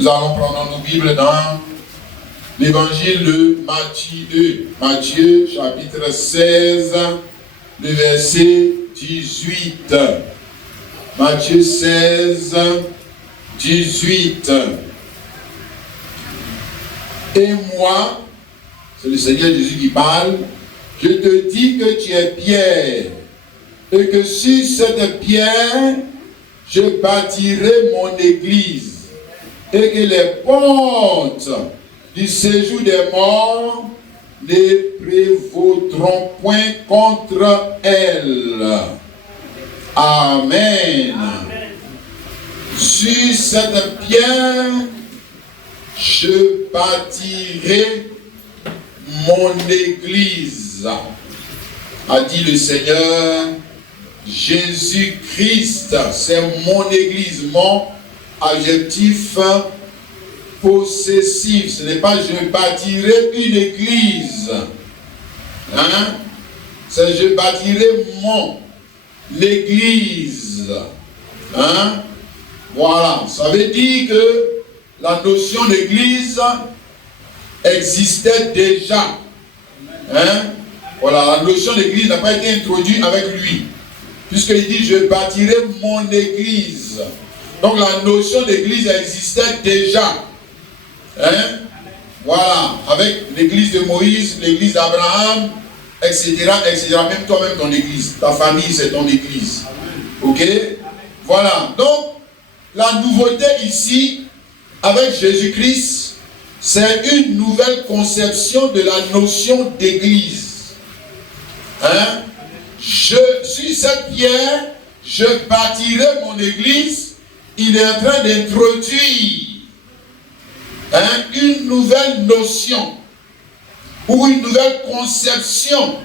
Nous allons prendre nos Bibles dans l'évangile de Matthieu. Matthieu, chapitre 16, le verset 18. Matthieu 16, 18. Et moi, c'est le Seigneur Jésus qui parle, je te dis que tu es Pierre, et que sur cette pierre, je bâtirai mon église, et que les portes du séjour des morts ne prévaudront point contre elle. Amen. Amen. Sur cette pierre, je bâtirai mon église, a dit le Seigneur Jésus-Christ. C'est mon église, mon adjectif possessif. Ce n'est pas je bâtirai une église. Hein? C'est je bâtirai mon église. Hein? Voilà. Ça veut dire que la notion d'église existait déjà. Hein? Voilà, la notion d'église n'a pas été introduite avec lui. Puisqu'il dit, je bâtirai mon église. Donc la notion d'église existait déjà. Hein? Voilà, avec l'église de Moïse, l'église d'Abraham, etc., etc. Même toi-même, ton église. Ta famille, c'est ton église. Ok? Voilà. Donc, la nouveauté ici, avec Jésus-Christ, c'est une nouvelle conception de la notion d'église. Hein? Sur cette pierre, je bâtirai mon église. Il est en train d'introduire une nouvelle notion ou une nouvelle conception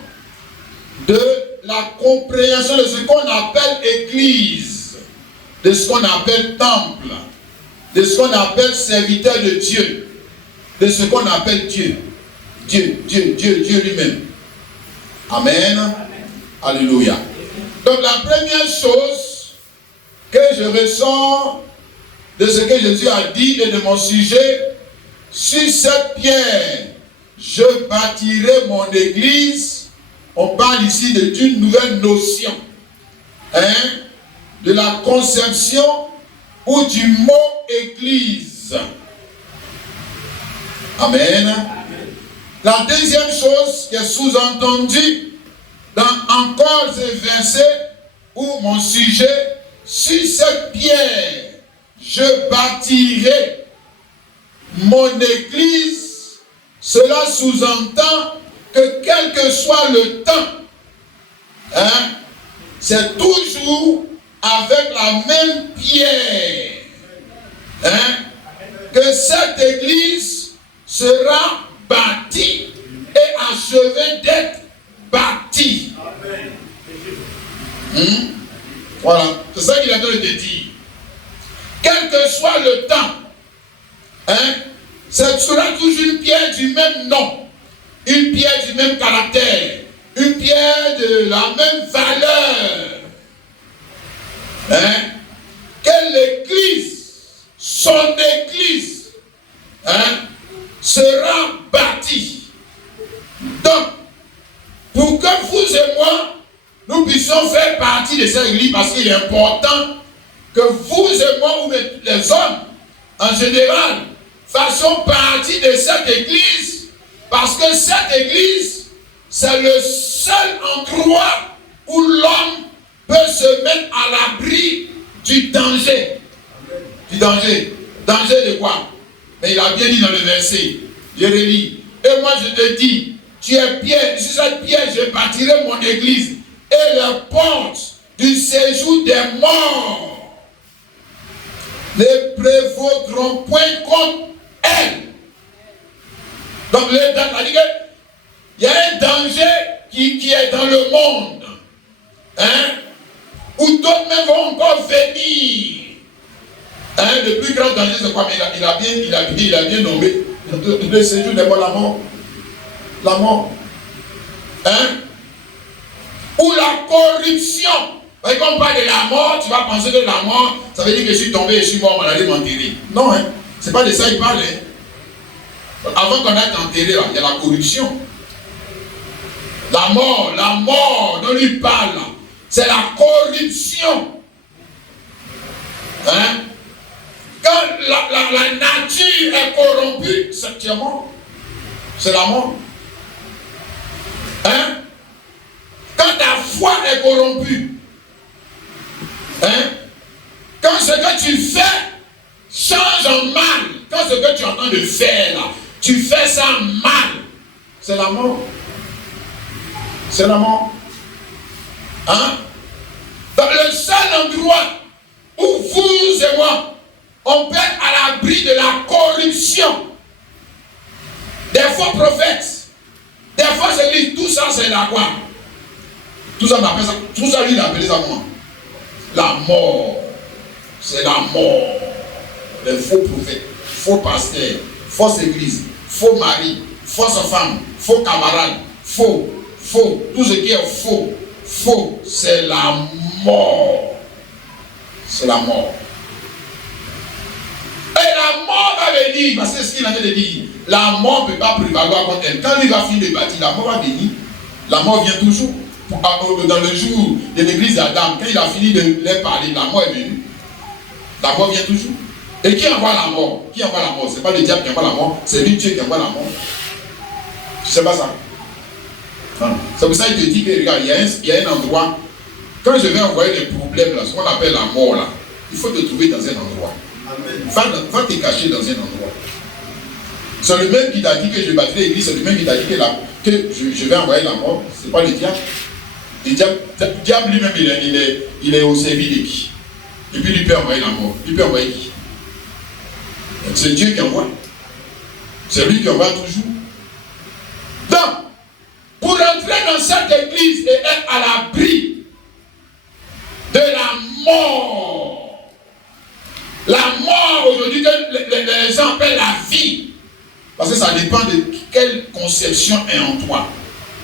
de la compréhension de ce qu'on appelle église, de ce qu'on appelle temple, de ce qu'on appelle serviteur de Dieu, de ce qu'on appelle Dieu. Dieu lui-même. Amen. Amen. Alléluia. Donc la première chose que je ressens de ce que Jésus a dit et de mon sujet, sur cette pierre, je bâtirai mon église. On parle ici d'une nouvelle notion, de la conception ou du mot église. Amen. La deuxième chose qui est sous-entendue dans encore ce verset où mon sujet, sur cette pierre, je bâtirai mon église, cela sous-entend que quel que soit le temps, c'est toujours avec la même pierre que cette église sera bâtie et achevée d'être bâtie. Voilà, c'est ça qu'il a donné de dire. Quel que soit le temps, ce sera toujours une pierre du même nom, une pierre du même caractère, une pierre de la même valeur. Que l'église, son église, sera bâtie. Donc, pour que vous et moi, nous puissions faire partie de cette église, parce qu'il est important que vous et moi, ou les hommes en général, fassions partie de cette église, parce que cette église, c'est le seul endroit où l'homme peut se mettre à l'abri du danger. Du danger. Danger de quoi? Mais il a bien dit dans le verset. Je relis. Et moi je te dis, tu es pierre, sur cette pierre je bâtirai mon église, et les portes du séjour des morts ne prévaudront point contre elle. Donc il y a un danger qui est dans le monde, où d'autres même vont encore venir. Le plus grand danger c'est quoi? Mais il a bien nommé le séjour des morts, la mort. La mort. Ou la corruption. Quand on parle de la mort, tu vas penser que la mort, ça veut dire que je suis tombé et je suis mort, on allait m'enterrer. Non, C'est pas de ça qu'il parle. Hein. Avant qu'on ait enterré, là, il y a la corruption. La mort dont il parle, c'est la corruption. Hein? Quand la nature est corrompue, c'est la mort. C'est la mort. Hein? Quand ta foi est corrompue, hein? Quand ce que tu fais change en mal, quand ce que tu es en train de faire là, tu fais ça mal, c'est la mort. C'est la mort. Hein? Dans le seul endroit où vous et moi, on peut être à l'abri de la corruption des faux prophètes, des fausses églises, tout ça c'est la quoi? Tout ça, lui il a appelé ça comment? La mort. C'est la mort. Les faux prophètes, faux pasteurs, fausses églises, faux maris, fausses femmes, faux camarades, faux, tout ce qui est faux, c'est la mort. C'est la mort. Et la mort va venir, parce que ce qu'il a de dire, la mort ne peut pas prévaloir contre elle. Quand il va finir de bâtir, la mort va venir. La mort vient toujours. Dans le jour de l'église d'Adam, quand il a fini de leur parler, la mort est venue. La mort vient toujours. Et qui envoie la mort? Qui envoie la mort? Ce n'est pas le diable qui envoie la mort, c'est lui Dieu qui envoie la mort. Tu ne sais pas ça? C'est pour ça qu'il te dit que regarde, il y a un endroit. Quand je vais envoyer des problèmes, là, ce qu'on appelle la mort, là, il faut te trouver dans un endroit. Va te cacher dans un endroit. C'est le même qui t'a dit que je bâtirai l'église, c'est le même qui t'a dit que je vais envoyer la mort. Ce n'est pas le diable. Le diable lui-même, il est au service de qui? Et puis il peut envoyer la mort. Il peut envoyer qui? C'est Dieu qui envoie. C'est lui qui envoie toujours. Donc, pour entrer dans cette église et être à l'abri de la mort aujourd'hui que les gens appellent la vie, parce que ça dépend de quelle conception est en toi.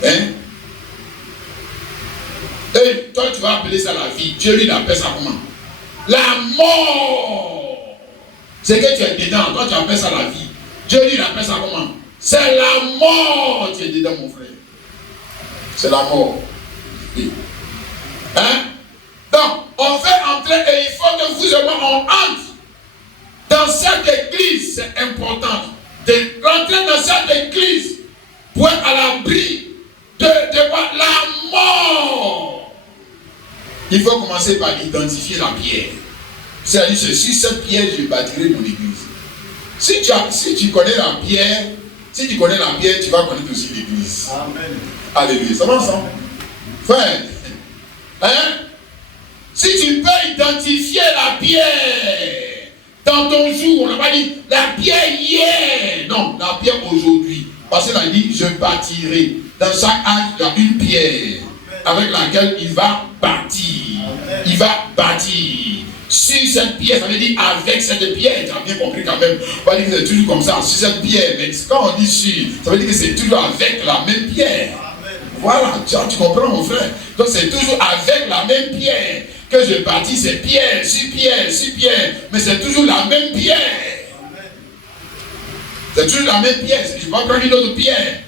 Hein? Et toi tu vas appeler ça la vie. Dieu lui appelle ça comment? La mort. C'est que tu es dedans, toi tu appelles ça la vie. Dieu lui appelle ça comment? C'est la mort. Tu es dedans mon frère. C'est la mort. Oui. Hein? Donc, on fait entrer et il faut que vous et moi on entre dans cette église. C'est important de rentrer dans cette église pour être à l'abri de la mort. Il faut commencer par identifier la pierre. C'est-à-dire, sur cette pierre, je bâtirai mon église. Si tu connais la pierre, tu vas connaître aussi l'église. Amen. Alléluia. Ça va ensemble? Frère, hein? Si tu peux identifier la pierre dans ton jour, on n'a pas dit la pierre hier, non, la pierre aujourd'hui. Parce qu'il a dit, je bâtirai. Dans chaque âge, il y a une pierre avec laquelle il va bâtir. Il va bâtir. Sur cette pierre, ça veut dire avec cette pierre. Tu as bien compris quand même. On va dire que c'est toujours comme ça, sur cette pierre. Mais quand on dit sur, ça veut dire que c'est toujours avec la même pierre. Voilà, tu comprends mon frère. Donc c'est toujours avec la même pierre que je bâtis, c'est pierre, sur pierre, sur pierre. Mais c'est toujours la même pierre. C'est toujours la même pierre. Je ne vais pas prendre une autre pierre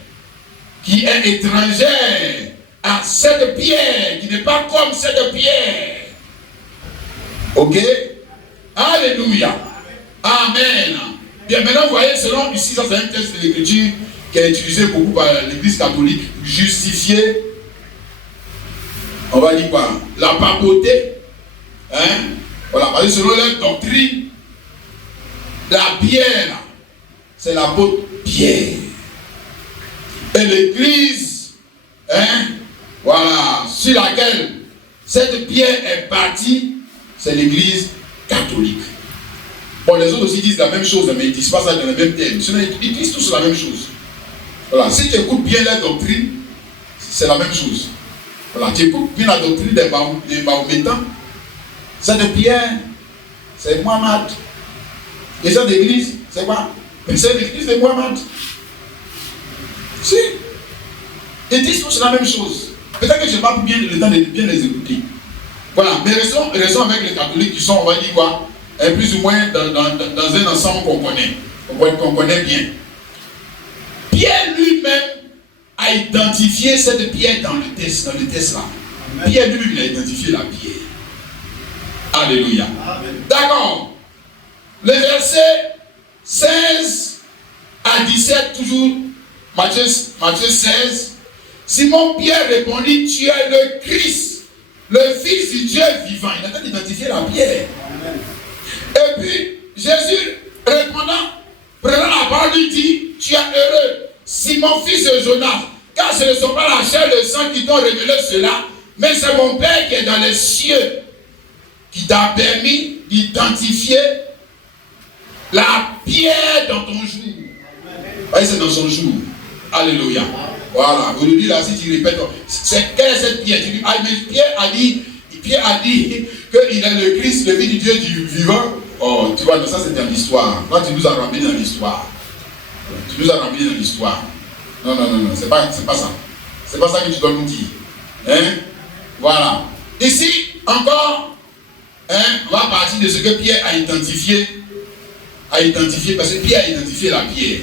qui est étrangère à cette pierre, qui n'est pas comme cette pierre. Ok? Alléluia. Amen. Bien, maintenant, vous voyez, selon ici, ça c'est un texte de l'écriture qui est utilisé beaucoup par l'église catholique, justifier, on va dire quoi? La papauté. Hein? Voilà, parce que selon leur doctrine, la pierre, c'est l'apôtre Pierre. Et l'église, hein? Voilà, sur laquelle cette pierre est bâtie, c'est l'église catholique. Bon, les autres aussi disent la même chose, mais ils ne disent pas ça dans le même terme. Ils disent tous la même chose. Voilà, si tu écoutes bien la doctrine, c'est la même chose. Voilà, tu écoutes bien la doctrine des Mahométans. Cette pierre, c'est Mohammed. Et cette église, c'est quoi? C'est l'église de Mohammed. Si. Ils disent tous la même chose. Peut-être que je n'ai pas bien le temps de bien les écouter. Voilà, mais restons avec les catholiques qui sont, on va dire quoi? plus ou moins dans un ensemble qu'on connaît bien. Pierre lui-même a identifié cette pierre dans le test là. Amen. Pierre lui-même a identifié la pierre. Alléluia. D'accord. Le verset 16 à 17, toujours, Matthieu 16. Simon Pierre répondit, tu es le Christ, le Fils du Dieu vivant. Il a quand même identifié la pierre. Amen. Et puis, Jésus répondant, prenant la parole, lui dit, tu es heureux, Simon, fils de Jonas, car ce ne sont pas la chair et le sang qui t'ont révélé cela, mais c'est mon Père qui est dans les cieux, qui t'a permis d'identifier la pierre dans ton jour. Voyez, c'est dans son jour. Alléluia. Voilà. Aujourd'hui, là, si tu répètes, quelle est cette pierre? Tu dis, ah, mais Pierre a dit qu'il est le Christ, le Fils du Dieu du vivant. Oh, tu vois, ça c'est dans l'histoire. Toi, tu nous as ramené dans l'histoire. Non, c'est pas ça. C'est pas ça que tu dois nous dire. Hein? Voilà. Ici, encore, on va partir de ce que Pierre a identifié, parce que Pierre a identifié la pierre.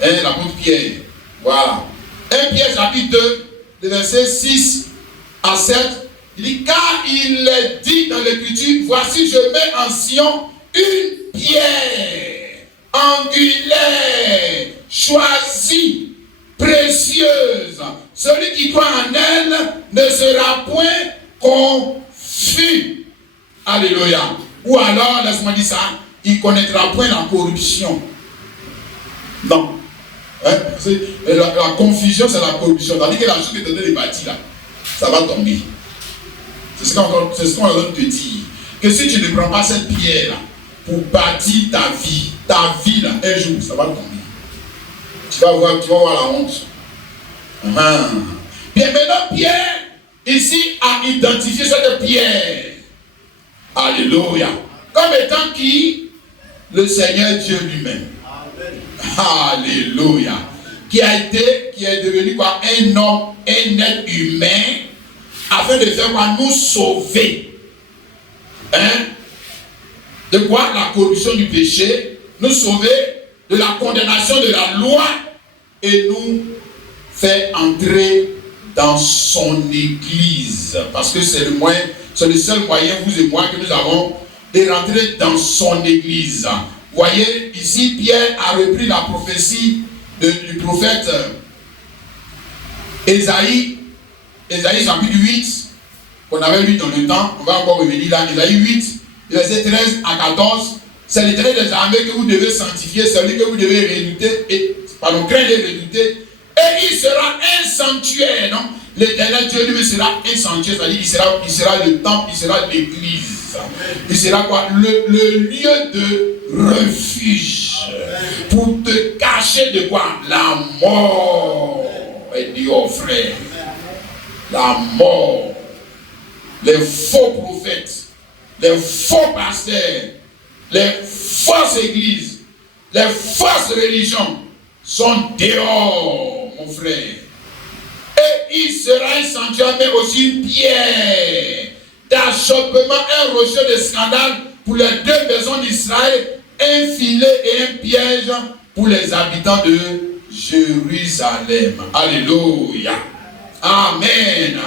L'apôtre Pierre. Voilà. 1 Pierre chapitre 2, le verset 6 à 7, il dit, car il est dit dans l'Écriture, voici je mets en Sion une pierre angulaire, choisie, précieuse. Celui qui croit en elle ne sera point confus. Alléluia. Ou alors, laisse-moi dire ça, il ne connaîtra point la corruption. Non. La confusion, c'est la corruption. Tandis que la chose qui est donnée les bâtis là, ça va tomber. C'est ce qu'on a te dire. Que si tu ne prends pas cette pierre là, pour bâtir ta vie là, un jour, ça va tomber. Tu vas voir la honte. Bien maintenant, Pierre, ici, a identifié cette pierre. Alléluia. Comme étant qui? Le Seigneur Dieu lui-même. Alléluia. Qui est devenu quoi? Un homme, un être humain, afin de faire quoi? Nous sauver. De quoi? La corruption du péché, nous sauver de la condamnation de la loi et nous faire entrer dans son église. Parce que c'est le seul moyen, vous et moi, que nous avons de rentrer dans son église. Vous voyez, ici, Pierre a repris la prophétie du prophète Ésaïe chapitre 8, qu'on avait lu dans le temps. On va encore revenir là. Ésaïe 8, verset 13 à 14. C'est l'Éternel des armées que vous devez sanctifier, celui que vous devez redouter, craindre et redouter. Et il sera un sanctuaire, non? L'Éternel Dieu lui sera un sanctuaire, c'est-à-dire il sera le temple, il sera l'église. Il sera quoi? Le lieu de refuge. Pour te cacher de quoi? La mort. Et dit aux frères, la mort. Les faux prophètes, les faux pasteurs, les fausses églises, les fausses religions sont dehors, mon frère. Et il sera un sanctuaire, mais aussi une pierre d'achoppement, un rocher de scandale pour les deux maisons d'Israël, un filet et un piège pour les habitants de Jérusalem. Alléluia. Amen.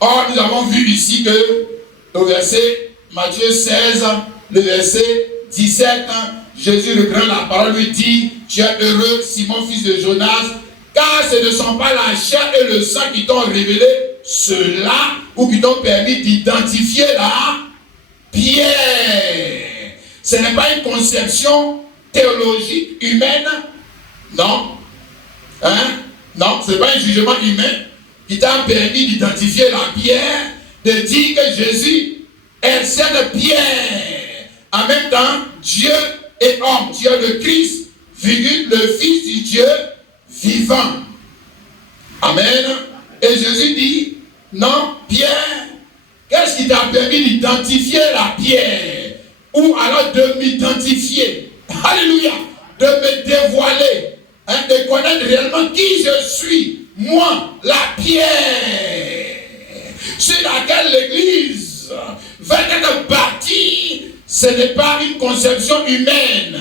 Or, nous avons vu ici que le verset Matthieu 16, le verset 17, Jésus reprend la parole, lui dit, tu es heureux, Simon, fils de Jonas, car ce ne sont pas la chair et le sang qui t'ont révélé cela, ou qui t'ont permis d'identifier la pierre. Ce n'est pas une conception théologique humaine, non. Non, ce n'est pas un jugement humain qui t'a permis d'identifier la pierre, de dire que Jésus est cette pierre. En même temps, Dieu et homme, Dieu le Christ, le Fils du Dieu vivant. Amen. Et Jésus dit, non, Pierre, qu'est-ce qui t'a permis d'identifier la pierre? Ou alors de m'identifier, alléluia, de me dévoiler, de connaître réellement qui je suis, moi, la pierre, sur laquelle l'église va être bâtie ce n'est pas une conception humaine.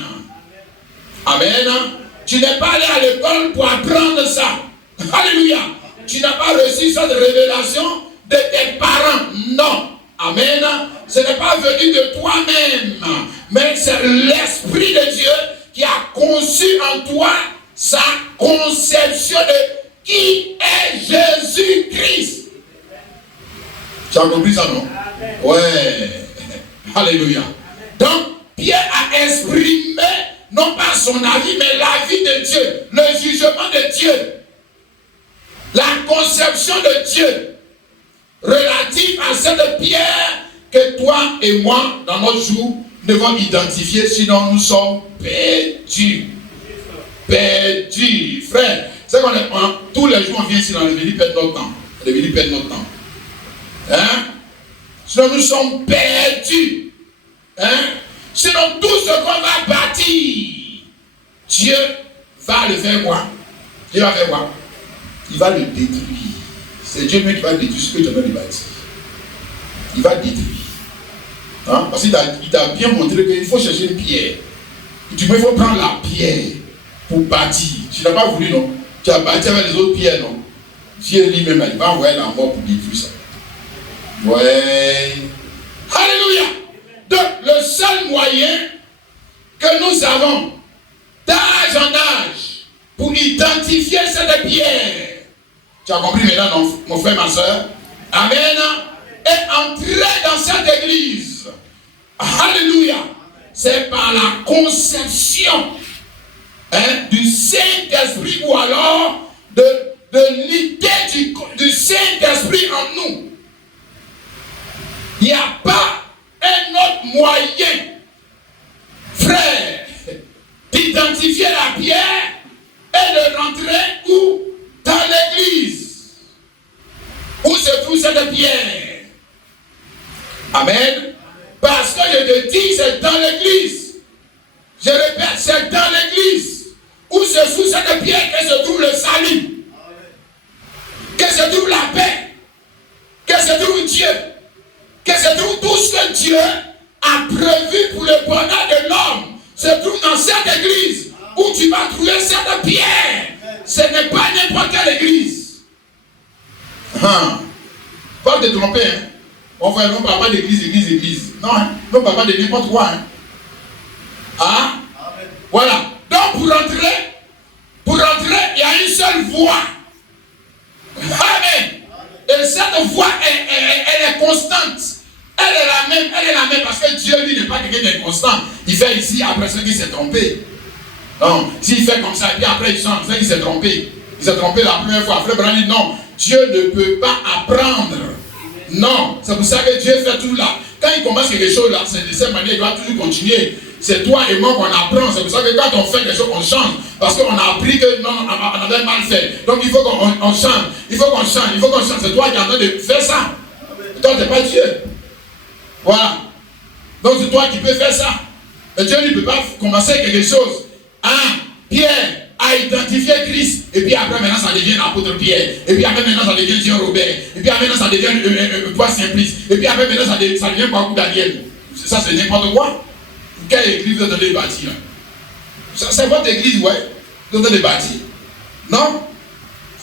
Amen. Tu n'es pas allé à l'école pour apprendre ça. Alléluia. Tu n'as pas reçu cette révélation de tes parents. Non. Amen. Ce n'est pas venu de toi-même, mais c'est l'Esprit de Dieu qui a conçu en toi sa conception de qui est Jésus-Christ. Tu as compris ça, non? Ouais. Alléluia. Donc, Pierre a exprimé non pas son avis, mais l'avis de Dieu, le jugement de Dieu, la conception de Dieu relative à cette pierre que toi et moi, dans notre jour, devons identifier, sinon nous sommes perdus. Perdus. Frère, c'est qu'on est, tous les jours on vient ici dans l'église perdre notre temps. L'église perd notre temps. Hein? Sinon nous sommes perdus. Hein? Sinon tout ce qu'on va bâtir, Dieu va le faire quoi? Dieu va faire quoi? Il va le détruire. C'est Dieu même qui va détruire ce que tu as de bâtir. Il va détruire. Hein? Parce qu'il t'a bien montré qu'il faut chercher une pierre. Et il faut prendre la pierre pour bâtir. Tu n'as pas voulu, non? Tu as bâti avec les autres pierres, non? Dieu lui-même, il va envoyer la mort pour détruire ça. Ouais. Alléluia. Donc, le seul moyen que nous avons d'âge en âge pour identifier cette pierre, tu as compris maintenant, non, mon frère, ma soeur? Amen. Et entrer dans cette église. Alléluia. C'est par la conception du Saint-Esprit ou alors de l'idée du Saint-Esprit en nous. Il n'y a pas un autre moyen, frère, d'identifier la pierre et de rentrer où? Dans l'église. Où se trouve cette pierre? Amen. Parce que je te dis, c'est dans l'église. Je répète, c'est dans l'église. Où se trouve cette pierre que se trouve le salut. Que se trouve la paix. Que se trouve Dieu. Que se trouve tout ce que Dieu a prévu pour le bonheur de l'homme. Se trouve dans cette église où tu vas trouver cette pierre. Ce n'est pas n'importe quelle église. Pas te tromper, hein. On ne parle pas d'église. Non, hein. On ne parle pas de n'importe quoi. Hein. Ah? Voilà. Donc pour rentrer, il y a une seule voie. Amen. Et cette voie, elle est constante. Elle est la même parce que Dieu, lui, n'est pas quelqu'un d'inconstant. Il fait ici, après ça, il s'est trompé. Non, s'il fait comme ça, et puis après il change, c'est qu'il s'est trompé. Il s'est trompé la première fois. Frère Branham dit non, Dieu ne peut pas apprendre. Non, c'est pour ça que Dieu fait tout là. Quand il commence quelque chose là, c'est de cette manière, il va toujours continuer. C'est toi et moi qu'on apprend. C'est pour ça que quand on fait quelque chose, on change. Parce qu'on a appris que non, on avait mal fait. Donc il faut qu'on change. Il faut qu'on change. C'est toi qui es en train de faire ça. Et toi, tu n'es pas Dieu. Voilà. Donc c'est toi qui peux faire ça. Et Dieu ne peut pas commencer quelque chose. Pierre a identifié Christ. Et puis après maintenant ça devient l'apôtre Pierre. Et puis après maintenant ça devient Jean Robert. Et puis après maintenant ça devient Toi Simplice. Et puis après maintenant ça devient Kwaku Daniel. Ça c'est n'importe quoi. Quelle église vous avez bâti là? C'est votre église, ouais. Vous avez bâti. Non?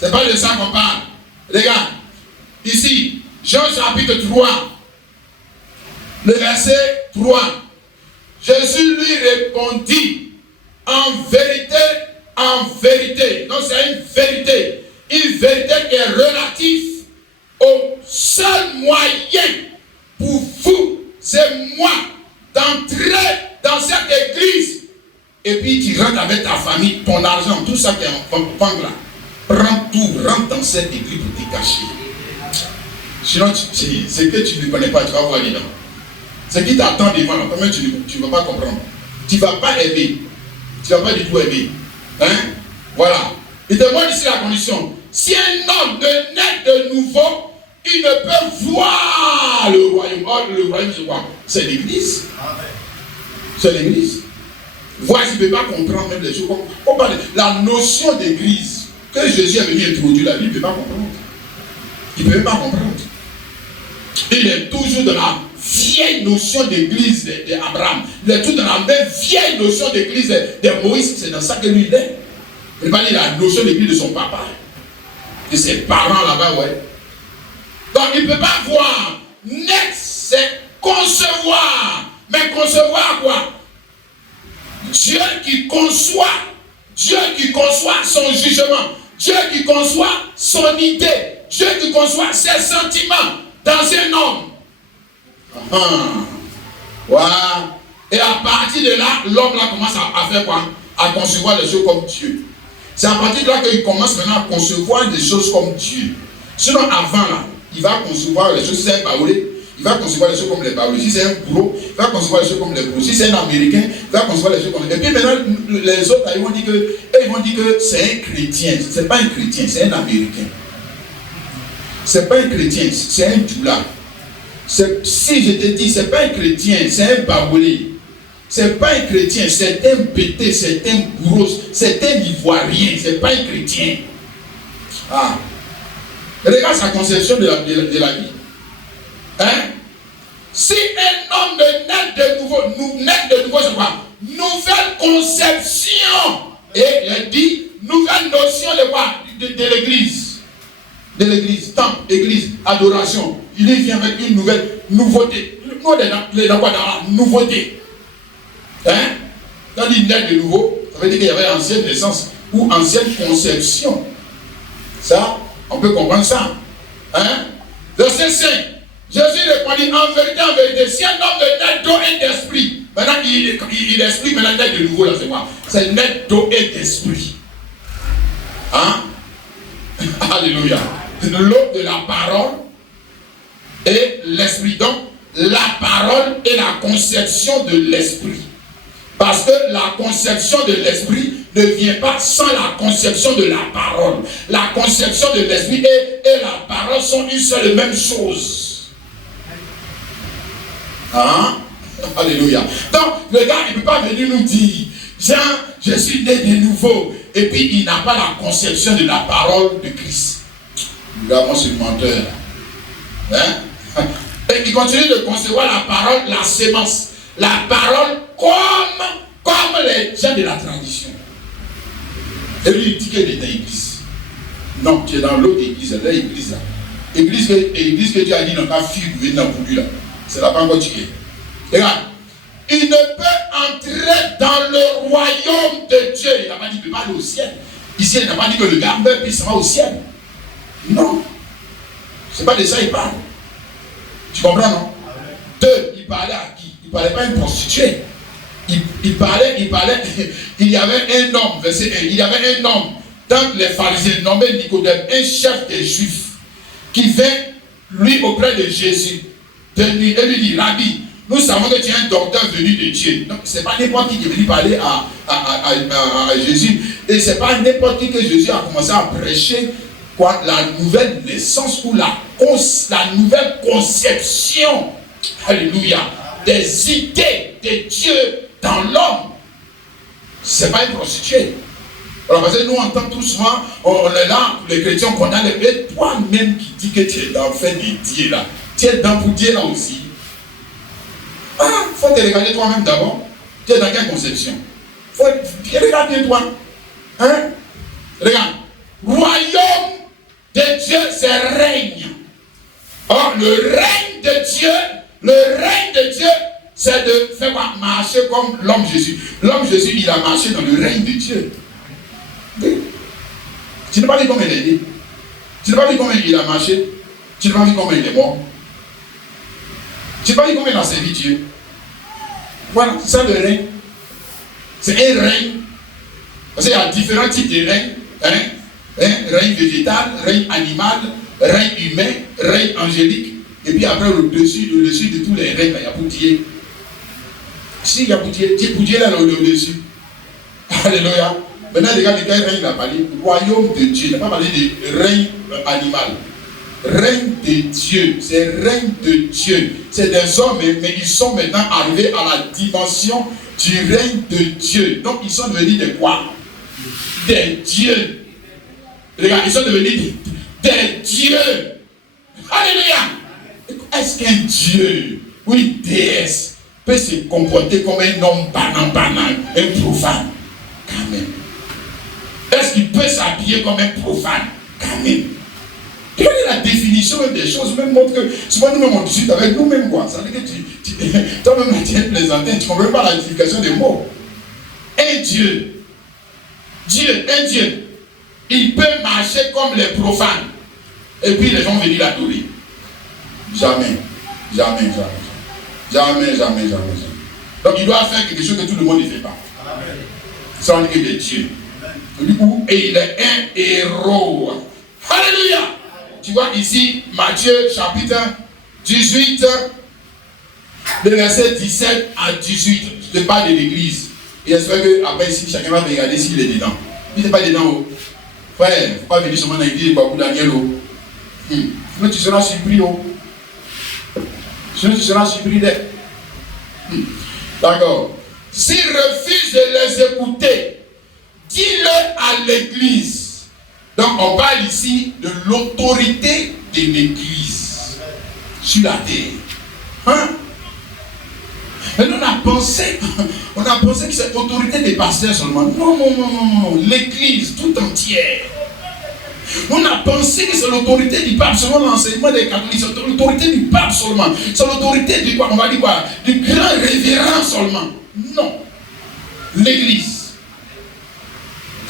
C'est pas de ça qu'on parle. Regarde. Ici, Jean chapitre 3. Le verset 3. Jésus lui répondit. En vérité, donc c'est une vérité qui est relative au seul moyen pour vous, c'est moi, d'entrer dans cette église. Et puis tu rentres avec ta famille, ton argent, tout ça qui est en banque là. Prends tout, rentre dans cette église pour te cacher. Sinon, c'est que tu ne connais pas, tu vas voir dedans. Ce qui t'attend devant, là, tu ne vas pas comprendre. Tu ne vas pas aimer. Tu ne vas pas du tout aimer. Hein? Voilà. Il demande ici la condition. Si un homme ne naît de nouveau, il ne peut voir le royaume. Or, le royaume, c'est quoi? C'est l'église. C'est l'église. Voir s'il ne peut pas comprendre même les choses. On parle de la notion d'église que Jésus est venu introduire là, il ne peut pas comprendre. Il ne peut pas comprendre. Il est toujours dans la vieille notion d'église d'Abraham. Il est tout dans la même vieille notion d'église de Moïse. C'est dans ça que lui il est. Il va dire la notion d'église de son papa. De ses parents là-bas, ouais. Donc il ne peut pas voir. Naître, c'est concevoir. Mais concevoir quoi? Dieu qui conçoit son jugement, Dieu qui conçoit son idée, Dieu qui conçoit ses sentiments dans un homme. Voilà. Et à partir de là, l'homme là commence à faire quoi? À concevoir les choses comme Dieu. C'est à partir de là qu'il commence maintenant à concevoir des choses comme Dieu. Sinon avant là, il va concevoir les choses, si c'est un baoulé, il va concevoir les choses comme les baoulés. Si c'est un bourreau, il va concevoir les choses comme les bourreaux. Si c'est un Américain, il va concevoir les choses comme les... Et puis maintenant, les autres, ils vont dire que c'est un chrétien. Ce n'est pas un chrétien, c'est un Américain. Ce n'est pas un chrétien, c'est un doula. Si je te dis, ce n'est pas un chrétien, c'est un baoulé. Ce n'est pas un chrétien, c'est un pété, c'est un bourreau, c'est un ivoirien, ce n'est pas un chrétien. Ah. Regarde sa conception de la vie. Hein? Si un homme naît de nouveau, c'est quoi? Nouvelle conception. Et il dit, nouvelle notion de quoi? De l'église. De l'église, temple, église, adoration. Il vient avec une nouvelle nouveauté. Nous, on est dans quoi? Dans la nouveauté. Hein? Quand il naît de nouveau, ça veut dire qu'il y avait ancienne naissance ou ancienne conception. Ça, on peut comprendre ça. Hein? Verset 5. Jésus répondit, en vérité, si un homme est né d'eau et d'esprit, maintenant il explique maintenant naît de nouveau là, c'est quoi? C'est né d'eau et d'esprit. Hein? Alléluia. L'eau de la parole et l'esprit. Donc, la parole est la conception de l'esprit. Parce que la conception de l'esprit ne vient pas sans la conception de la parole. La conception de l'esprit et la parole sont une seule et même chose. Hein? Alléluia. Donc, le gars, il ne peut pas venir nous dire, Jean, je suis né de nouveau. Et puis, il n'a pas la conception de la parole de Christ. Là, moi, c'est le menteur. Hein? Et il continue de concevoir la parole, la sémence. La parole comme les gens de la tradition. Et lui, il dit qu'il est dans l'église. Non, tu es dans l'autre église, là, l'église là. Église que Dieu a dit, non, pas fille, vous venez dans le là. C'est là pas encore tu es. Regarde, il ne peut entrer dans le royaume de Dieu. Il n'a pas dit qu'il ne peut pas aller au ciel. Ici, il n'a pas dit que le gars meurt puis il sera au ciel. Non. C'est pas de ça qu'il parle. Tu comprends, non? Deux, il parlait à qui? Il ne parlait pas à une prostituée. Il parlait, il y avait un homme, verset 1, il y avait un homme dans les pharisiens nommé Nicodème, un chef des Juifs, qui vint, lui, auprès de Jésus, de nuit, et lui dit, Rabbi, nous savons que tu es un docteur venu de Dieu. Donc, ce n'est pas n'importe qui est venu parler à Jésus. Et ce n'est pas n'importe qui que Jésus a commencé à prêcher quoi, la nouvelle naissance ou la nouvelle conception, alléluia, des idées de Dieu dans l'homme. Ce n'est pas une prostituée. Alors, parce que nous, on entend tout souvent, on est là, les chrétiens qu'on a, mais toi-même qui dis que tu es dans le fait de Dieu là, tu es dans pour Dieu là aussi. Ah, il faut te regarder toi-même d'abord. Tu es dans quelle conception? Il faut regarder bien toi. Hein? Regarde. Royaume de Dieu, c'est règne. Or, le règne de Dieu, c'est de faire marcher comme l'homme Jésus. L'homme Jésus, il a marché dans le règne de Dieu. Oui. Tu n'as pas vu comment il est né. Tu n'as pas vu comment il a marché. Tu n'as pas vu comment il est mort. Tu n'as pas vu comment il a servi Dieu. Voilà, c'est ça le règne. C'est un règne. Parce qu'il y a différents types de règne. Règne végétal, règne animal, règne humain, règne angélique. Et puis après, au-dessus de tous les règnes, il y a Poutier. Si, il y a Poutier. Poutier là, au-dessus. Alléluia. Maintenant, les gars, de quel règne il a parlé? Royaume de Dieu. Il n'a pas parlé de règne animal. Règne de Dieu. C'est règne de Dieu. C'est des hommes, mais ils sont maintenant arrivés à la dimension du règne de Dieu. Donc, ils sont devenus des quoi? Des dieux. Les gars, ils sont devenus des dieux. Alléluia. Est-ce qu'un Dieu ou une déesse peut se comporter comme un homme banal, un profane? Quand même. Est-ce qu'il peut s'habiller comme un profane? Quand même. Quelle est la définition des choses? Même montre que souvent nous-mêmes on discute avec nous-mêmes quoi. Ça veut dire que toi-même tu es plaisantin, tu ne comprends pas la signification des mots. Un Dieu, un Dieu, il peut marcher comme les profanes. Et puis les gens viennent l'adorer. Jamais. Donc il doit faire quelque chose que tout le monde ne fait pas. Ça on dit qu'il est Dieu. Et il est un héros. Alléluia. Tu vois ici, Matthieu chapitre 18, le verset 17 à 18. Je te parle de l'église. Et j'espère qu'après ici, chacun va regarder s'il est dedans. Il n'est pas dedans. Frère, il ne faut pas venir seulement dans l'église et pas pour Daniel. Sinon tu seras surpris. Sinon tu seras surpris. D'accord. S'il refuse de les écouter, dis-le à l'église. Donc on parle ici de l'autorité de l'église sur la terre. Mais on a pensé que c'est l'autorité des pasteurs seulement. Non. L'église tout entière. On a pensé que c'est l'autorité du pape seulement l'enseignement des catholiques. C'est l'autorité du pape seulement. C'est l'autorité du quoi? On va dire quoi? Du grand révérend seulement. Non. L'église.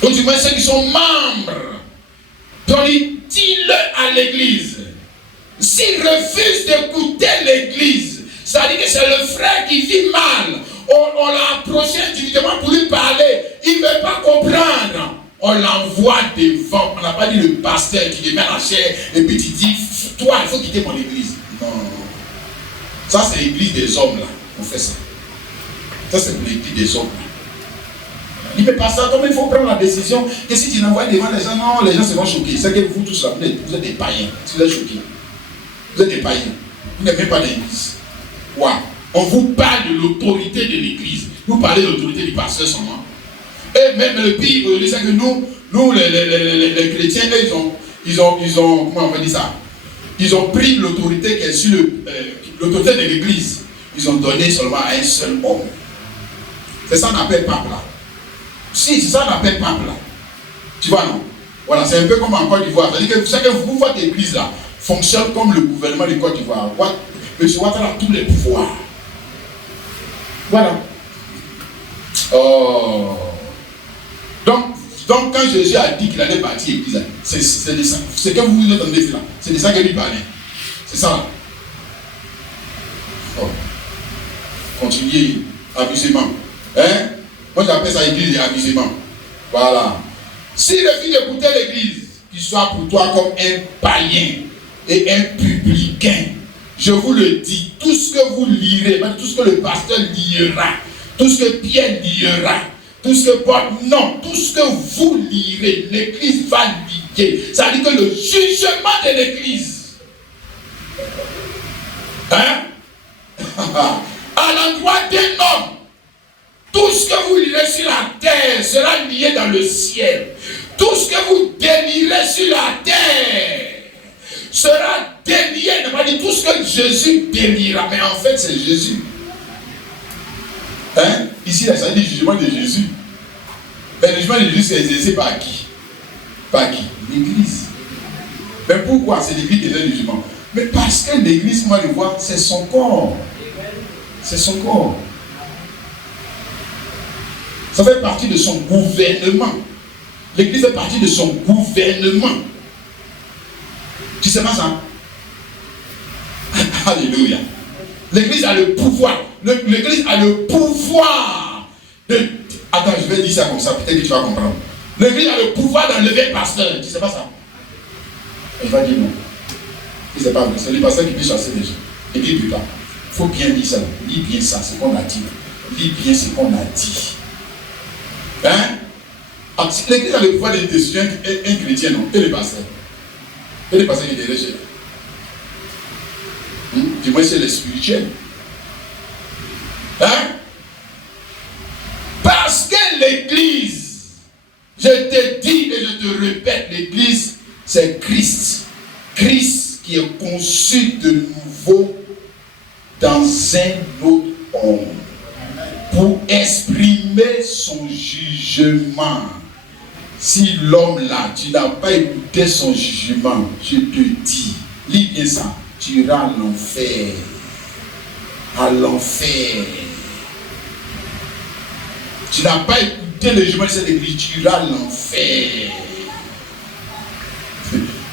Ou du moins ceux qui sont membres. Donc dis-le à l'église. S'il refuse d'écouter l'église, ça veut dire que c'est le frère qui vit mal. On l'a approché individuellement pour lui parler. Il ne veut pas comprendre. On l'envoie devant. On n'a pas dit le pasteur qui lui met la chair et puis tu dis, toi, il faut quitter mon église. Non. Ça, c'est l'église des hommes là. On fait ça. Ça, c'est l'église des hommes là. Il ne peut pas ça, comme il faut prendre la décision que si tu l'envoies devant les gens, non, les gens seront choqués. C'est que vous tous là, vous êtes des païens. Si vous êtes choqués, vous êtes des païens. Vous n'avez pas d'église. Ouais. On vous parle de l'autorité de l'église. Vous parlez de l'autorité du pasteur seulement. Et même le pire, c'est que nous les chrétiens, ils ont, comment on va dire ça? Ils ont pris l'autorité qui est sur l'autorité de l'église. Ils ont donné seulement à un seul homme. C'est ça qu'on appelle pape là. Si, c'est ça qu'on appelle pape là. Tu vois, non? Voilà, c'est un peu comme en Côte d'Ivoire. C'est-à-dire que votre église là fonctionne comme le gouvernement de Côte d'Ivoire. M. Ouattara a tous les pouvoirs. Voilà. Oh. Donc quand Jésus a dit qu'il allait bâtir l'église, c'est de ça. C'est que vous vous entendez là. C'est de ça qu'il lui parlait. C'est ça là. Oh. Continuez. Abusement. Hein? Moi j'appelle ça église et abusement. Voilà. S'il refuse d'écouter l'église, qu'il soit pour toi comme un païen et un publicain, je vous le dis, tout ce que vous lirez, tout ce que le pasteur lira, tout ce que Pierre lira, tout ce que Paul, non, tout ce que vous lirez, l'église va lire. Ça veut dire que le jugement de l'église, hein, à l'endroit d'un homme, tout ce que vous lirez sur la terre sera lié dans le ciel. Tout ce que vous délirez sur la terre sera délié. Ne pas dire tout ce que Jésus délira, mais en fait c'est Jésus. Hein? Ici, ça dit le jugement de Jésus. Mais le jugement de Jésus, c'est exercé par qui? Par qui? L'église. Mais pourquoi? C'est l'église qui est le jugement. Mais parce que l'église, moi, le voir, c'est son corps. C'est son corps. Ça fait partie de son gouvernement. L'église fait partie de son gouvernement. Tu sais pas ça? Alléluia. L'église a le pouvoir. L'église a le pouvoir de... Attends, je vais dire ça comme ça, peut-être que tu vas comprendre. L'église a le pouvoir d'enlever le pasteur. Tu sais pas ça? Il va dire non. Il c'est pas vrai. C'est le pasteur qui peut chasser les gens. Et puis plus tard. Il faut bien dire ça. Lis bien ça, ce qu'on a dit. Lis bien ce qu'on a dit. Hein? L'église a le pouvoir de décider un chrétien, non? Et le pasteur. Et le pasteur qui est derrière. Du moins c'est le spirituel. Hein? Parce que l'église, je te dis et je te répète, l'église c'est Christ. Christ qui est conçu de nouveau dans un autre homme pour exprimer son jugement. Si l'homme là, tu n'as pas écouté son jugement, je te dis, lis bien ça, tu iras à l'enfer. À l'enfer. Tu n'as pas écouté le jugement de cette église, tu iras à l'enfer.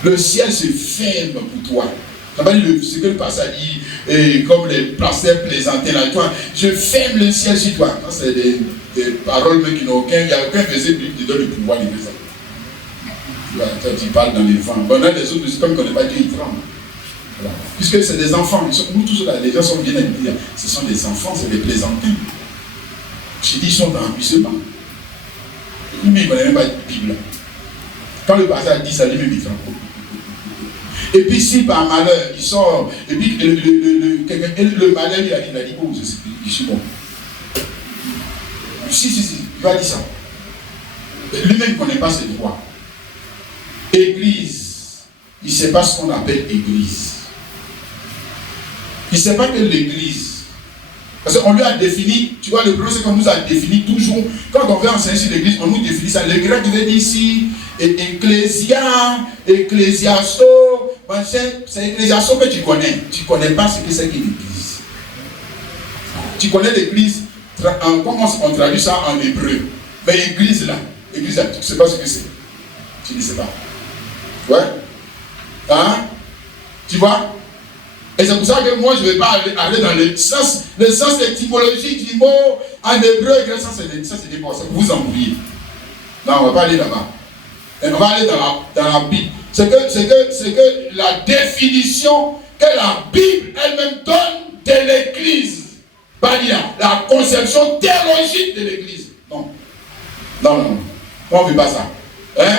Le ciel se ferme pour toi. Ce que le pasteur dit, et comme les pasteurs plaisantaient là, toi, je ferme le ciel sur toi. C'est des paroles mais qui n'ont aucun, il n'y a aucun verset biblique qui donne le pouvoir de faire ça. Toi, tu parles dans les vents. Bon, là, les autres, comme qu'on n'est pas Dieu, ils tremblent. Voilà. Puisque c'est des enfants, nous tous là, les gens sont bien habillés. Ce sont des enfants, c'est des plaisantins. Je dis, ils sont dans l'empuisement. Mais ils ne connaissent même pas de Bible. Quand le pasteur dit ça, lui-même il tremble. Et puis si par malheur, il sort, et puis le malheur, il a dit, oh, je suis bon. Si, il va dire ça. Lui-même ne connaît pas ses droits. Église, il ne sait pas ce qu'on appelle église. Il ne sait pas que l'église, parce qu'on lui a défini, tu vois, le problème c'est qu'on nous a défini toujours, quand on veut enseigner sur l'église, on nous définit ça. Le grec veut dire ici, ecclésia, ecclésiasto, c'est ecclésiasto que tu connais. Tu ne connais pas ce que c'est qu'une église. Tu connais l'église, comment on traduit ça en hébreu. Mais église là, tu ne sais pas ce que c'est. Tu ne sais pas. Ouais. Hein? Tu vois? Et c'est pour ça que moi je ne vais pas aller dans le sens étymologique du mot en hébreu. Ça c'est pour vous embrouiller. Non, on ne va pas aller là-bas. On va aller dans la Bible. C'est que la définition que la Bible elle-même donne de l'église. Pas dire la conception théologique de l'église. Non. On ne veut pas ça. Hein?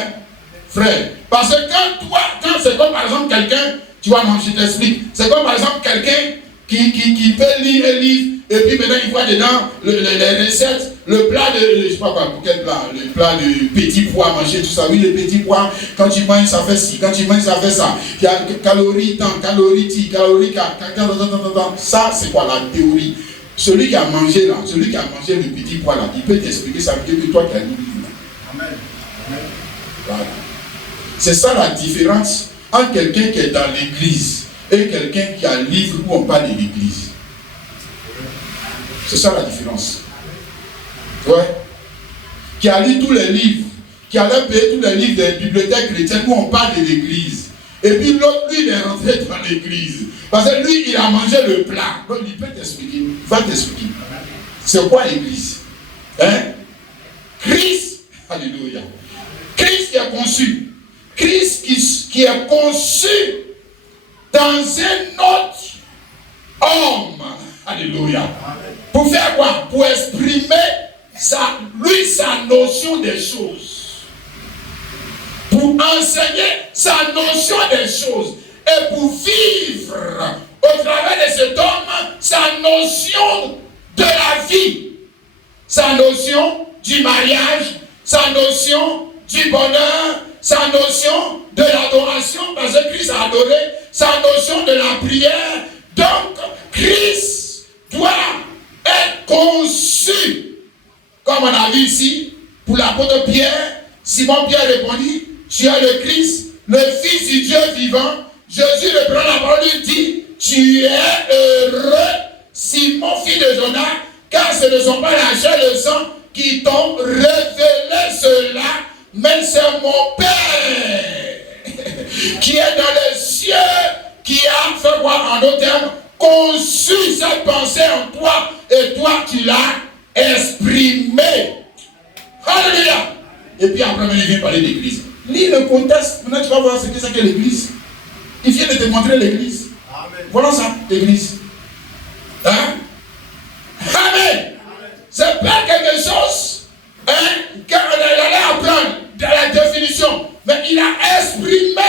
Frère. Parce que quand c'est comme par exemple quelqu'un, tu vois, non, je t'explique. C'est comme par exemple quelqu'un qui peut lire un livre et puis maintenant il voit dedans les recettes, le plat de, je sais pas quoi, pour quel plat, le plat de petits pois, manger tout ça. Oui, les petits pois, quand tu manges ça fait ci, quand tu manges ça fait ça. Il y a calories tant, calories ti, calories ça c'est quoi la théorie? Celui qui a mangé là, celui qui a mangé le petit pois là, il peut t'expliquer ça mieux que toi qui as lu le livre là. Amen. Voilà. C'est ça la différence entre quelqu'un qui est dans l'église et quelqu'un qui a un livre où on parle de l'église. C'est ça la différence. Ouais. Qui a lu tous les livres, qui a payé tous les livres des bibliothèques chrétiennes où on parle de l'église. Et puis l'autre, lui, il est rentré dans l'église. Parce que lui, il a mangé le plat. Donc il peut t'expliquer. Il va t'expliquer. C'est quoi l'église? Hein? Christ, alléluia. Christ qui est conçu. Christ qui est conçu dans un autre homme. Alléluia. Pour faire quoi? Pour exprimer sa notion des choses. Pour enseigner sa notion des choses. Et pour vivre au travers de cet homme sa notion de la vie. Sa notion du mariage. Sa notion du bonheur. Sa notion de l'adoration, parce que Christ a adoré, sa notion de la prière. Donc, Christ doit être conçu. Comme on a vu ici, pour l'apôtre Pierre, Simon Pierre répondit, tu es le Christ, le Fils du Dieu vivant. Jésus le prend la parole, lui dit, tu es heureux, Simon, fils de Jonas, car ce ne sont pas la chair et le sang qui t'ont révélé cela, mais c'est mon Père qui est dans les cieux, qui a fait voir en d'autres termes, conçu cette pensée en toi, et toi tu l'as exprimé. Alléluia. Et puis après, il vient parler d'église. Lis le contexte, maintenant tu vas voir ce que c'est que l'église. Il vient de te montrer l'église. Amen. Voilà ça, l'église. Hein? Amen. C'est pas quelque chose qu'il allait apprendre dans la définition. Mais il a exprimé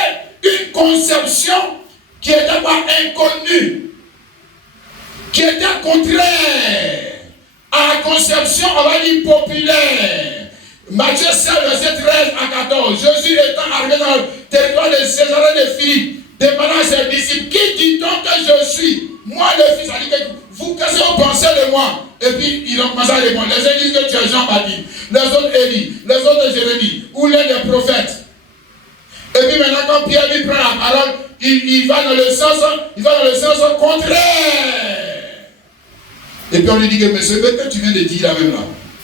une conception qui était pas inconnue. Qui était contraire à la conception, on va dire, populaire. Matthieu 16, verset 13 à 14. Jésus étant arrivé dans le territoire de Césarée de Philippe, demandant à ses disciples, qui dit donc que je suis? Moi, le Fils, a dit que qu'est-ce que vous pensez de moi? Et puis, ils ont commencé à répondre. Les uns disent que tu es Jean-Baptiste, les autres Élie, les autres Jérémie, ou l'un des prophètes. Et puis maintenant, quand Pierre lui prend la parole, il va dans le sens contraire. Et puis on lui dit que, mais ce que tu viens de dire là même là,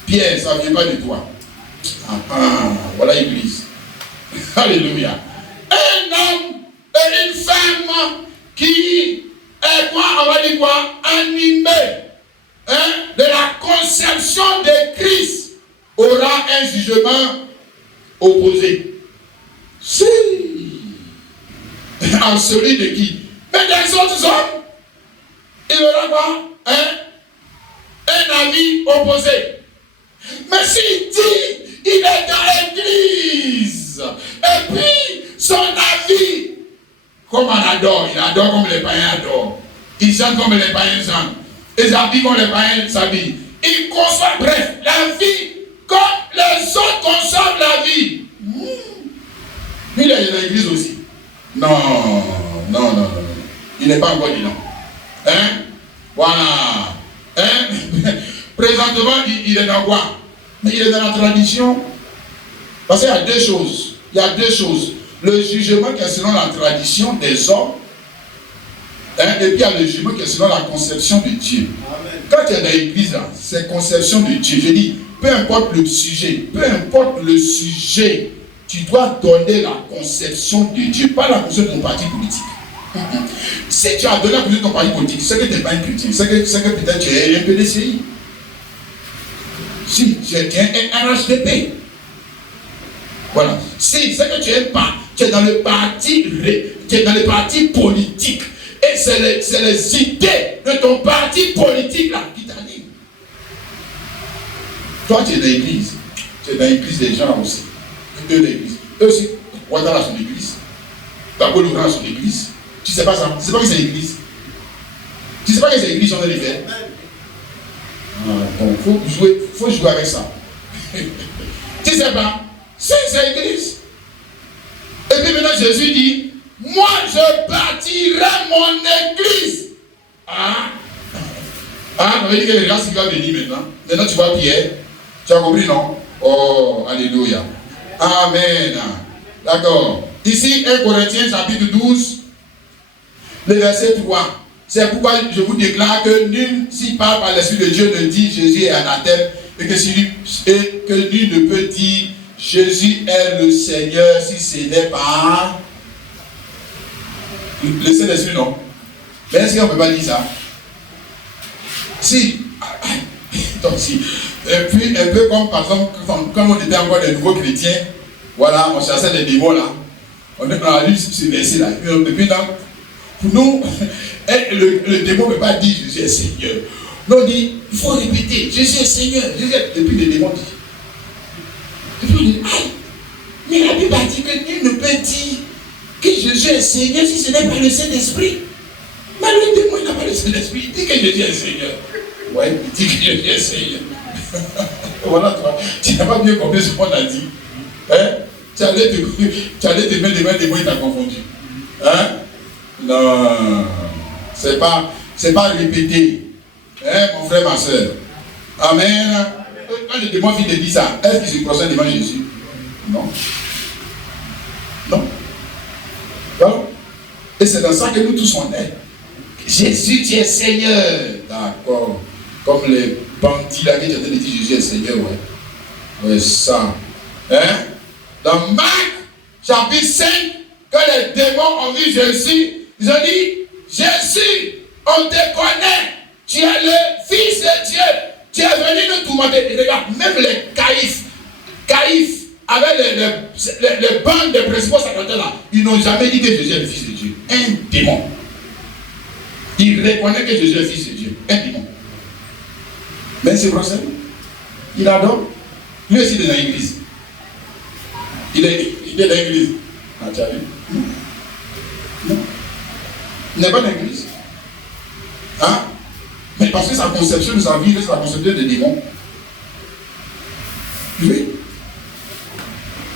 Pierre, ça ne vient pas de toi. Voilà l'église. Alléluia. Un homme et une femme qui est quoi, on va dire quoi, animé de la conception de Christ aura un jugement opposé. Si. En celui de qui? Mais des autres hommes, il aura quoi? Un avis opposé. Mais s'il dit, il est dans l'église, et puis son avis, comme on adore, il adore comme les païens adorent, il chante comme les païens chantent, il s'habille comme les païens s'habillent, il conçoit, bref, la vie comme les autres conçoivent la vie. Il est dans l'église aussi. Non. Il n'est pas encore dit non. Voilà. Présentement, il est dans quoi? Mais il est dans la tradition. Parce qu'il y a deux choses. Le jugement qui est selon la tradition des hommes. Et puis il y a le jugement qui est selon la conception de Dieu. Amen. Quand tu es dans l'église, c'est conception de Dieu. Je dis, peu importe le sujet, tu dois donner la conception de Dieu, pas la conception de ton parti politique. Si tu as donné la conception de ton parti politique, c'est que tu n'es pas un chrétien, c'est que peut-être tu es un PDCI. Si, tu es un RHDP. Voilà. Si, c'est que tu es dans le parti politique. Et c'est les idées de ton parti politique là qui t'animent. Toi, tu es dans l'église. Tu es dans l'église des gens aussi. L'église. Eux aussi, Ouattara a son église. Babo Loura a son église. Tu ne sais pas ça. Tu ne sais pas que c'est l'église. Tu ne sais pas que c'est l'église en train de faire. Bon, faut jouer avec ça. Tu ne sais pas. C'est l'église. Et puis maintenant Jésus dit, moi je bâtirai mon église. On veut dire que les gens qui vont venir maintenant. Maintenant tu vois Pierre. Tu as compris, non? Oh, alléluia. Amen. D'accord. Ici, 1 Corinthiens chapitre 12, le verset 3. C'est pourquoi je vous déclare que nul, s'il parle par l'Esprit de Dieu, ne dit Jésus est anathème, et que nul ne peut dire Jésus est le Seigneur si ce n'est pas le Saint-Esprit, non? Mais est-ce qu'on ne peut pas dire ça? Si. Donc, si. Et puis, un peu comme par exemple, quand on était encore des nouveaux chrétiens, voilà, on chassait des démons là. On a lu ce verset là. Et puis, donc, pour nous, le démon ne peut pas dire Jésus est Seigneur. Nous, on dit, il faut répéter, Jésus est Seigneur. Et puis, le démon dit. Et puis, on dit, aïe, mais la Bible a dit que nul ne peut dire que Jésus est Seigneur si ce n'est pas le Saint-Esprit. Mais le démon, il n'a pas le Saint-Esprit. Il dit que Jésus est Seigneur. Ouais, il dit que Jésus est Seigneur. Voilà, toi, tu n'as pas bien compris ce qu'on a dit. Hein? Tu allais te mettre devant des mots, il t'a confondu. Hein? Non, c'est pas répété. Hein, mon frère, ma soeur. Amen. Quand le démon vient de dire ça, est-ce qu'il se procède devant Jésus? Non. Voilà. Et c'est dans ça que nous tous on est. Jésus, tu es Seigneur. D'accord. Comme les bandits là qui étaient en train de dire Jésus est Seigneur, ouais. Ouais, ça. Hein? Dans Marc, chapitre 5, quand les démons ont vu Jésus, ils ont dit, Jésus, on te connaît. Tu es le Fils de Dieu. Tu es venu nous tourmenter. Et regarde, même les caïphes, avec les bandes des principaux sacerdotes là, ils n'ont jamais dit que Jésus est le Fils de Dieu. Un démon. Il reconnaît que Jésus est le Fils de Dieu. Un démon. Mais c'est vrai, il adore. Lui aussi, il est dans l'église. Il est dans l'église. Ah, tu as vu? Non. Il n'est pas dans l'église. Hein? Mais parce que sa conception de sa vie reste la conception des démons. Oui.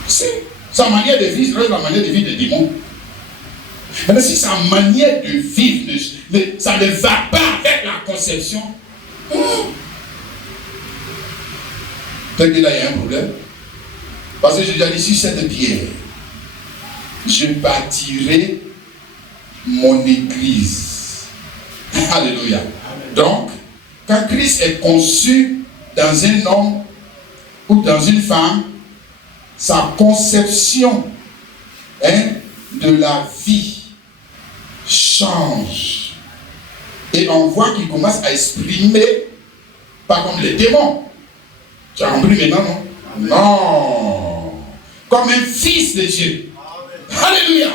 Si. Sa manière de vivre reste la manière de vivre des démons. Mais si sa manière de vivre, ça ne va pas avec la conception. Peut-être que là, il y a un problème. Parce que j'ai déjà dit, sur cette pierre, je bâtirai mon église. Alléluia. Donc, quand Christ est conçu dans un homme ou dans une femme, sa conception de la vie change. Et on voit qu'il commence à exprimer, pas comme les démons. Tu as compris maintenant, non? Non. Comme un fils de Dieu. Alléluia.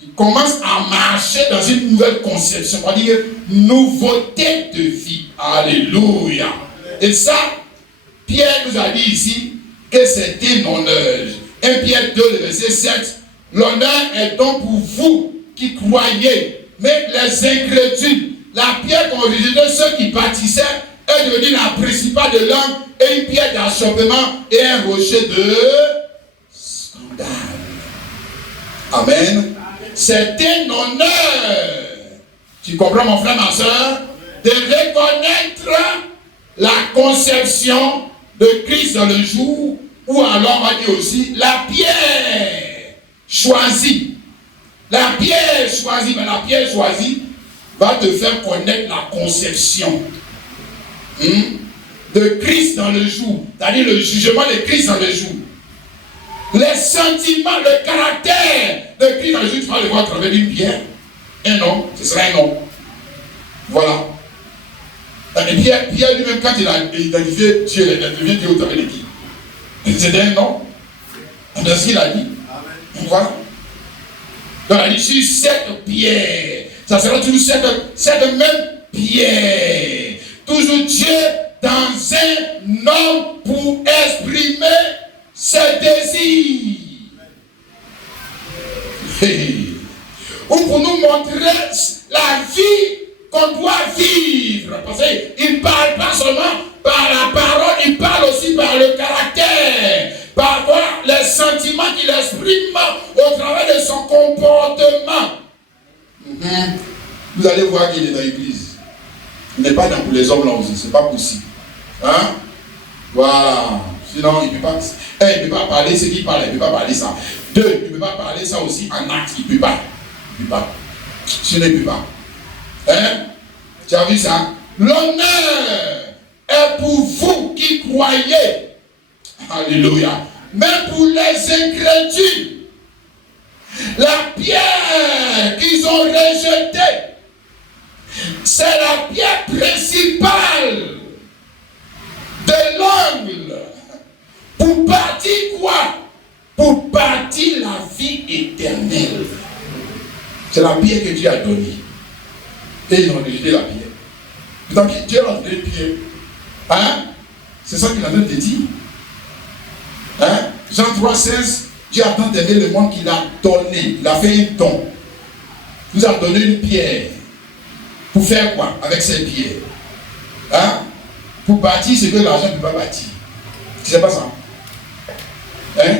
Il commence à marcher dans une nouvelle conception, c'est-à-dire nouveauté de vie. Alléluia. Et ça, Pierre nous a dit ici que c'est un honneur. 1 Pierre 2, le verset 7. L'honneur est donc pour vous qui croyez, mais les incrédules. La pierre qu'on rejetait, ceux qui bâtissaient, est devenue la principale de l'homme et une pierre d'achoppement et un rocher de scandale. Amen. C'est un honneur. Tu comprends, mon frère, ma soeur, de reconnaître la conception de Christ dans le jour où alors on va dire aussi la pierre choisie. La pierre choisie, mais la pierre choisie va te faire connaître la conception de Christ dans le jour, c'est-à-dire le jugement de Christ dans le jour. Les sentiments, le caractère de Christ dans le jour, tu vas le voir à travers une pierre. Un homme, ce sera un homme. Voilà. Et Pierre lui-même, quand il a identifié Dieu, il a identifié Dieu au travers de qui? C'était un homme. C'est ce qu'il a dit. Voilà. Donc, il a dit sur cette pierre, ça sera toujours cette même pierre. Toujours Dieu dans un homme pour exprimer ses désirs. Ou pour nous montrer la vie qu'on doit vivre. Parce qu'il ne parle pas seulement par la parole, il parle aussi par le caractère, par les sentiments qu'il exprime au travers de son comportement. Vous allez voir qu'il est dans l'église. Il n'est pas dans pour les hommes là aussi, c'est pas possible. Hein? Voilà. Sinon, il ne peut pas parler ce qu'il parle, il ne peut pas parler ça. 2, il ne peut pas parler ça aussi en acte, il ne peut pas. Il ne peut pas. Sinon, il ne peut pas. Hein? Tu as vu ça? L'honneur est pour vous qui croyez. Alléluia. Mais pour les incrédules, la pierre qu'ils ont rejetée, c'est la pierre principale de l'angle. Pour bâtir quoi? Pour bâtir la vie éternelle. C'est la pierre que Dieu a donnée. Et ils ont rejeté la pierre. Donc Dieu a donné une pierre. Hein? C'est ça qu'il a donné de dire. Hein? Jean 3,16, Dieu a tant aimé le monde qu'il a donné. Il a fait un don. Il nous a donné une pierre. Pour faire quoi avec cette pierre? Hein? Pour bâtir ce que l'argent ne peut pas bâtir. C'est pas ça? Hein?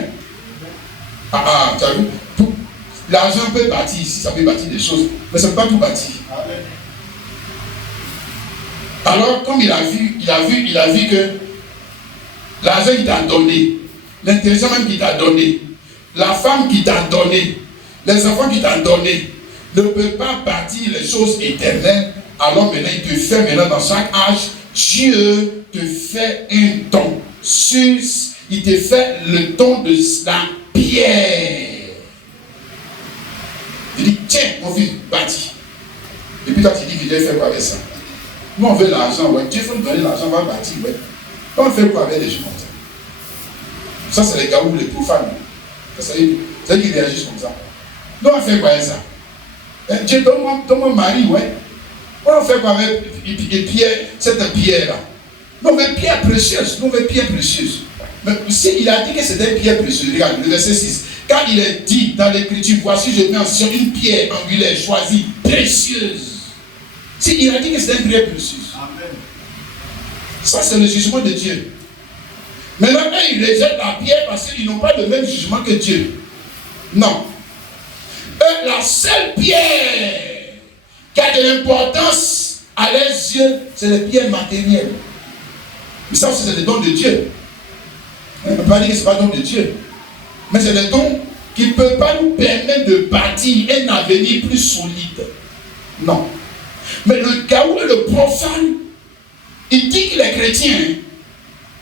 Tu as vu? L'argent peut bâtir ici, ça peut bâtir des choses, mais ça ne peut pas tout bâtir. Alors, comme il a vu que l'argent qu'il t'a donné, l'intelligence même qu'il t'a donné, la femme qu'il t'a donné, les enfants qu'il t'a donné, ne peut pas bâtir les choses éternelles. Alors maintenant, il te fait maintenant dans chaque âge, Dieu te fait un don. Il te fait le don de la pierre. Il dit, tiens, mon fils, bâtis. Et puis toi, tu dis, Dieu fait quoi avec ça? Nous, on veut l'argent, ouais. Dieu faut nous donner l'argent, on va bâtir, ouais. On fait quoi avec des choses comme ça? Ça, c'est les gars ou les profanes. C'est eux qui réagissent comme ça. Nous, on fait quoi avec ça? Dieu, donne-moi mari, ouais. On fait quoi avec cette pierre-là? Nous, on veut pierre précieuse. Nous, on veut pierre précieuse. Mais si il a dit que c'était une pierre précieuse, regarde, le verset 6. Quand il est dit dans l'écriture, voici, je mets en Sion une pierre angulaire, choisie, précieuse. Si il a dit que c'était une pierre précieuse. Amen. Ça, c'est le jugement de Dieu. Maintenant, ils rejettent la pierre parce qu'ils n'ont pas le même jugement que Dieu. Non. La seule pierre qui a de l'importance à leurs yeux, c'est des pierres matérielles. Mais ça aussi, c'est des dons de Dieu. On ne peut pas dire que ce n'est pas don de Dieu. Mais c'est des dons qui ne peuvent pas nous permettre de bâtir un avenir plus solide. Non. Mais le gaou et le profane, il dit qu'il est chrétien,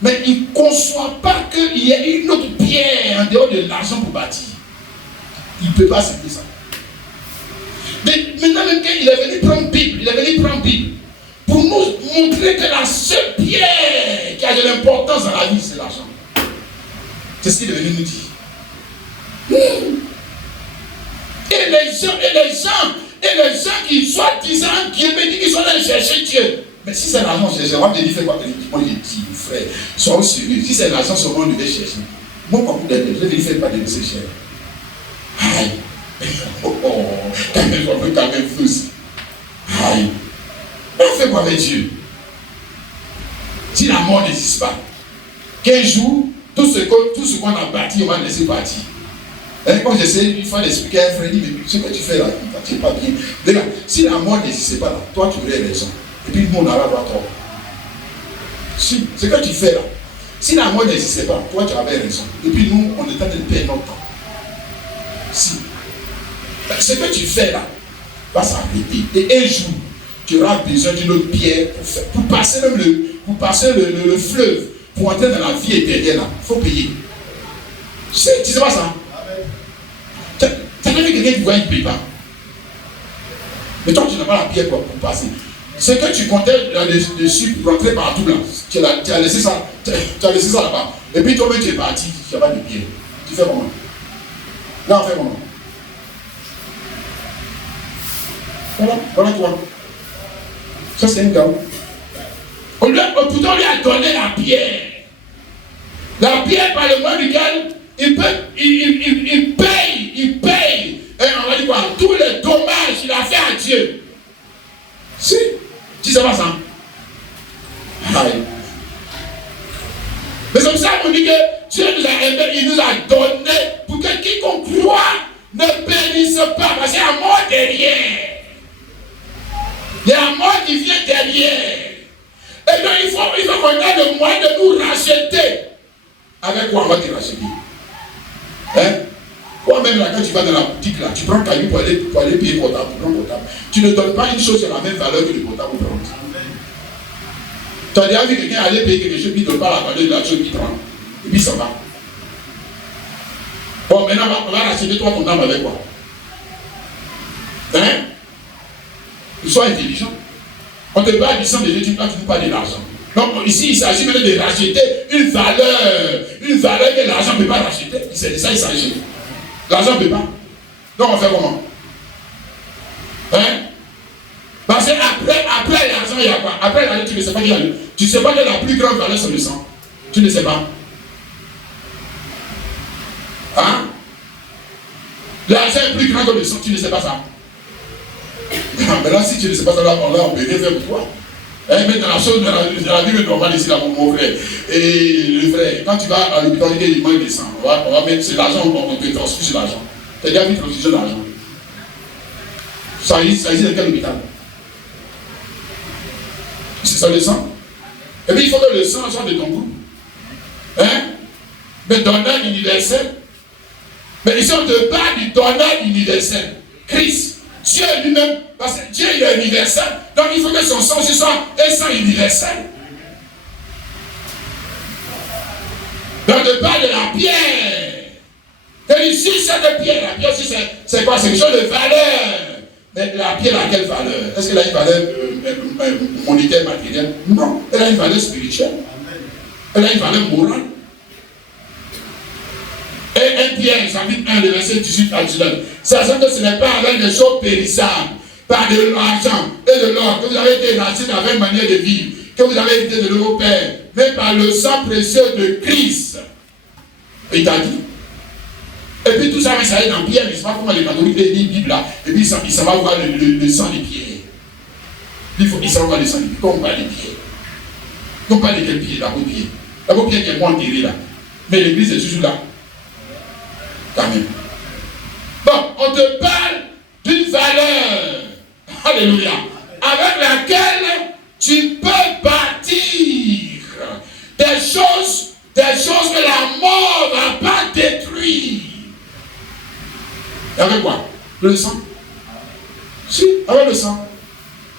mais il ne conçoit pas qu'il y ait une autre pierre en dehors de l'argent pour bâtir. Il ne peut pas accepter ça. Mais maintenant, même qu'il est venu prendre Bible, pour nous montrer que la seule pierre qui a de l'importance dans la vie, c'est l'argent. C'est ce qu'il est venu nous dire. Et les gens qui soi-disant Dieu me dit qu'ils sont allés chercher Dieu. Mais si c'est l'argent, on va te dire, fais quoi? Moi, j'ai dit, frère, sois sérieux. Si c'est l'argent seulement, on devait chercher. Moi, comme je vais dire, fais pas de laisser cher. Aïe. Quand même, on peut quand même fous. Aïe. On fait quoi avec Dieu? Si la mort n'existe pas, qu'un jour, tout ce qu'on a bâti, on va laisser partir. Et quand j'essaie une fois d'expliquer à un frère, il dit, mais ce que tu fais là, tu n'es pas bien. Regarde, si la mort n'existait pas là, toi tu aurais raison. Et puis nous on aurait avoir tort. Si, ce que tu fais là, si la mort n'existait pas, toi tu avais raison. Et puis nous, on est en train de perdre notre temps. Si. Ce que tu fais là va s'arrêter. Et un jour, tu auras besoin d'une autre pierre pour passer même le fleuve, pour entrer dans la vie éternelle là. Il faut payer. Tu sais pas ça? Tu as vu quelqu'un qui voit, il ne paye pas. Mais toi, tu n'as pas la pierre pour passer. Ce que tu comptais là-dessus pour rentrer partout là, tu as laissé ça là-bas. Et puis toi-même, tu es parti, tu n'as pas de pierre. Tu fais comment? Là, on fait comment? Voilà toi. Ça, c'est un gars. Pourtant, on lui a donné la pierre. La pierre par le moyen duquel il paye. Et on va dire quoi? Tous les dommages qu'il a fait à Dieu. Si, tu sais pas ça. Aïe. Mais c'est comme ça qu'on dit que Dieu nous a aimé, il nous a donné pour que quiconque croit ne périsse pas. Parce qu'il y a la mort derrière. Il y a la mort qui vient derrière. Et donc il faut qu'on ait le moyen de nous racheter. Avec quoi on va te racheter? Hein? Toi-même là, quand tu vas dans la boutique là, tu prends ta vie pour aller payer portable, tu ne donnes pas une chose à la même valeur que le portable prend. Tu as déjà vu quelqu'un aller payer quelque chose, puis il ne donne pas la valeur de la chose qu'il prend. Et puis ça va. Bon, maintenant on va racheter toi ton âme avec quoi? Hein? Sois intelligent. On te parle du sang de Dieu, tu ne parles de l'argent. Donc ici, il s'agit maintenant de racheter une valeur que l'argent ne peut pas racheter. C'est de ça qu'il s'agit. L'argent ne peut pas. Donc on fait comment? Hein? Parce qu'après l'argent, il y a quoi? Après l'argent, tu ne sais pas qu'il y a. Tu ne sais pas que la plus grande valeur, c'est le sang. Tu ne sais pas. Hein? L'argent est plus grand que le sang, tu ne sais pas ça. Mais là, si tu ne sais pas ça, là, on peut rien faire pour toi. Mais dans la vie normale ici, là, mon frère. Et le frère, quand tu vas à l'hôpital, il manque des sang. On va mettre c'est l'argent, on te transfuse l'argent. Tu as déjà vu transfusion d'argent? Ça existe dans quel hôpital? C'est ça le sang? Et puis il faut que le sang soit de ton groupe. Hein? Mais donneur universel. Mais ici on te parle du donneur universel. Christ. Dieu lui-même, parce que Dieu il est universel, donc il faut que son sang aussi soit un sang universel. Donc on te parle de la pierre. Et ici cette pierre, la pierre aussi c'est quoi? C'est quelque chose de valeur. Mais la pierre a quelle valeur? Est-ce qu'elle a une valeur monétaire, matérielle? Non, elle a une valeur spirituelle. Elle a une valeur morale. Et 1 Pierre, chapitre 1, le verset 18 à 19. Sachant que ce n'est pas avec des choses périssables, par de l'argent et de l'or, que vous avez été rachetés avec manière de vivre, que vous avez été de nouveau Père, mais par le sang précieux de Christ. Et il t'a dit. Et puis tout ça, ça est dans Pierre, mais c'est pas comment les catholiques lisent la Bible là. Et puis il s'en va voir le sang des pierres. Il s'en va voir le sang des pierres. Comme on parle des pierres. On parle de quel pied? La bonne pierre. La bonne pierre qui est moins enterrée là. Mais l'église est toujours là. Quand même. Bon, on te parle d'une valeur, alléluia, avec laquelle choses que la mort n'a pas détruit. Et avec quoi? Le sang. Si, avec le sang.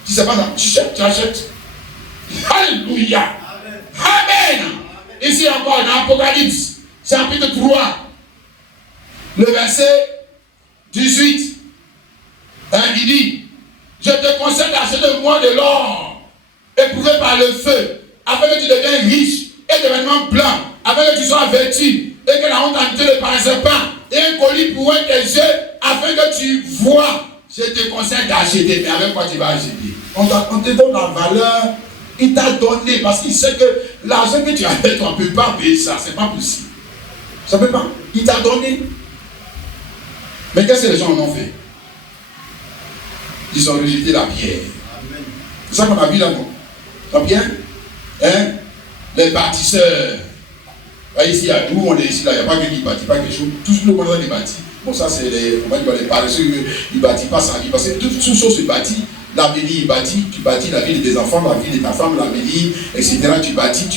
Si c'est pas ça, tu achètes. Alléluia. Amen. Ici encore dans Apocalypse, chapitre 3, le verset 18. Il dit, je te conseille d'acheter de moi de l'or, éprouvé par le feu, afin que tu deviennes riche, et de vêtements blancs, afin que tu sois vêtu, et que la honte en te ne paraisse pas, et un colis pour tes yeux, afin que tu vois. Je te conseille d'acheter, mais avec quoi tu vas acheter? On te donne la valeur, il t'a donné, parce qu'il sait que l'argent que tu as fait, on ne peut pas payer ça, c'est pas possible. Ça ne peut pas. Il t'a donné. Mais qu'est-ce que les gens en ont fait? Ils ont rejeté la pierre. C'est ça qu'on a vu là, non? La pierre? Hein? Les bâtisseurs. Ici, nous, on est ici, là, il n'y a pas quelqu'un qui bâtit pas quelque chose. Tout le monde est bâti. Bon, ça, c'est les paresseux, ils ne bâtissent pas sa vie. Parce que toute chose se bâtit. L'avenir, il bâtit, tu bâtis la vie de tes enfants, la vie de ta femme, l'avenir, etc. Tu bâtis.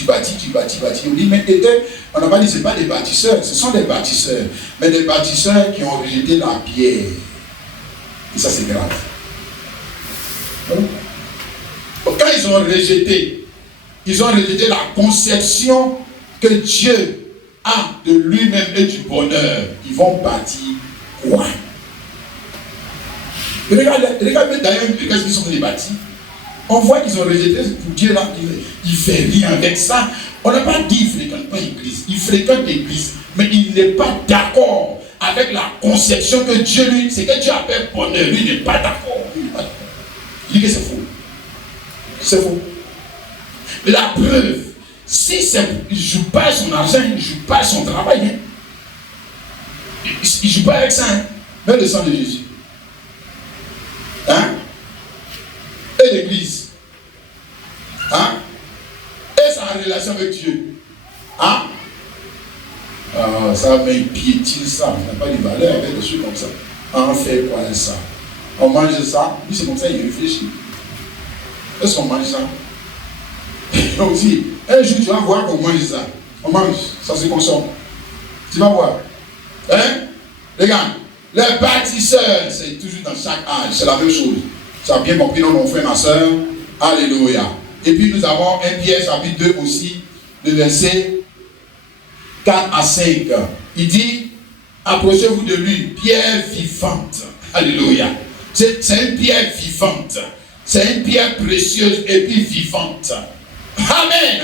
On dit, mais on n'a pas dit, ce n'est pas des bâtisseurs, ce sont des bâtisseurs. Mais des bâtisseurs qui ont rejeté la pierre. Et ça, c'est grave. Quand ils ont rejeté la conception que Dieu a de lui-même et du bonheur. Ils vont bâtir quoi? Regardez d'ailleurs, qu'est-ce qu'ils sont venus bâtir. On voit qu'ils ont rejeté pour Dieu là, il ne fait rien avec ça. On n'a pas dit qu'il ne fréquente pas l'église. Il fréquente l'église, mais il n'est pas d'accord avec la conception que Dieu lui, c'est que Dieu appelle bonheur. Lui, il n'est pas d'accord. Il dit que c'est faux. C'est faux. Mais la preuve, si il ne joue pas son argent, il ne joue pas son travail. Hein. Il ne joue pas avec ça. Hein. Mais le sang de Jésus. Hein? Et l'église. Hein? Et sa relation avec Dieu. Hein? Ça piétine ça. On n'a pas de valeur avec des choses comme ça. On fait quoi ça? On mange ça. Lui, c'est comme ça, il réfléchit. Est-ce qu'on mange ça? Donc, aussi, un jour, tu vas voir qu'on mange ça. On mange, ça se consomme. Tu vas voir. Hein? Regarde, les bâtisseurs, c'est toujours dans chaque âge, c'est la même chose. Tu as bien compris, non, mon frère, ma soeur. Alléluia. Et puis, nous avons 1 Pierre, chapitre 2 aussi, le verset 4 à 5. Il dit, approchez-vous de lui, pierre vivante. Alléluia. C'est une pierre vivante. C'est une pierre précieuse et puis vivante. Amen.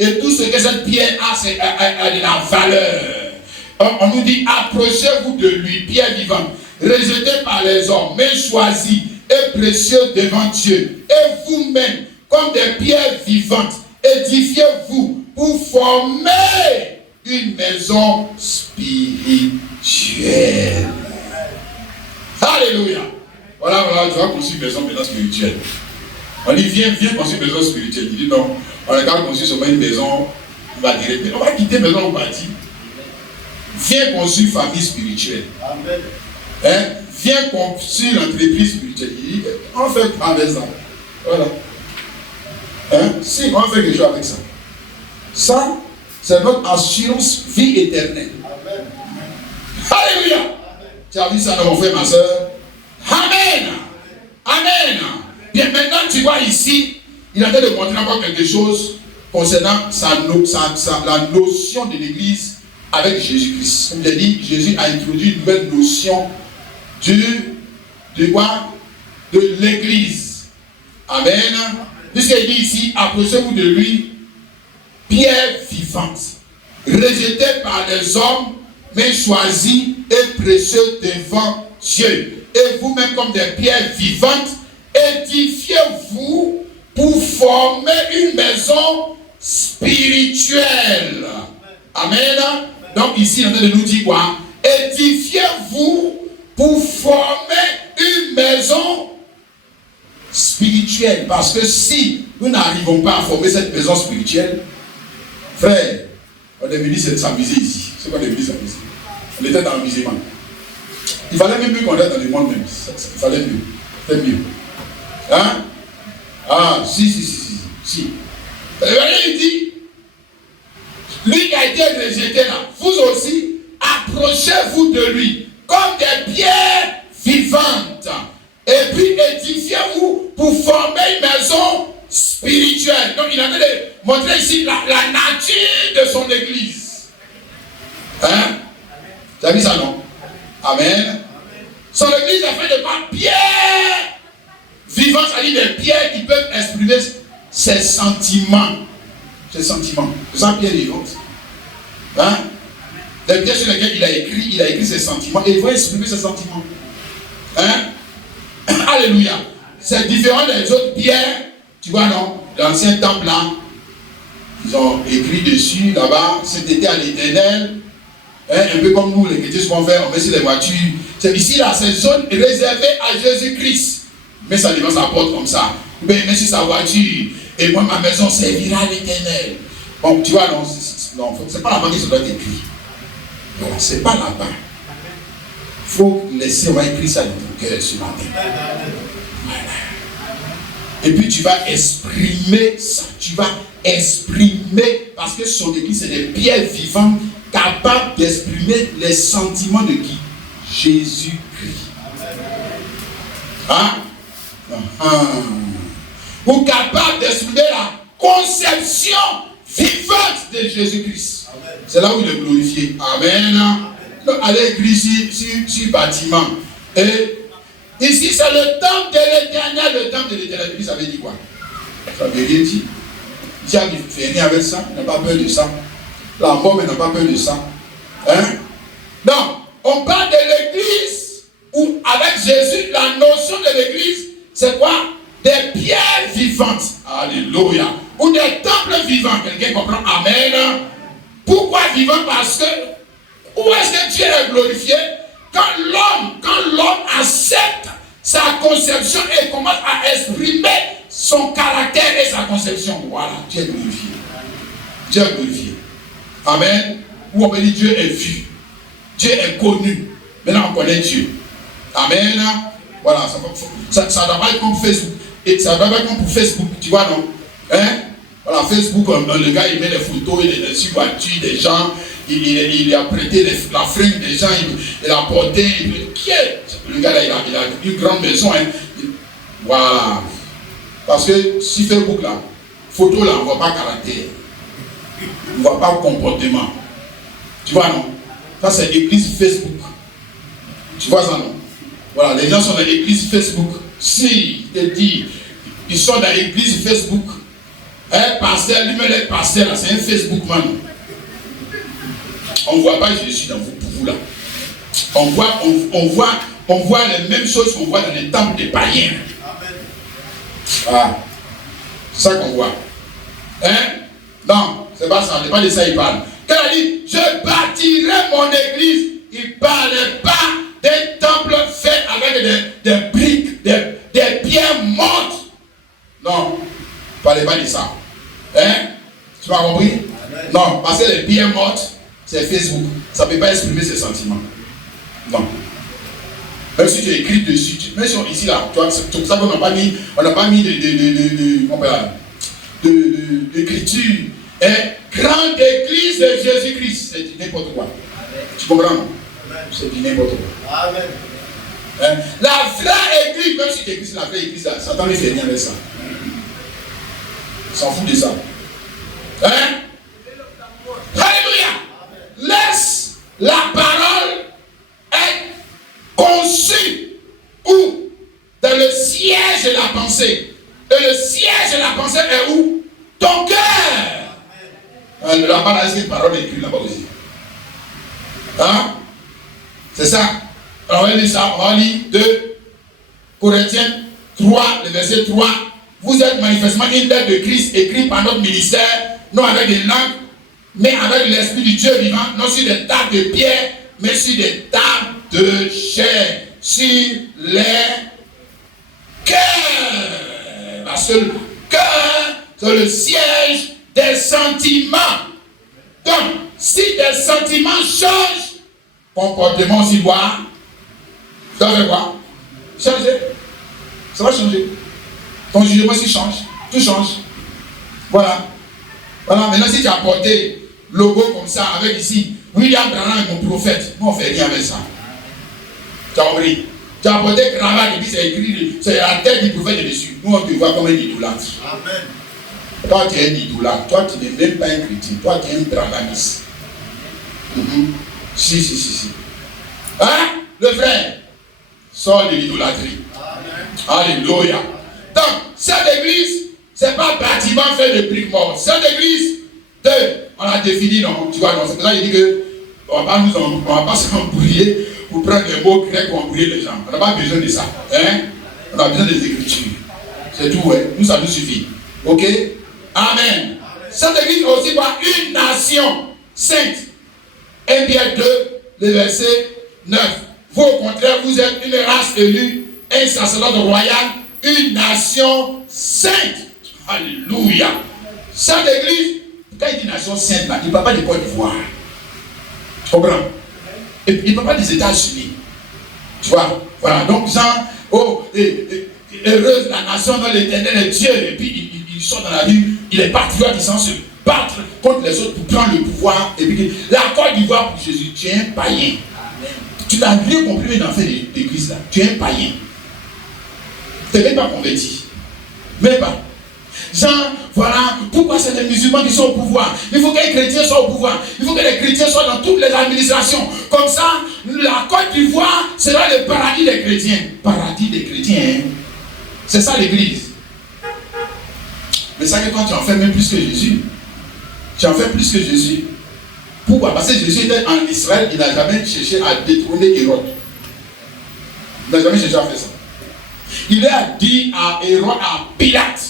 Et tout ce que cette pierre a, c'est de la valeur. On nous dit, approchez-vous de lui, pierre vivante, rejetée par les hommes, mais choisie et précieuse devant Dieu. Et vous-même, comme des pierres vivantes, édifiez-vous pour former une maison spirituelle. Alléluia. Voilà, tu vas construire une maison maintenant spirituelle. On dit, viens construire une maison spirituelle. Il dit, non, on regarde construire seulement une maison, on va dire, on va quitter la maison, on va dire. Viens construire une famille spirituelle. Amen. Hein? Viens construire l'entreprise spirituelle. Il dit, on fait quoi avec ça? Voilà. Hein? Si, on fait quelque chose avec ça. Ça, c'est notre assurance vie éternelle. Amen. Alléluia. Amen. Tu as vu ça, mon frère, ma soeur? Amen. Amen. Bien, maintenant, tu vois ici, il a fait de montrer encore quelque chose concernant la notion de l'église avec Jésus-Christ. Comme je l'ai dit, Jésus a introduit une nouvelle notion de l'église. Amen. Puisqu'il dit ici, approchez-vous de lui, pierre vivante, rejetée par les hommes, mais choisie et précieuse devant Dieu. Et vous-même, comme des pierres vivantes, édifiez-vous pour former une maison spirituelle. Amen. Donc ici, on est de nous dire quoi? Édifiez-vous pour former une maison spirituelle. Parce que si nous n'arrivons pas à former cette maison spirituelle, frère, on est venu s'amuser ici. C'est quoi on est venu s'amuser? On était dans l'amusement. Il fallait même mieux qu'on était dans le monde même. Il fallait mieux. C'était mieux. Hein? Ah, si. Il dit, Lui qui a été rejeté là, vous aussi, approchez-vous de lui comme des pierres vivantes. Et puis édifiez-vous pour former une maison spirituelle. Donc il a de montrer ici la nature de son église. Hein? Tu as vu ça, non? Amen. Son église est faite de quoi? Pierres vivantes, c'est-à-dire des pierres qui peuvent exprimer ses sentiments. Ses sentiments. C'est ça, pierre vivante. Hein? Les pierres sur lesquelles il a écrit ses sentiments et il va exprimer ses sentiments. Hein? Alléluia. C'est différent des autres pierres. Tu vois, non? L'ancien temple là, ils ont écrit dessus là-bas, c'était à l'Éternel. Hein? Un peu comme nous, les chrétiens, ce qu'on fait, on met sur les voitures. C'est ici là, c'est une zone réservée à Jésus-Christ. Mais ça devant sa porte comme ça. Mais met sur sa voiture. Et moi, ma maison servira à l'Éternel. Bon, tu vois, non, c'est pas là-bas que ça doit être écrit. Non, c'est pas là-bas. Il faut laisser, on va écrire ça dans ton cœur ce matin. Voilà. Et puis tu vas exprimer ça. Tu vas exprimer, parce que son église, c'est des pierres vivantes capables d'exprimer les sentiments de qui? Jésus-Christ. Hein? Ou capable d'exprimer la conception vivante de Jésus-Christ. C'est là où il est glorifié. Amen. Donc, allez écrire sur bâtiment. Et ici, c'est le temple de l'Éternel. Le temple de l'Éternel, ça veut dire quoi? Ça veut rien dire. Dieu a fait rien avec ça. Il n'a pas peur de ça. La mort, mais n'a pas peur de ça. Hein? Donc, on parle de l'église où, avec Jésus, la notion de l'église, c'est quoi? Des pierres vivantes. Alléluia. Ou des temples vivants. Quelqu'un comprend? Amen. Pourquoi vivant? Parce que où est-ce que Dieu est glorifié? Quand l'homme accepte sa conception et commence à exprimer son caractère et sa conception. Voilà, Dieu est glorifié. Dieu est glorifié. Amen. Où on peut dire Dieu est vu. Dieu est connu. Maintenant on connaît Dieu. Amen. Voilà, ça doit pas être comme Facebook. Et ça doit pas être comme pour Facebook, tu vois, non? Hein? Voilà, Facebook, le gars, il met les photos, il est sur voiture des gens, il a prêté la fringue des gens, il a porté, qui est? Le gars, là, il a une grande maison, hein? Voilà. Parce que si Facebook, là, photo, là, on ne voit pas caractère. On ne voit pas comportement. Tu vois, non? Ça, c'est l'église Facebook. Tu vois ça, non? Voilà, les gens sont dans l'église Facebook. Si, il te dit, ils sont dans l'église Facebook. Un pasteur, lui-même, le pasteur, là, c'est un Facebook man. On ne voit pas Jésus dans vous là. On voit les mêmes choses qu'on voit dans les temples des païens. Ah, c'est ça qu'on voit. Hein? Non, c'est pas ça, c'est pas de ça il parle. Quand il dit, je bâtirai mon église, il ne parlait pas des temples faits avec des briques, des pierres mortes. Non, il ne parlait pas de ça. Hein? Tu m'as compris? Amen. Non, parce que les pierres mortes, c'est Facebook. Ça ne peut pas exprimer ses sentiments. Non. Même si tu écris dessus, même si ici là, c'est pour ça qu'on n'a pas mis, d'écriture. Grande église de Jésus-Christ, c'est du n'importe quoi. Amen. Tu comprends? C'est du n'importe quoi. Amen. La vraie église, même si tu écris la vraie église, Satan ne fait rien avec ça. Il s'en fout de ça. Hein? Alléluia. Laisse la parole être conçue où? Dans le siège de la pensée. Et le siège de la pensée est où? Ton cœur. Là-bas, il y a une parole écrite là-bas aussi. Hein? C'est ça. Alors, on va lire ça. On va lire 2 Corinthiens 3, le verset 3. Vous êtes manifestement une lettre de Christ écrite par notre ministère, non avec des langues, mais avec l'Esprit du Dieu vivant, non sur des tables de pierre, mais sur des tables de chair, sur les cœurs. Parce que le cœur, c'est le siège des sentiments. Donc, si des sentiments changent, comportement aussi doit faire quoi? Changer. Ça va changer. Ton jugement aussi change. Tout change. Voilà. Voilà. Maintenant, si tu as porté logo comme ça, avec ici, William Branham est mon prophète. Moi, on ne fait rien avec ça. Tu as compris? Tu as apporté cravate et puis c'est écrit, c'est la tête du prophète dessus. Nous, on te voit comme un idolâtre. Amen. Toi, tu es un idolâtre. Toi, tu n'es même pas un chrétien. Toi, tu es un branhamiste. Si. Hein? Le frère, sort de l'idolâtrie. Alléluia. Donc, cette église, ce n'est pas un bâtiment fait de briques mortes. Cette église, on a défini, non? Tu vois, non, c'est pour ça qu'il dit que on va pas s'embrouiller pour prendre des mots grecs pour embrouiller les gens. On n'a pas besoin de ça. Hein? On a besoin des Écritures. C'est tout, ouais. Nous, ça nous suffit. Ok? Amen. Cette église est aussi par une nation sainte. 1 Pierre 2, le verset 9. Vous, au contraire, vous êtes une race élue, un sacerdoce royal, une nation sainte. Alléluia. Cette église, quand il dit nation sainte, là, il ne parle pas de Côte d'Ivoire. Tu comprends? Et il ne parle pas des États-Unis. Tu vois? Voilà. Donc, Jean, heureuse la nation dont l'Éternel est Dieu. Et puis, il sort dans la vie, il est patriote, il s'en se battre contre les autres pour prendre le pouvoir. Et puis, la Côte d'Ivoire pour Jésus, tu es un païen. Tu n'as rien compris dans cette église là. Tu es un païen. Tu n'es même pas converti. Même pas. Jean, voilà, pourquoi c'est les musulmans qui sont au pouvoir? Il faut que les chrétiens soient au pouvoir. Il faut que les chrétiens soient dans toutes les administrations. Comme ça, la Côte d'Ivoire sera le paradis des chrétiens. Paradis des chrétiens, hein? C'est ça l'église. Mais ça que toi, tu en fais même plus que Jésus. Tu en fais plus que Jésus. Pourquoi? Parce que Jésus était en Israël, il n'a jamais cherché à détrôner Hérode. Il n'a jamais cherché à faire ça. Il a dit à Hérode, à Pilate,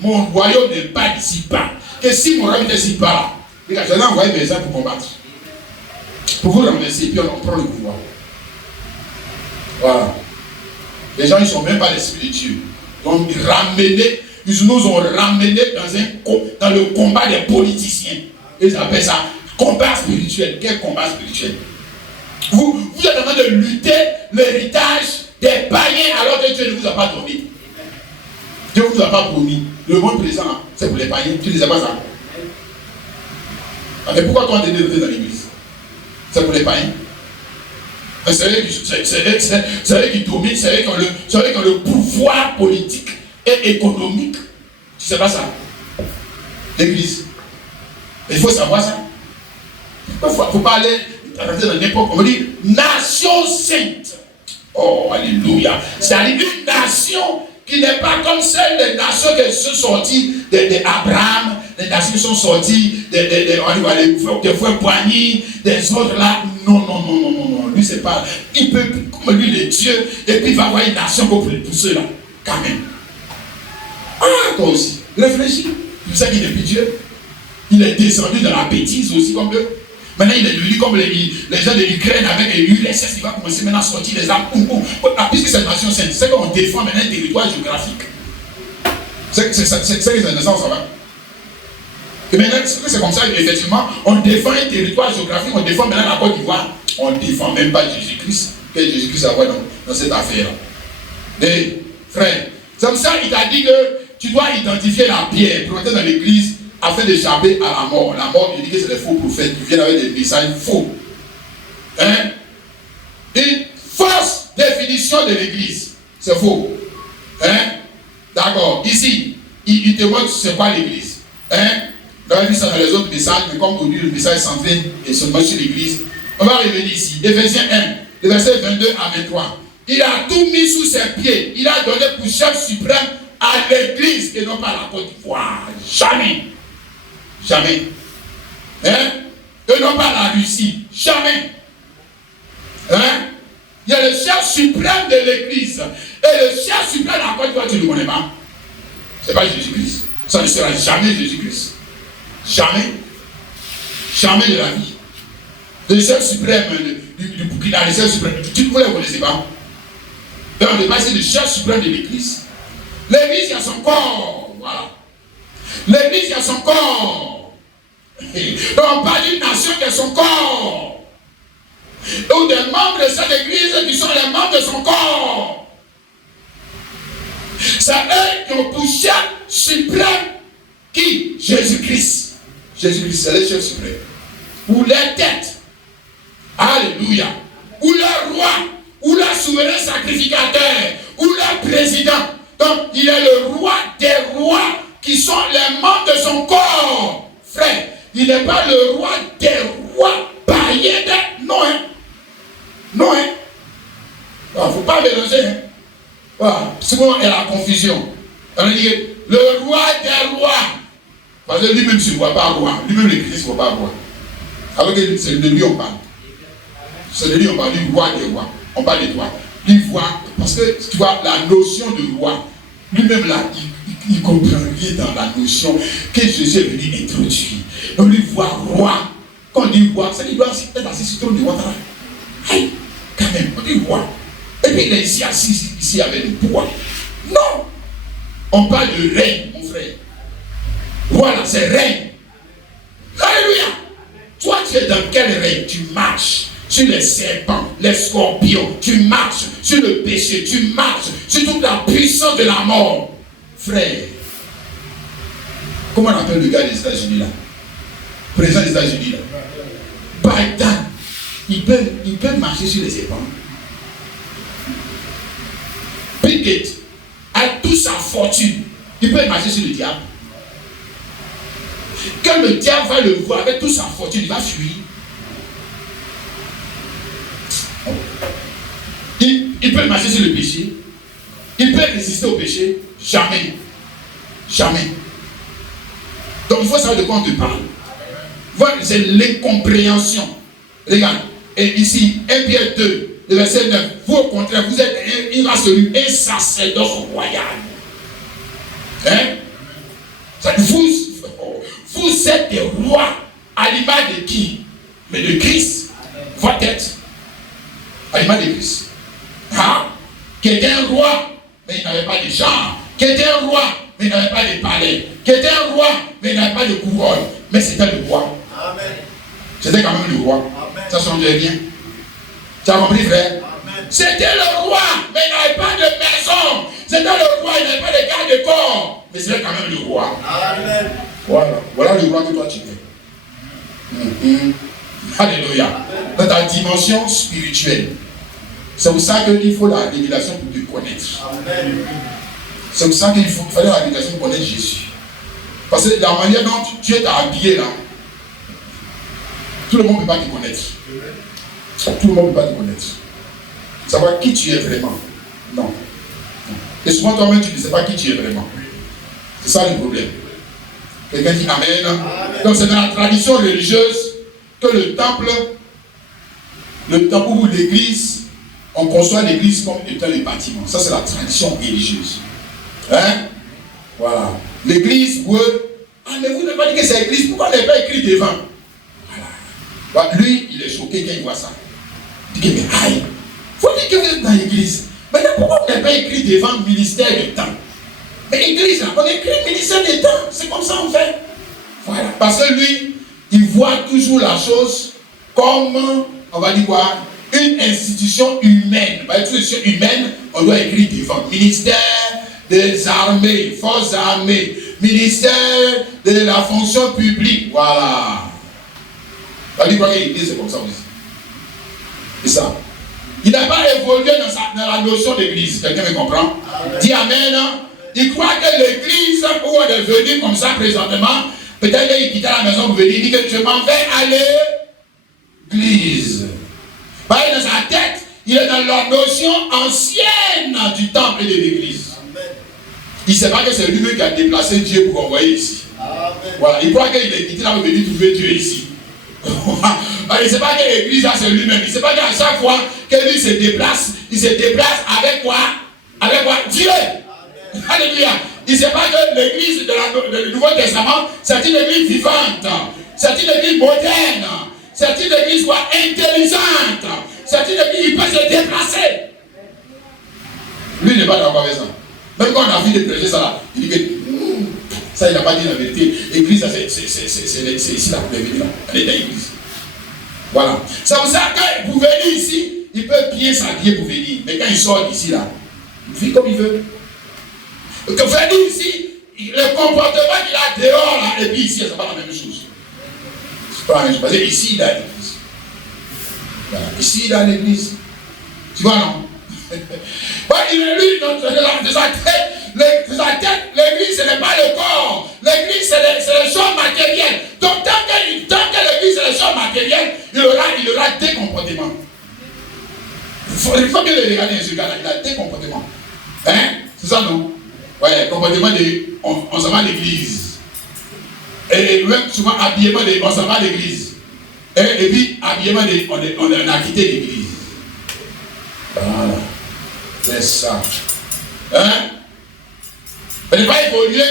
mon royaume n'est pas d'ici bas. Que si mon royaume était ici bas, je vais envoyer mes gens pour combattre. Pour vous renverser, puis on prend le pouvoir. Voilà. Les gens, ils ne sont même pas l'esprit de Dieu. Donc, ils nous ont ramenés dans le combat des politiciens. Ils appellent ça combat spirituel. Quel combat spirituel? Vous êtes en train de lutter l'héritage des païens alors que Dieu ne vous a pas donné. Dieu ne vous a pas promis. Le monde présent, c'est pour les païens. Tu ne les as pas ça. Mais pourquoi toi tu es dans l'église? C'est pour les païens. C'est eux qui dominent, c'est eux qui ont le pouvoir politique et économique. Tu ne sais pas ça? L'église. Il faut savoir ça. Il ne faut pas aller dans n'importe quoi. On dit nation sainte. Oh, alléluia. C'est-à-dire une nation qui n'est pas comme celle des nations qui sont sorties d'Abraham, des nations qui sont sorties des frères Poigny, des autres là. Non. Lui, c'est pas. Il peut, comme lui, il est Dieu, et puis il va avoir une nation pour ceux-là. Quand même. Ah, toi aussi. Réfléchis. Tu sais qu'il n'est plus Dieu. Il est descendu dans la bêtise aussi comme eux. Maintenant, il est devenu comme les gens de l'Ukraine avec l'URSS. Il va commencer maintenant à sortir les armes. Puisque c'est une nation sainte, c'est qu'on défend maintenant un territoire géographique. C'est que c'est une naissance, ça va. Et maintenant, c'est comme ça, effectivement, on défend un territoire géographique, on défend maintenant la Côte d'Ivoire. On ne défend même pas Jésus-Christ. Que Jésus-Christ a dans cette affaire-là. Mais, frère, c'est comme ça qu'il t'a dit que tu dois identifier la pierre, planter dans l'église, afin d'échapper à la mort. La mort, il dit que c'est des faux prophètes qui viennent avec des messages faux. Hein? Une fausse définition de l'église. C'est faux. Hein? D'accord. Ici, il te montre c'est quoi l'église. Hein? On a vu ça dans les autres messages, mais comme aujourd'hui le message est centré et seulement sur l'église, on va revenir ici. Éphésiens 1, le verset 22 à 23. Il a tout mis sous ses pieds. Il a donné pour chef suprême à l'église et non pas à la Côte d'Ivoire. Jamais. Jamais. Hein? Et non pas la Russie. Jamais. Hein? Il y a le chef suprême de l'église. Et le chef suprême de la Côte d'Ivoire, tu ne le connais pas. Ce n'est pas Jésus-Christ. Ça ne sera jamais Jésus-Christ. Jamais. Jamais de la vie. Le chef suprême du Burkina, le chef suprême, vous ne le connaissez pas. Et on n'est pas ici le chef suprême de l'église. L'église, il y a son corps. Voilà. L'église, il y a son corps. Donc on parle d'une nation qui a son corps. Ou des membres de cette église qui sont les membres de son corps. C'est eux qui ont pour chef suprême qui? Jésus-Christ. Jésus-Christ, c'est le chef suprême. ou les têtes. Alléluia. Ou le roi, ou le souverain sacrificateur, ou le président. Donc, il est le roi des rois qui sont les membres de son corps. Frère, il n'est pas le roi des rois païens. Non, hein. Non, hein. Il ne faut pas mélanger, hein. Voilà. Souvent, il y a la confusion. On dit le roi des rois. Parce que lui-même ne se voit pas roi. Lui-même, le Christ ne se voit pas roi. Alors que c'est de lui on parle. C'est de lui on parle du roi des rois. On parle de toi. Lui voit, parce que tu vois, la notion de roi, lui-même là, il comprend rien dans la notion que Jésus est venu introduire. Donc lui voit roi. Quand on dit roi, c'est qu'il doit être assis sur le trône de Ouattara. Aïe, quand même, on dit roi. Et puis il est ici assis, ici avec le pouvoir. Non! On parle de règne, mon frère. Voilà, c'est règne. Alléluia! Toi, tu es dans quel règne? Tu marches sur les serpents, les scorpions. Tu marches sur le péché. Tu marches sur toute la puissance de la mort. Frère, comment on appelle le gars des États-Unis là? Président des États-Unis là? Biden. Il peut marcher sur les serpents. Bill Gates a toute sa fortune. Il peut marcher sur le diable. Quand le diable va le voir avec toute sa fortune, il va fuir. Il peut marcher sur le péché. Il peut résister au péché. Jamais. Jamais. Donc il faut savoir de quoi on te parle. Voilà, c'est l'incompréhension. Regarde. Et ici, 1 Pierre 2, le verset 9. Vous au contraire, vous êtes une race élue, un sacerdoce royal. Hein? Vous êtes des rois à l'image de qui? Mais de Christ. Votre tête. À l'image de Christ. Hein? Qui était un roi, mais il n'avait pas de genre. Qui était un roi, mais il n'avait pas de palais. Qui était un roi, mais il n'avait pas de couronne. Mais c'était le roi. Amen. C'était quand même le roi. Amen. Ça songeait bien. Tu as compris, frère? Amen. C'était le roi, mais il n'avait pas de maison. C'était le roi, il n'avait pas de garde de corps. Mais c'était quand même le roi. Amen. Voilà le roi que toi tu es. Alléluia. Dans ta dimension spirituelle. C'est pour ça qu'il faut la révélation pour te connaître. Amen. C'est pour ça qu'il fallait la révélation pour connaître Jésus. Parce que la manière dont tu es habillé là, tout le monde ne peut pas te connaître. Tout le monde ne peut pas te connaître. Savoir qui tu es vraiment. Non. Et souvent toi-même tu ne sais pas qui tu es vraiment. C'est ça le problème. Quelqu'un dit Amen. Amen. Donc c'est dans la tradition religieuse que le temple ou l'église, on conçoit l'église comme étant le bâtiment. Ça c'est la tradition religieuse. Hein? Voilà. L'église, mais vous n'avez pas dit que c'est l'église, pourquoi on n'a pas écrit devant? Voilà. Bah, lui, il est choqué quand il voit ça. Il dit, mais aïe, faut dire que vous êtes dans l'église. Mais pourquoi on n'a pas écrit devant ministère du temps? Mais l'église, on écrit ministère du temps. C'est comme ça on fait. Voilà. Parce que lui, il voit toujours la chose comme, on va dire quoi, une institution humaine. Une institution humaine, on doit écrire devant. Ministère des armées, forces armées, ministère de la fonction publique. Voilà. On va dire quoi que l'église, c'est comme ça aussi. C'est ça. Il n'a pas évolué dans la notion d'église. Quelqu'un me comprend? Amen. Dis Amen. Il croit que l'église, où on est venu comme ça présentement, peut-être qu'il quitte la maison pour venir, il dit que je m'en vais à l'église. Dans sa tête, il est dans la notion ancienne du temple et de l'église. Il ne sait pas que c'est lui-même qui a déplacé Dieu pour envoyer ici. Amen. Voilà. Il croit qu'il est quitté là pour venir trouver Dieu ici. Il ne sait pas que l'église là c'est lui-même. Il ne sait pas qu'à chaque fois que lui se déplace, il se déplace avec quoi? Avec quoi? Dieu. Amen. Alléluia. Il ne sait pas que l'église du Nouveau Testament, c'est une église vivante. C'est une église moderne. C'est une église quoi? Intelligente. C'est une église qui peut se déplacer. Lui il n'est pas d'accord avec ça. Même quand on a vu de prêcher ça là, il dit que ça il n'a pas dit la vérité. L'église c'est ici là, vous venir là. Elle est dans l'église. Voilà. C'est pour ça que pour venir ici, il peut bien s'habiller pour venir. Mais quand il sort d'ici là, il vit comme il veut. Que venir ici, le comportement qu'il a dehors là, et puis ici, c'est pas la même chose. Parce que ici, il a l'église. Voilà. Ici, il a l'église. Tu vois, non? Il est lui, de sa tête, l'église, ce n'est pas le corps. L'église, c'est les choses matérielles. Donc, tant que l'église, c'est les choses matérielles, il aura des comportements. Il faut que le regarder, ce gars-là, il a des comportements. Hein? C'est ça, non? Ouais, comportement on s'en va à l'église. Et même souvent, habillement, on s'en va à l'église. Et puis, habillement, on a quitté l'église. Voilà. C'est ça. Hein? Mais il n'est pas évolué.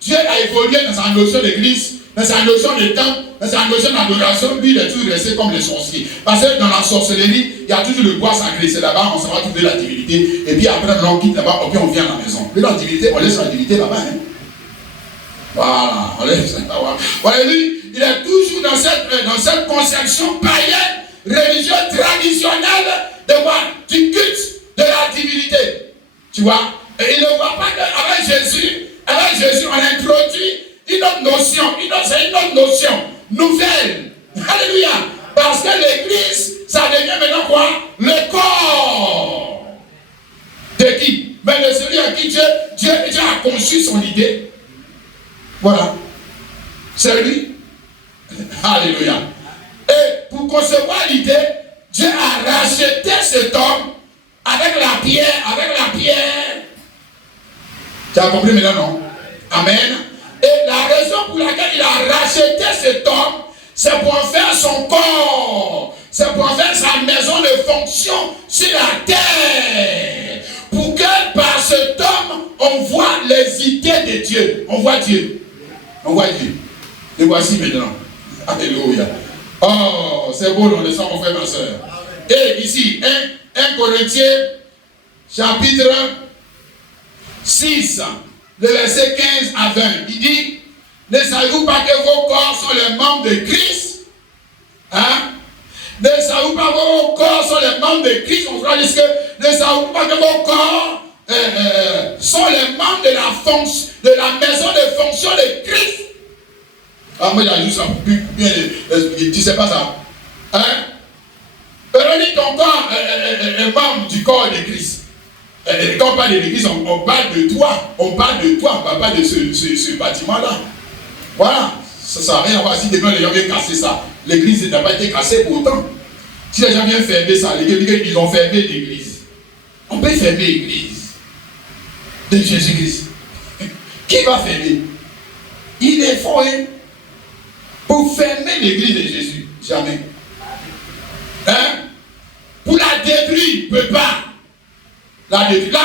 Dieu a évolué dans sa notion d'église, dans sa notion de temple, dans sa notion d'adoration. Lui, il est toujours resté comme les sorciers. Parce que dans la sorcellerie, il y a toujours le bois sacré. C'est là-bas, on s'en va trouver la divinité. Et puis après, on quitte là-bas, et puis on vient à la maison. Mais la divinité, on laisse la divinité là-bas. Hein? Voilà, on laisse là-bas. Voilà, lui, il est toujours dans cette conception païenne, religieuse, traditionnelle, du culte de la divinité. Tu vois? Et il ne voit pas qu'avec Jésus, on a introduit une autre notion, c'est une autre notion nouvelle. Alléluia. Parce que l'église, ça devient maintenant quoi? Le corps. De qui? Mais de celui à qui Dieu a conçu son idée. Voilà. C'est lui. Alléluia. Et pour concevoir l'idée, Dieu a racheté cet homme avec la pierre. Tu as compris maintenant, non? Amen. Et la raison pour laquelle il a racheté cet homme, c'est pour en faire son corps. C'est pour en faire sa maison de fonction sur la terre. Pour que par cet homme, on voit les idées de Dieu. On voit Dieu. Et voici maintenant. Alléluia. Oh, c'est beau, on le sent, mon frère, ma soeur. Et ici, 1 Corinthiens, chapitre 6, le verset 15 à 20. Il dit, ne savez-vous pas que vos corps sont les membres de Christ? Hein? Ne savez-vous pas que vos corps sont les membres de Christ? On va dire que ne savez-vous pas que vos corps sont les membres de la maison de fonction de Christ? Ah, moi, j'ai juste ça pour bien expliquer. Tu sais pas ça? Hein? Véronique, ton corps est membre du corps de Christ. Quand on parle de l'église, on parle de toi. On parle de toi, on ne parle pas de ce bâtiment-là. Voilà. Ça ne sert à rien à voir si demain les gens viennent casser ça. L'église n'a pas été cassée pour autant. Si les gens viennent fermer ça, ils ont fermé l'église. On peut fermer l'église de Jésus-Christ. Qui va fermer? Il est fort, hein? Pour fermer l'église de Jésus. Jamais. Hein? Pour la détruire, il ne peut pas. La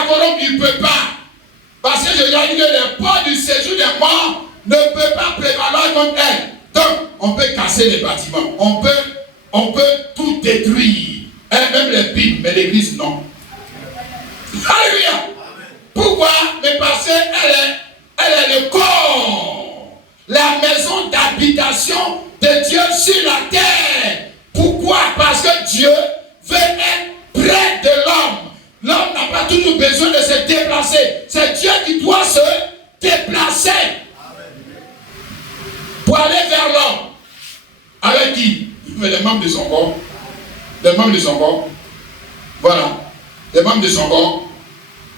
corrompre, il ne peut pas. Parce que je lui ai dit que les portes du séjour des morts ne peuvent pas prévaloir contre elle. Donc, on peut casser les bâtiments. On peut tout détruire. Même les Bibles, mais l'église, non. Alléluia. Pourquoi? Mais parce qu'elle est le corps. La maison d'habitation de Dieu sur la terre. Pourquoi? Parce que Dieu veut être près de l'homme. L'homme n'a pas toujours besoin de se déplacer. C'est Dieu qui doit se déplacer pour aller vers l'homme. Avec qui? Mais les membres de son corps. Les membres de son corps. Voilà. Les membres de son corps.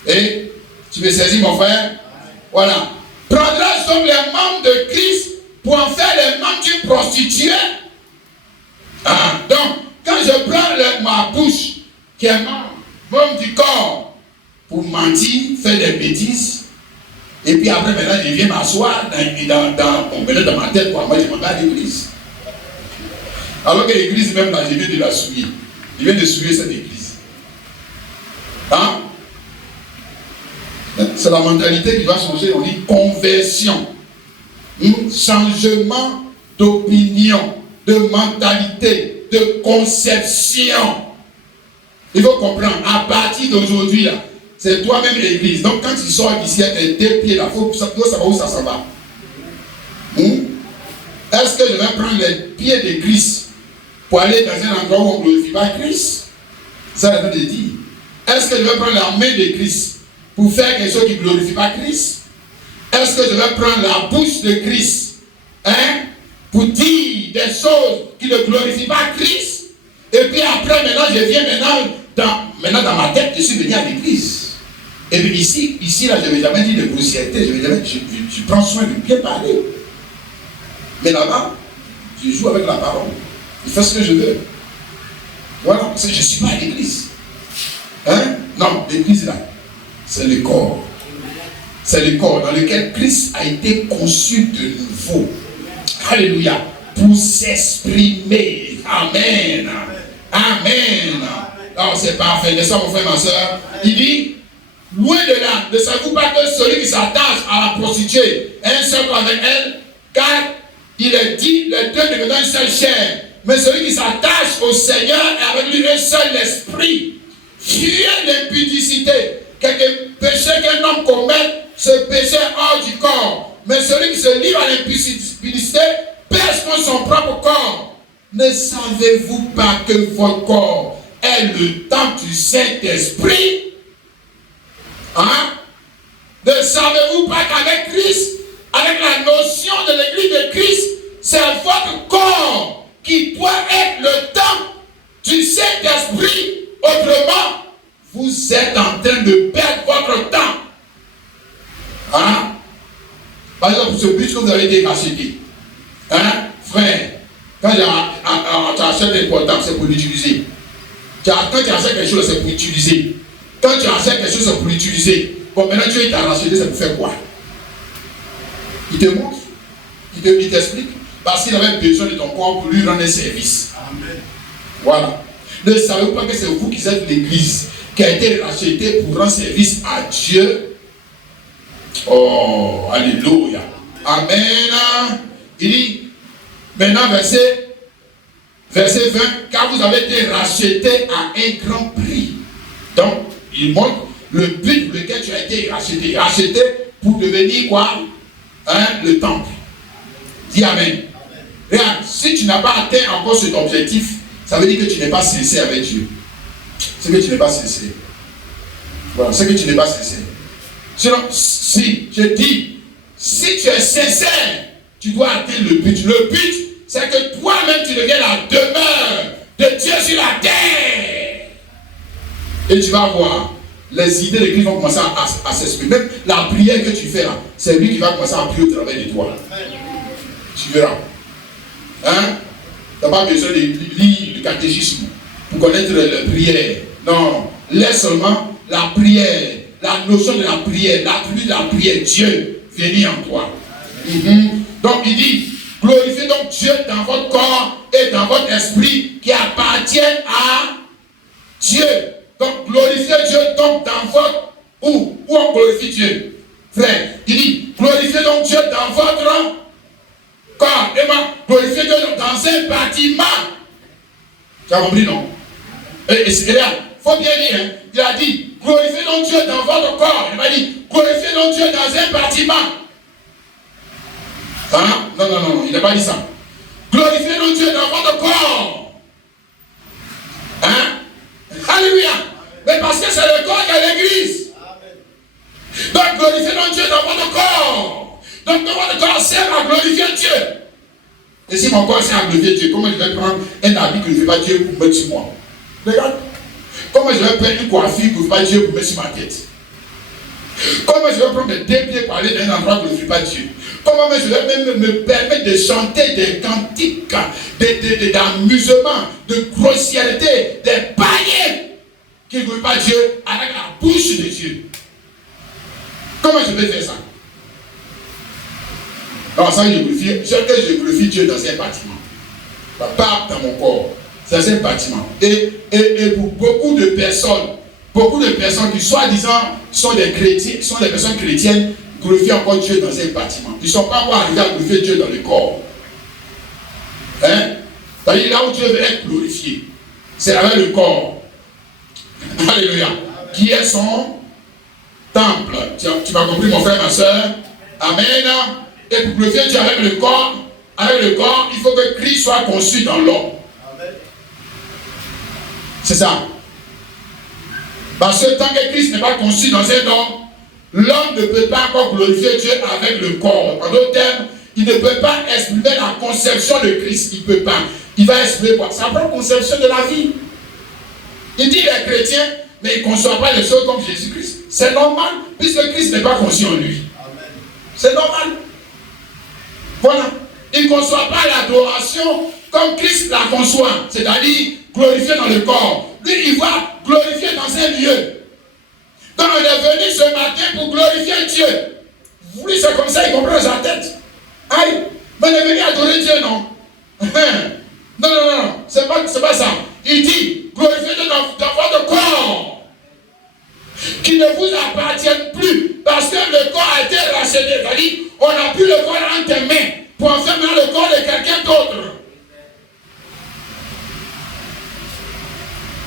Et tu me saisis, mon frère? Voilà. Prendras donc les membres de Christ pour en faire les membres d'une prostituée. Ah, donc, quand je prends ma bouche, qui est membre du corps, pour mentir, faire des bêtises, et puis après, maintenant, je viens m'asseoir dans ma tête, quoi. Moi, je m'en vais à l'église. Alors que l'église, même là, je viens de la souiller. Je viens de souiller cette église. Hein? C'est la mentalité qui va changer. On dit conversion. Changement d'opinion, de mentalité, de conception. Il faut comprendre, à partir d'aujourd'hui, là, c'est toi-même l'église. Donc quand tu sors d'ici avec tes deux pieds là, il faut savoir où ça s'en va. Est-ce que je vais prendre les pieds de Christ pour aller dans un endroit où on ne glorifie pas Christ? Ça, la veut dire. Est-ce que je vais prendre la main de Christ pour faire quelque chose qui ne glorifie pas Christ? Est-ce que je vais prendre la bouche de Christ pour dire des choses qui ne glorifient pas Christ. Et puis après, maintenant, je viens maintenant dans ma tête, je suis venu à l'église. Et puis ici là, je ne vais jamais dire de grossièreté, je prends soin de bien parler. Mais là-bas, je joue avec la parole. Je fais ce que je veux. Voilà, parce que je ne suis pas à l'église. Hein? Non, l'église là, c'est le corps. C'est le corps dans lequel Christ a été conçu de nouveau. Alléluia. Pour s'exprimer. Amen. Amen. Alors c'est parfait. N'est-ce pas mon frère, ma soeur? Il dit, loin de là, ne savez-vous pas que celui qui s'attache à la prostituée est un seul avec elle, car il est dit, les deux deviennent une seule chair. Mais celui qui s'attache au Seigneur est avec lui un seul esprit. Fuyez l'impudicité. Quelque péché qu'un homme commet, ce péché est hors du corps. Mais celui qui se livre à l'impudicité pèse contre son propre corps. Ne savez-vous pas que votre corps est le temple du Saint-Esprit? Hein? Ne savez-vous pas qu'avec Christ, avec la notion de l'église de Christ, c'est votre corps qui doit être le temple du Saint-Esprit? Autrement, vous êtes en train de perdre votre temps. Hein? Par exemple, ce bus que vous avez été racheté. Hein? Frère, quand tu achètes un portable, c'est pour l'utiliser. Quand tu achètes quelque chose, c'est pour l'utiliser. Quand tu achètes quelque chose, c'est pour l'utiliser. Bon, maintenant, Dieu t'a racheté, c'est pour faire quoi? Il te montre. Il t'explique. Parce qu'il avait besoin de ton corps pour lui rendre un service. Amen. Voilà. Ne savez-vous pas que c'est vous qui êtes l'église qui a été rachetée pour rendre service à Dieu? Oh, alléluia. Amen. Il dit, maintenant verset 20, car vous avez été rachetés à un grand prix. Donc, il montre le but pour lequel tu as été racheté. Racheté pour devenir quoi? Hein, le temple. Dis Amen. Regarde, si tu n'as pas atteint encore cet objectif, ça veut dire que tu n'es pas sincère avec Dieu. C'est que tu n'es pas sincère. Voilà, c'est que tu n'es pas sincère. Sinon, si je dis, si tu es sincère, tu dois atteindre le but. Le but, c'est que toi-même tu deviens la demeure de Dieu sur la terre. Et tu vas voir, les idées de Christ vont commencer à s'exprimer. Même la prière que tu fais là, c'est lui qui va commencer à prier au travers de toi. Tu verras. Hein? Tu n'as pas besoin de lire le catéchisme pour connaître la prière. Non, laisse seulement la prière, la notion de la prière, l'attribut de la prière, Dieu venir en toi. Donc il dit, glorifiez donc Dieu dans votre corps et dans votre esprit qui appartiennent à Dieu. Donc glorifiez Dieu donc dans votre... Où on glorifie Dieu? Frère, il dit, glorifiez donc Dieu dans votre corps. Et moi, glorifiez Dieu dans un bâtiment. Tu as compris, non? Et là, il faut bien dire, hein, il a dit, glorifiez donc Dieu dans votre corps. Il m'a dit, glorifiez donc Dieu dans un bâtiment. Hein? Non, il n'a pas dit ça. Glorifiez donc Dieu dans votre corps. Hein? Alléluia. Mais parce que c'est le corps qui est l'église. Donc glorifiez donc Dieu dans votre corps. Donc dans votre corps sert à glorifier Dieu. Et si mon corps sert à glorifier Dieu, comment je vais prendre un habit que je ne fais pas Dieu pour mettre sur moi? Regarde. Comment je vais prendre une coiffure que je ne fais pas Dieu pour mettre sur ma tête? Comment je vais prendre des pieds pour aller dans un endroit que je ne fais pas Dieu? Comment je vais même me permettre de chanter des cantiques, d'amusement, de grossièreté, des païens qui ne glorifient pas Dieu avec la bouche de Dieu? Comment je vais faire ça? Non, ça, je glorifie Dieu dans un bâtiment. Pas dans mon corps. C'est un bâtiment. Et pour beaucoup de personnes qui, soi-disant, sont des chrétiens, sont des personnes chrétiennes, glorifient encore Dieu dans un bâtiment. Ils ne sont pas encore arrivés à glorifier Dieu dans le corps. Hein? C'est-à-dire là où Dieu veut être glorifié, c'est avec le corps. Alléluia. Qui est son temple. Tu m'as compris, mon frère, ma soeur? Amen. Et pour glorifier Dieu avec le corps, il faut que Christ soit conçu dans l'homme. C'est ça. Parce que tant que Christ n'est pas conçu dans un homme, l'homme ne peut pas encore glorifier Dieu avec le corps. En d'autres termes, il ne peut pas exprimer la conception de Christ. Il ne peut pas. Il va exprimer quoi? Sa propre conception de la vie. Il dit qu'il est chrétien, mais il ne conçoit pas les choses comme Jésus-Christ. C'est normal, puisque Christ n'est pas conçu en lui. C'est normal. Voilà. Il ne conçoit pas l'adoration comme Christ la conçoit, c'est-à-dire glorifié dans le corps. Lui, il va glorifier dans un lieu. Donc, il est venu ce matin pour glorifier Dieu. Lui, c'est comme ça, il comprend dans sa tête. Aïe, mais il est venu adorer Dieu, non? Non, c'est pas ça. Il dit, glorifiez Dieu dans votre corps, qui ne vous appartienne plus, parce que le corps a été racheté. C'est-à-dire, on n'a plus le corps entre tes mains pour en faire le corps de quelqu'un d'autre.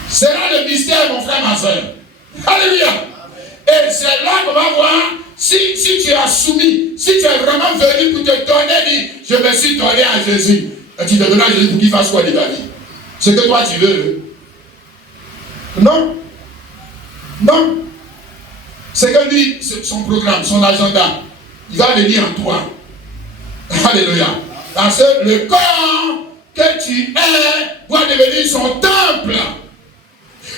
C'est là le mystère, mon frère, ma soeur. Alléluia. Et c'est là qu'on va voir si tu as soumis, si tu es vraiment venu pour te donner, je me suis donné à Jésus. Et tu te donnes à Jésus pour qu'il fasse quoi de ta vie? Ce que toi tu veux. Non. Non. C'est que lui, son programme, son agenda, il va venir en toi. Alléluia. Parce que le corps que tu es doit devenir son temple.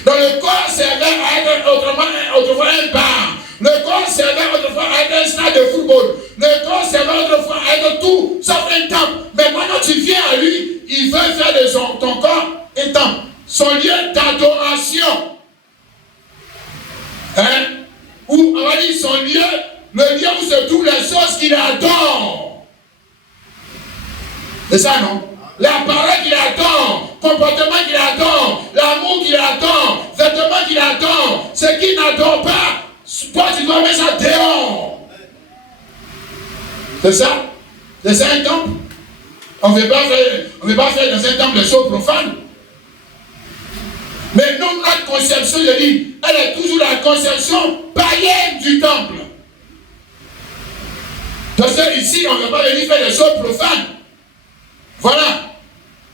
Donc le corps servait à être autrefois un bar. Le corps servait autrefois à être un stade de football. Le corps servait autrefois à être tout sauf un temple. Mais maintenant tu viens à lui, il veut faire de ton corps un temple. Son lieu d'adoration. Hein? Ou on va dire son lieu, le lieu où se trouvent les choses qu'il adore. C'est ça, non? La parole qu'il adore, comportement qu'il adore, l'amour qu'il adore, vêtements qu'il adore, ce qu'il n'adore pas, toi tu dois mettre ça dehors. C'est ça? C'est ça un temple? On ne veut pas faire dans un temple des choses profanes. Mais nous, notre conception, je dis, elle est toujours la conception païenne du temple. Parce que ici, on ne veut pas venir faire des choses profanes. Voilà.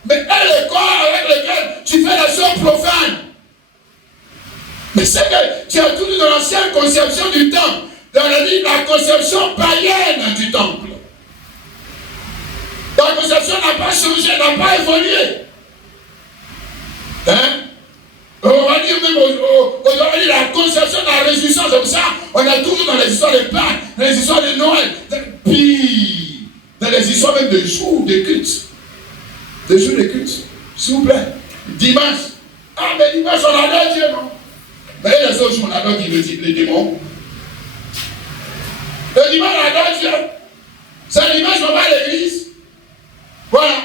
Mais elle, le corps avec lequel tu fais des choses profanes. Mais c'est que tu es toujours dans l'ancienne conception du temple. Dans la conception païenne du temple. Ta conception n'a pas changé, n'a pas évolué. Hein? On va dire même aujourd'hui la conception de la résurrection, comme ça, on est toujours dans les histoires de Pâques, dans les histoires de Noël, puis dans les histoires même de jours de culte. Des jours de culte, s'il vous plaît. Dimanche. Ah, mais dimanche, on adore Dieu, non? Mais les autres jours, on adore les démons. Le dimanche, on adore Dieu. C'est le dimanche, on va à l'église. Voilà.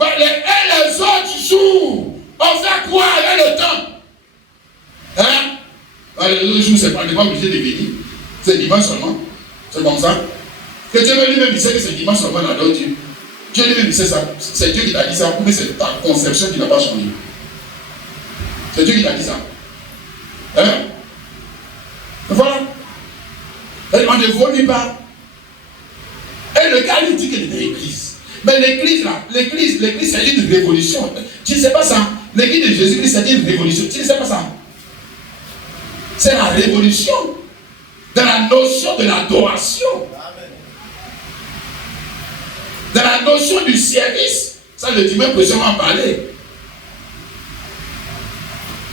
Et les autres jours, on fait quoi avec le temps? Hein? Les autres jours, c'est pas obligé de venir. C'est dimanche seulement. C'est comme ça. Que Dieu lui-même, il sait que c'est dimanche seulement, on adore Dieu. Dieu lui-même, c'est ça. C'est Dieu qui t'a dit ça, mais c'est ta conception qui n'a pas changé. C'est Dieu qui t'a dit ça. Hein? Voilà. Et on ne vomit pas. Et le gars lui dit qu'il est l'église. Mais l'église, là, l'église, c'est une révolution. Tu ne sais pas ça. L'église de Jésus-Christ, c'est une révolution. Tu ne sais pas ça. C'est la révolution dans la notion de l'adoration. Dans la notion du service. Ça, le dimanche, peut en parler.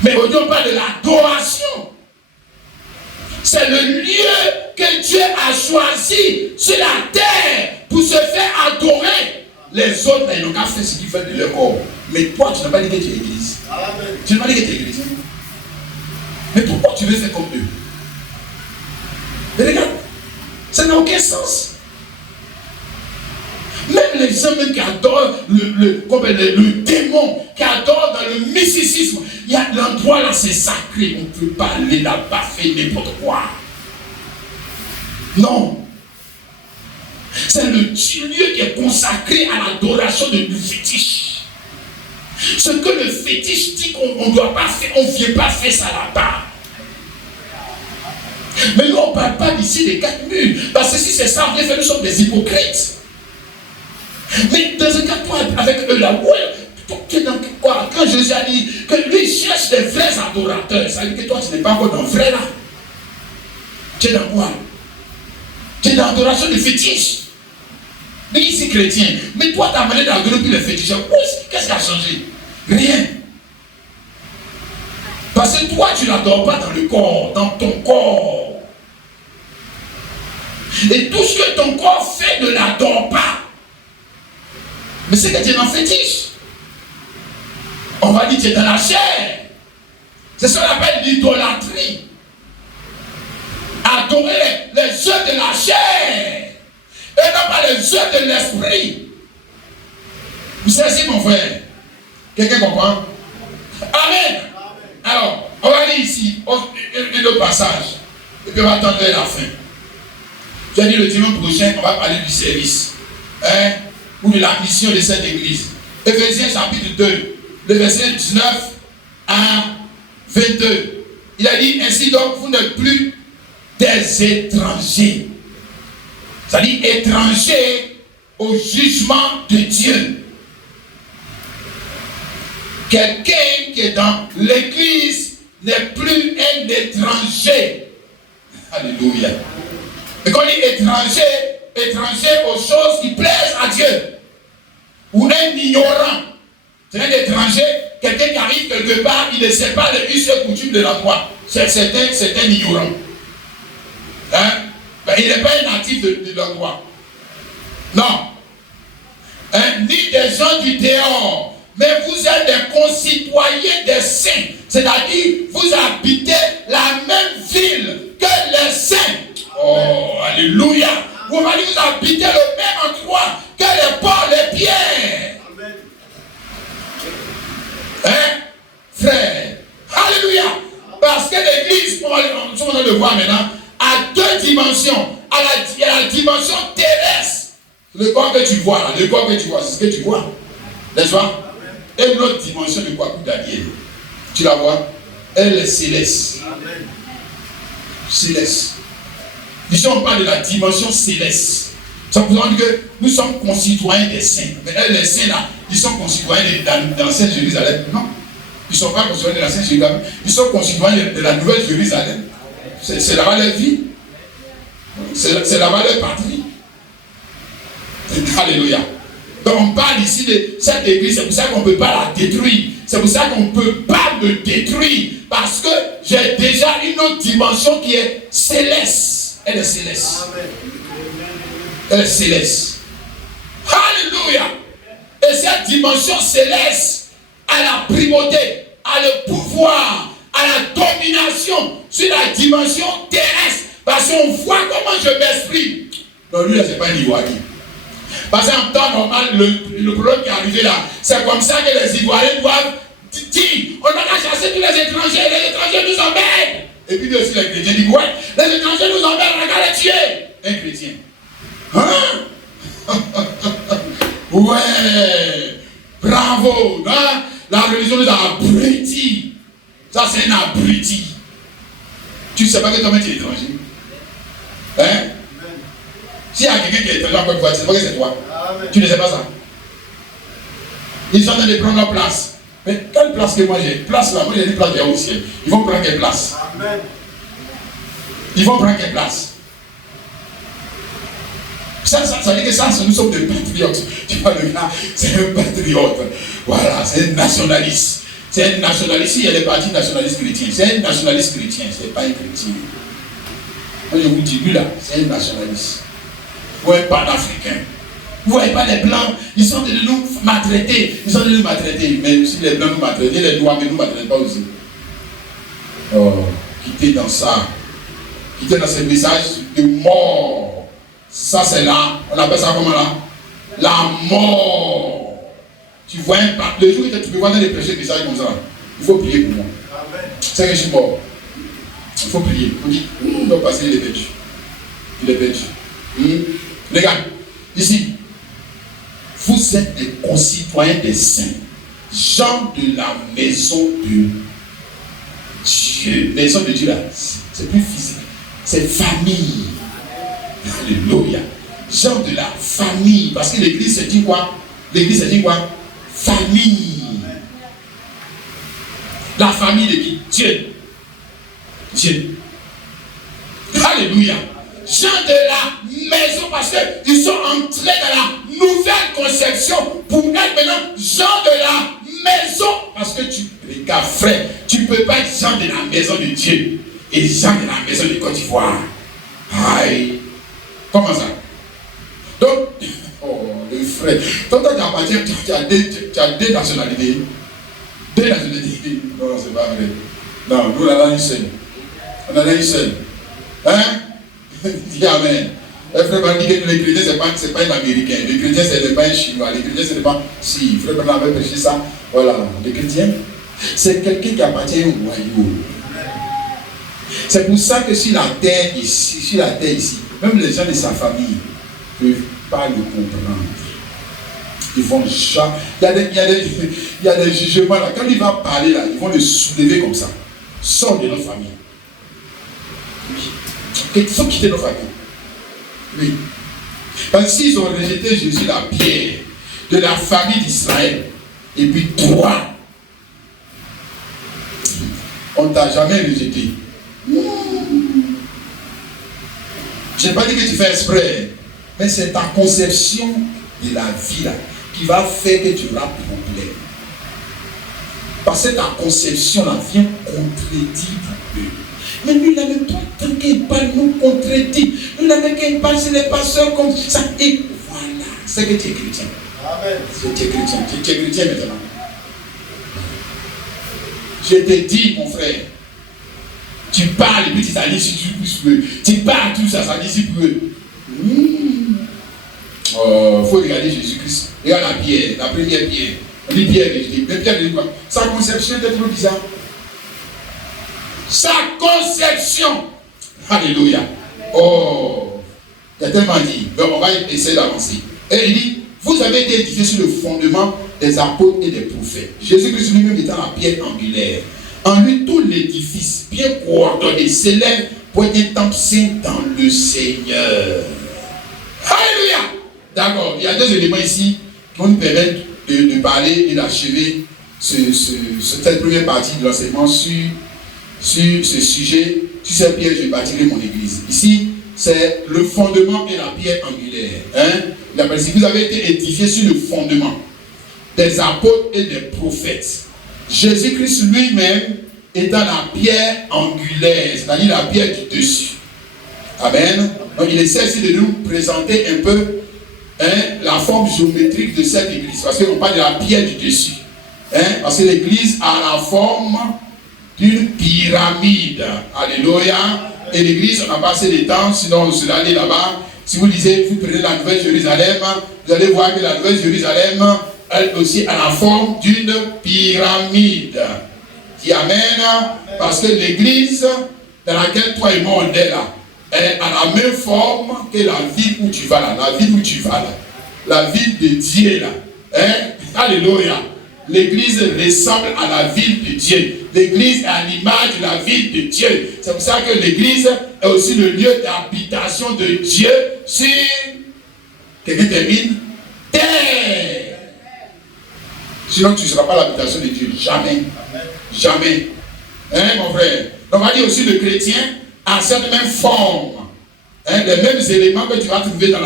Mais aujourd'hui, on parle de l'adoration. C'est le lieu que Dieu a choisi sur la terre pour se faire adorer. Les autres, ils n'ont qu'à faire ce qu'ils font de leur corps. Mais toi, tu n'as pas dit que tu es l'église. Tu n'as pas dit que tu es l'église. Mais pourquoi tu veux faire comme eux? Mais regarde, ça n'a aucun sens. Même les gens même qui adorent le démon, qui adorent dans le mysticisme, il y a l'endroit là, c'est sacré. On ne peut pas aller là-bas faire n'importe quoi. Non. C'est le lieu qui est consacré à l'adoration du fétiche. Ce que le fétiche dit qu'on ne doit pas faire, on ne vient pas faire ça là-bas. Mais nous, on ne parle pas d'ici des 4 murs. Parce que si c'est ça, on vient faire, nous sommes des hypocrites. Mais dans un cas, toi, avec eux là, ouais, dans quoi? Quand Jésus a dit que lui cherche des vrais adorateurs, ça veut dire que toi, tu n'es pas encore dans le vrai là. Tu es dans quoi? Tu es dans l'adoration des fétiches. Mais ici chrétien. Mais toi, tu as amené dans le groupe les féticheurs. Qu'est-ce qui a changé? Rien. Parce que toi, tu n'adores pas dans le corps, dans ton corps. Et tout ce que ton corps fait ne l'adore pas. Mais c'est que tu es dans fétiche. On va dire que tu es dans la chair. C'est ce qu'on appelle l'idolâtrie. Adorer les œuvres de la chair. Et non pas les œuvres de l'esprit. Vous savez si mon frère? Quelqu'un comprend? Amen. Alors, on va aller ici, un autre passage. Et puis on va attendre la fin. J'ai dit le dimanche prochain, on va parler du service. Ou de la mission de cette église. Éphésiens chapitre 2, le verset 19 à 22. Il a dit, ainsi donc, vous n'êtes plus des étrangers. C'est-à-dire étrangers au jugement de Dieu. Quelqu'un qui est dans l'église n'est plus un étranger. Alléluia. Et quand on dit étranger aux choses qui plaisent à Dieu. Ou un ignorant. C'est un étranger, quelqu'un qui arrive quelque part, il ne sait pas les us et coutumes de l'endroit. C'est un ignorant. Hein? Ben, il n'est pas un natif de l'endroit. Non. Hein? Ni des gens du dehors. Mais vous êtes des concitoyens des saints. C'est-à-dire, vous habitez la même ville que les saints. Oh, alléluia. Vous habitez le même endroit que les Paul et Pierre. Hein? Frère. Alléluia. Parce que l'église, on va le voir maintenant, a deux dimensions. Il y a la dimension terrestre. Le corps que tu vois, là, le corps que tu vois, c'est ce que tu vois. N'est-ce pas? Et une autre dimension de quoi Daniel. Tu la vois? Elle est céleste. Céleste. Ici, on parle de la dimension céleste. Ça vous dire que nous sommes concitoyens des saints. Mais les saints là, ils sont concitoyens de l'ancienne Jérusalem. Non. Ils ne sont pas concitoyens de l'ancienne Jérusalem. Ils sont concitoyens de la nouvelle Jérusalem. C'est là-bas leur vie. C'est là-bas leur patrie. Alléluia. Donc on parle ici de cette église. C'est pour ça qu'on ne peut pas la détruire. C'est pour ça qu'on ne peut pas me détruire. Parce que j'ai déjà une autre dimension qui est céleste. Elle est céleste. Elle est céleste. Alléluia. Et cette dimension céleste a la primauté, a le pouvoir, a la domination sur la dimension terrestre. Parce qu'on voit comment je m'exprime. Donc lui, là, c'est pas un Ivoirien. Parce qu'en temps normal, le problème qui est arrivé là, c'est comme ça que les Ivoiriens doivent dire, on a chassé tous les étrangers nous emmènent. Et puis aussi les chrétiens disent, ouais, les étrangers nous emmènent, on a qu'à les tuer. Un chrétien. Hein? Ouais, bravo. Hein? La religion nous a abrutis. Ça, c'est un abruti. Tu ne sais pas que toi-même tu es étranger. Hein? S'il y a quelqu'un qui est étranger en Côte d'Ivoire, tu ne sais pas que c'est toi. Amen. Tu ne sais pas ça. Ils sont en train de prendre leur place. Mais quelle place que moi j'ai? Place là, moi j'ai une place de haut ciel. Ils vont prendre quelle place? Amen. Ils vont prendre quelle place? Ça veut dire que ça, nous sommes des patriotes. Tu vois, le gars, c'est un patriote. Voilà, c'est un nationaliste. C'est un nationaliste. Il y a des partis nationalistes chrétiens. C'est un nationaliste chrétien, c'est pas un chrétien. Moi, je vous dis, lui là, c'est un nationaliste. Ou un panafricain. Vous ne voyez pas les blancs, ils sont de nous maltraiter. Ils sont de nous maltraiter. Mais si les blancs nous maltraitent, les noirs ne nous maltraitent pas aussi. Oh, quittez dans ça. Quittez dans ce message de mort. Ça c'est là, on appelle ça comment là? La mort. Tu vois un pas. Le jour où tu peux voir des prêcher des messages comme ça, il faut prier pour moi. C'est que je suis mort. Il faut prier. Il faut dire, il doit passer les bêches. Il est bêche. Regarde, ici, vous êtes des concitoyens des saints, gens de la maison de Dieu. Maison de Dieu là, c'est plus physique, c'est famille. Alléluia. Gens de la famille. Parce que l'église c'est dit quoi? L'église c'est dit quoi? Famille. La famille de qui? Dieu. Dieu. Alléluia. gens de la maison, parce qu'ils sont entrés dans la nouvelle conception pour être maintenant gens de la maison. Parce que regarde frère, tu ne peux pas être gens de la maison de Dieu et gens de la maison de Côte d'Ivoire. Aïe. Comment ça? Donc, oh les frères, toi tu appartiens, tu as deux nationalités. Deux nationalités. Non, c'est pas vrai. Non, nous on en a une seule. On en a une seule. Hein? Dis amen. Frère Bernard dit que les chrétiens, ce n'est pas un Américain. Les chrétiens, ce n'est pas un Chinois. Les chrétiens, ce n'est pas. Si, Frère Bernard avait prêché ça. Voilà. Les chrétiens, c'est quelqu'un qui appartient au royaume. C'est pour ça que sur la terre ici, même les gens de sa famille ne peuvent pas le comprendre. Ils vont jamais. Il y a des jugements là. Quand il va parler là, ils vont le soulever comme ça. Sors de notre famille. Il faut quitter nos familles. Oui. Parce qu'ils ont rejeté Jésus, la pierre de la famille d'Israël. Et puis toi, on ne t'a jamais rejeté. Je n'ai pas dit que tu fais exprès, mais c'est ta conception de la vie là qui va faire que tu auras problème. Parce que ta conception là vient contredire eux. Mais lui, il n'avait pas tant qu'il parle, nous contredit. Nous n'avons qu'il parle, c'est les pasteurs comme ça. Et voilà, c'est que tu es chrétien. Amen. Tu es chrétien. Tu es chrétien maintenant. Je te dis, mon frère, tu parles et puis tu t'allies si tu peux. Tu parles tout ça, ça dit si peu. Il faut regarder Jésus-Christ. Regarde la pierre, la première pierre. On dit pierre, je dis, mais pierre, quoi? Sa conception était trop bizarre. Sa conception. Alléluia. Oh, il a tellement dit. Donc on va essayer d'avancer. Et il dit, vous avez été édifiés sur le fondement des apôtres et des prophètes. Jésus-Christ lui-même étant la pierre angulaire. En lui, tout l'édifice bien coordonné s'élève pour être un temple saint dans le Seigneur. Alléluia. D'accord. Il y a deux éléments ici qui vont nous permettre de parler et d'achever cette première partie de l'enseignement sur ce sujet. Sur cette pierre, je bâtirai mon église. Ici, c'est le fondement et la pierre angulaire. Il appelle ici, vous avez été édifiés sur le fondement des apôtres et des prophètes. Jésus-Christ lui-même étant la pierre angulaire, c'est-à-dire la pierre du dessus. Amen. Donc il essaie ici de nous présenter un peu la forme géométrique de cette église. Parce qu'on parle de la pierre du dessus. Parce que l'église a la forme d'une pyramide. Alléluia. Et l'église, on a passé des temps, sinon on serait allé là-bas. Si vous lisez, vous prenez la Nouvelle Jérusalem, vous allez voir que la Nouvelle Jérusalem, elle aussi a la forme d'une pyramide. Dis amen. Parce que l'église dans laquelle toi et moi on est là, elle a la même forme que la ville où tu vas là. La ville où tu vas là. La ville de Dieu là. Alléluia. L'église ressemble à la ville de Dieu. L'église est à l'image de la ville de Dieu. C'est pour ça que l'église est aussi le lieu d'habitation de Dieu sur, quelqu'un termine, terre. Sinon tu ne seras pas l'habitation de Dieu. Jamais. Jamais. Mon frère. On va dire aussi le chrétien a cette même forme. Les mêmes éléments que tu vas trouver dans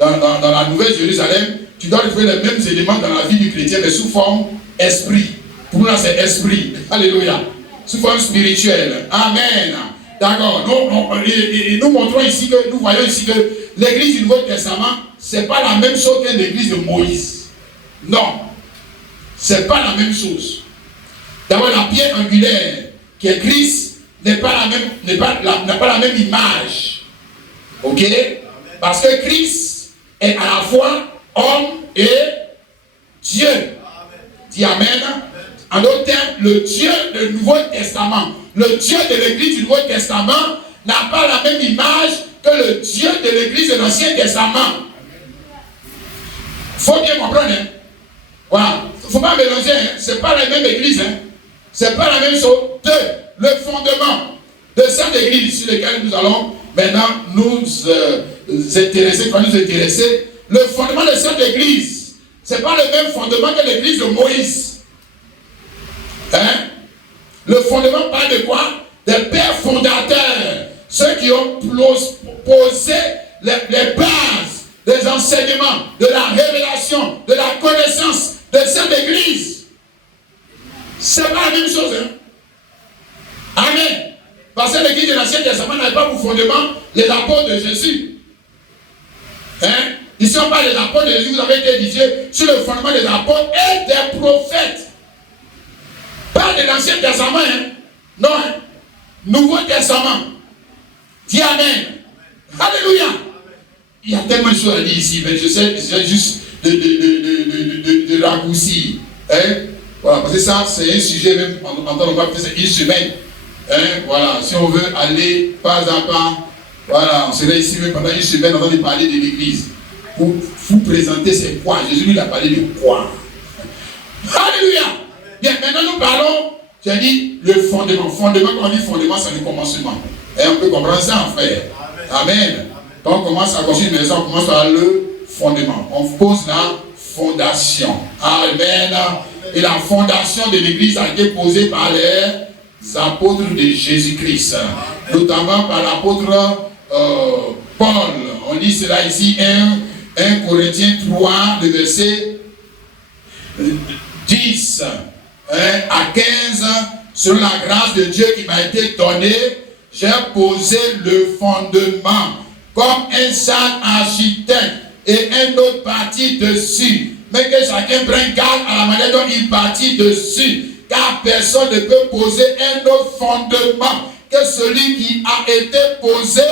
la Nouvelle Jérusalem, tu dois trouver les mêmes éléments dans la vie du chrétien, mais sous forme esprit. Pour nous, là, c'est esprit. Alléluia. Sous forme spirituelle. Amen. D'accord. Nous montrons ici que, nous voyons ici que l'église du Nouveau Testament, c'est pas la même chose que l'église de Moïse. Non. C'est pas la même chose. D'abord, la pierre angulaire, qui est Christ, n'a pas la même image. Ok? Parce que Christ est à la fois homme et Dieu. Dis amen. En d'autres termes, le Dieu du Nouveau Testament, le Dieu de l'église du Nouveau Testament n'a pas la même image que le Dieu de l'église de l'Ancien Testament. Il faut bien comprendre. Voilà. Il ne faut pas mélanger. Ce n'est pas la même église. Ce n'est pas la même chose. Le fondement de cette église sur laquelle nous allons maintenant nous intéresser, le fondement de cette église, ce n'est pas le même fondement que l'église de Moïse. Le fondement parle de quoi? Des pères fondateurs, ceux qui ont poser les bases des enseignements, de la révélation, de la connaissance de cette église. C'est pas la même chose. Hein? Amen. Parce que l'église de l'Ancien Testament n'avait pas pour fondement les apôtres de Jésus. Hein? Ils ne sont pas les apôtres de Jésus, vous avez été édifiés sur le fondement des apôtres et des prophètes. Pas de l'Ancien Testament, hein? Non, hein? Nouveau Testament. Dis Amen. Alléluia. Il y a tellement de choses à dire ici, mais je sais juste de raccourcir. Hein? Voilà, parce que ça, c'est un sujet, même en temps normal, c'est une semaine. Hein? Voilà, si on veut aller pas à pas, voilà, on serait ici même pendant une semaine en train de parler de l'église. Pour vous présenter c'est quoi. Jésus lui a parlé de quoi. Alléluia. Bien, maintenant nous parlons, j'ai dit, le fondement. Fondement, quand on dit fondement, c'est le commencement. Et on peut comprendre ça, en frère. Amen. Quand on commence à construire une maison, on commence par le fondement. On pose la fondation. Amen. Et la fondation de l'église a été posée par les apôtres de Jésus-Christ. Notamment par l'apôtre Paul. On lit cela ici, 1 Corinthiens 3, le verset 10 à 15. Selon la grâce de Dieu qui m'a été donnée, j'ai posé le fondement comme un sale architecte et un autre parti dessus. Mais que chacun prenne garde à la manière dont il partit dessus. Car personne ne peut poser un autre fondement que celui qui a été posé,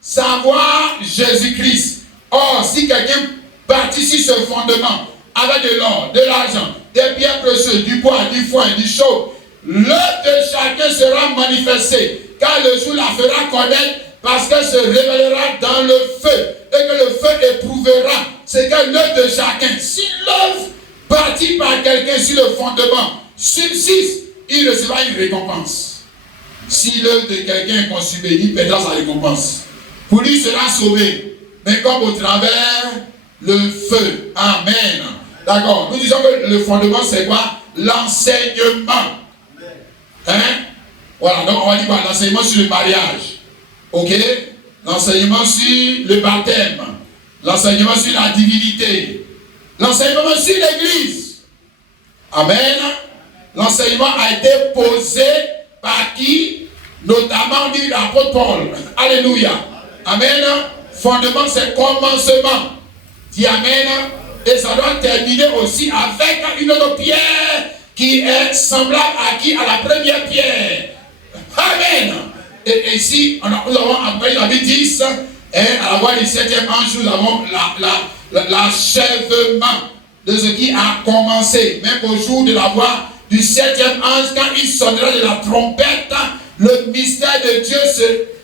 savoir Jésus-Christ. Or, si quelqu'un bâtit sur ce fondement avec de l'or, de l'argent, des pierres précieuses, du bois, du foin, du chauve, l'œuvre de chacun sera manifestée, car le jour la fera connaître, parce qu'elle se révélera dans le feu, et que le feu éprouvera ce que l'œuvre de chacun. Si l'œuvre bâtie par quelqu'un sur le fondement subsiste, il recevra une récompense. Si l'œuvre de quelqu'un est consumée, il perdra sa récompense. Pour lui sera sauvé, mais comme au travers le feu. Amen. D'accord. Nous disons que le fondement c'est quoi? L'enseignement. Hein? Voilà, donc on va dire quoi? L'enseignement sur le mariage. Ok? L'enseignement sur le baptême. L'enseignement sur la divinité. L'enseignement sur l'église. Amen. L'enseignement a été posé par qui? Notamment dit l'apôtre Paul. Alléluia. Amen. Fondement, c'est commencement. Dis Amen. Et ça doit terminer aussi avec une autre pierre qui est semblable à qui? À la première pierre. Amen. Et ici, nous avons après la Bible 10, à la voix du 7e ange, nous avons l'achèvement de ce qui a commencé. Même au jour de la voix du 7e ange, quand il sonnera de la trompette, le mystère de Dieu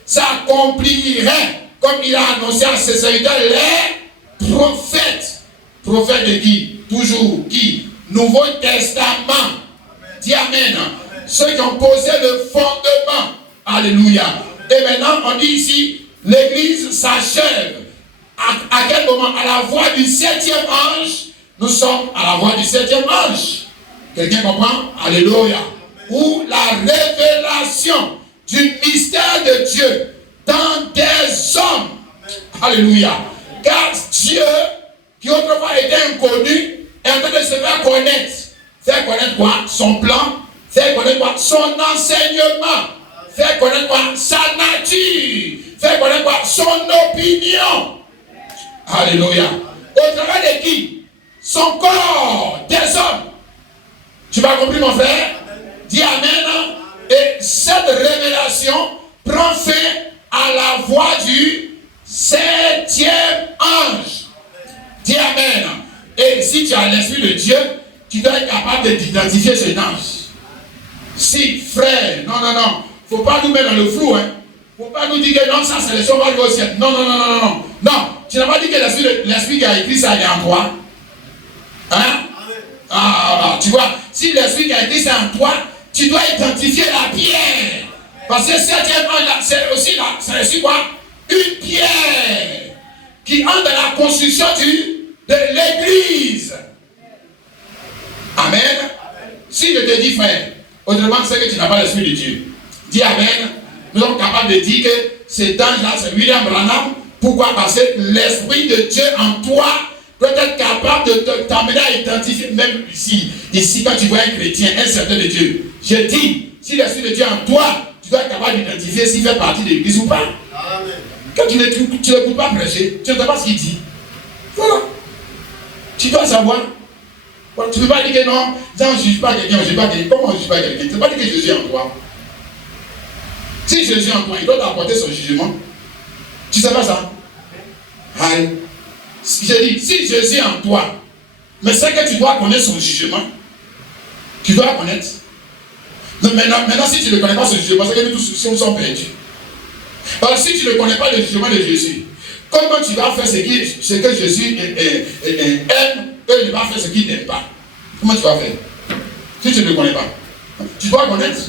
s'accomplirait. Comme il a annoncé à ses serviteurs, les prophètes. Prophètes de qui? Toujours qui? Nouveau Testament. Dis Amen. Ceux qui ont posé le fondement. Alléluia. Et maintenant, on dit ici, l'église s'achève. À quel moment? À la voix du 7e ange. Nous sommes à la voix du 7e ange. Quelqu'un comprend? Alléluia. Ou la révélation du mystère de Dieu dans des hommes. Alléluia. Car Dieu, qui autrefois était inconnu, est en train de se faire connaître. Faire connaître quoi? Son plan. Faire connaître quoi? Son enseignement. Faire connaître quoi? Sa nature. Faire connaître quoi? Son opinion. Alléluia. Au travers de qui? Son corps. Des hommes. Tu m'as compris mon frère? Dis Amen. Et cette révélation prend fin à la voix du 7e ange. Dis Amen. Et si tu as l'Esprit de Dieu, tu dois être capable d'identifier cet ange. Si, frère, non. Il ne faut pas nous mettre dans le flou. Il ne faut pas nous dire que non, ça c'est le son au ciel. Non. Non, tu n'as pas dit que l'Esprit qui a écrit ça, il est en toi. Hein? Ah, tu vois, si l'Esprit qui a écrit ça en toi, tu dois identifier la pierre. Parce que 7e ange, c'est aussi quoi? Une pierre qui entre dans la construction de l'église. Amen. Si je te dis, frère, autrement, c'est que tu n'as pas l'Esprit de Dieu. Dis Amen. Nous sommes capables capable de dire que cet ange-là, c'est William Branham. Pourquoi? Parce que l'Esprit de Dieu en toi peut être capable de t'amener à identifier, même ici quand tu vois un chrétien, un serveur de Dieu. Je dis, si l'Esprit de Dieu en toi, tu dois être capable d'identifier s'il fait partie de l'église ou pas. Amen. Quand tu n'écoutes pas prêcher, tu ne sais pas ce qu'il dit. Voilà. Tu dois savoir. Tu ne peux pas dire que non, on ne juge pas quelqu'un, on ne juge pas quelqu'un. Comment on ne juge pas quelqu'un? Tu ne peux pas dire que Jésus est en toi. Si Jésus est en toi, il doit t'apporter son jugement. Tu ne sais pas ça? Aïe. J'ai dit, si Jésus est en toi, mais c'est que tu dois connaître son jugement. Tu dois connaître. Donc maintenant, si tu ne connais pas ce jugement, c'est que nous tous sommes perdus. Parce que si tu ne connais pas le jugement de Jésus, comment tu vas faire ce que Jésus aime, et il va faire ce qu'il n'aime pas? Comment tu vas faire? Si tu ne le connais pas. Tu dois connaître.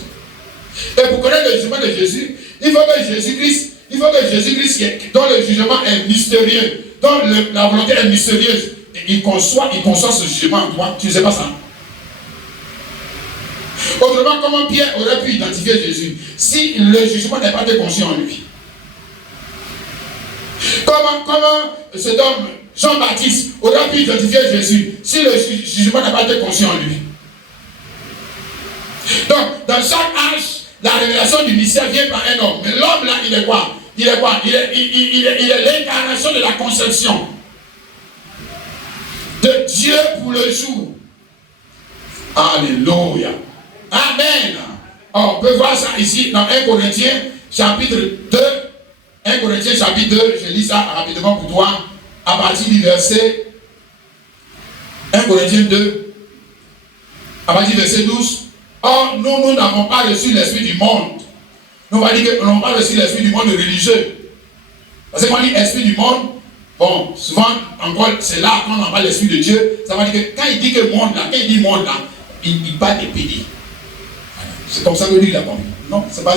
Et pour connaître le jugement de Jésus, il faut que Jésus-Christ, dont le jugement est mystérieux, dont la volonté est mystérieuse, il conçoit ce jugement en toi. Tu ne sais pas ça? Autrement, comment Pierre aurait pu identifier Jésus si le jugement n'est pas conscient en lui? Comment cet homme, Jean-Baptiste, aurait pu identifier Jésus si le jugement n'a pas été conscient en lui? Donc, dans chaque âge, la révélation du mystère vient par un homme. Mais l'homme là, il est quoi? Il est l'incarnation de la conception de Dieu pour le jour. Alléluia. Amen. On peut voir ça ici dans 1 Corinthiens chapitre 2. 1 Corinthiens chapitre 2, je lis ça rapidement pour toi, à partir du verset 1 Corinthiens 2, à partir du verset 12. Or, nous n'avons pas reçu l'esprit du monde. Nous, on va dire que nous n'avons pas reçu l'esprit du monde religieux. Parce que quand on dit esprit du monde, bon, souvent, encore, c'est là qu'on n'a pas l'esprit de Dieu. Ça va dire que quand il dit que monde là, il parle des pédés. C'est comme ça que lui, il a compris. Non, c'est pas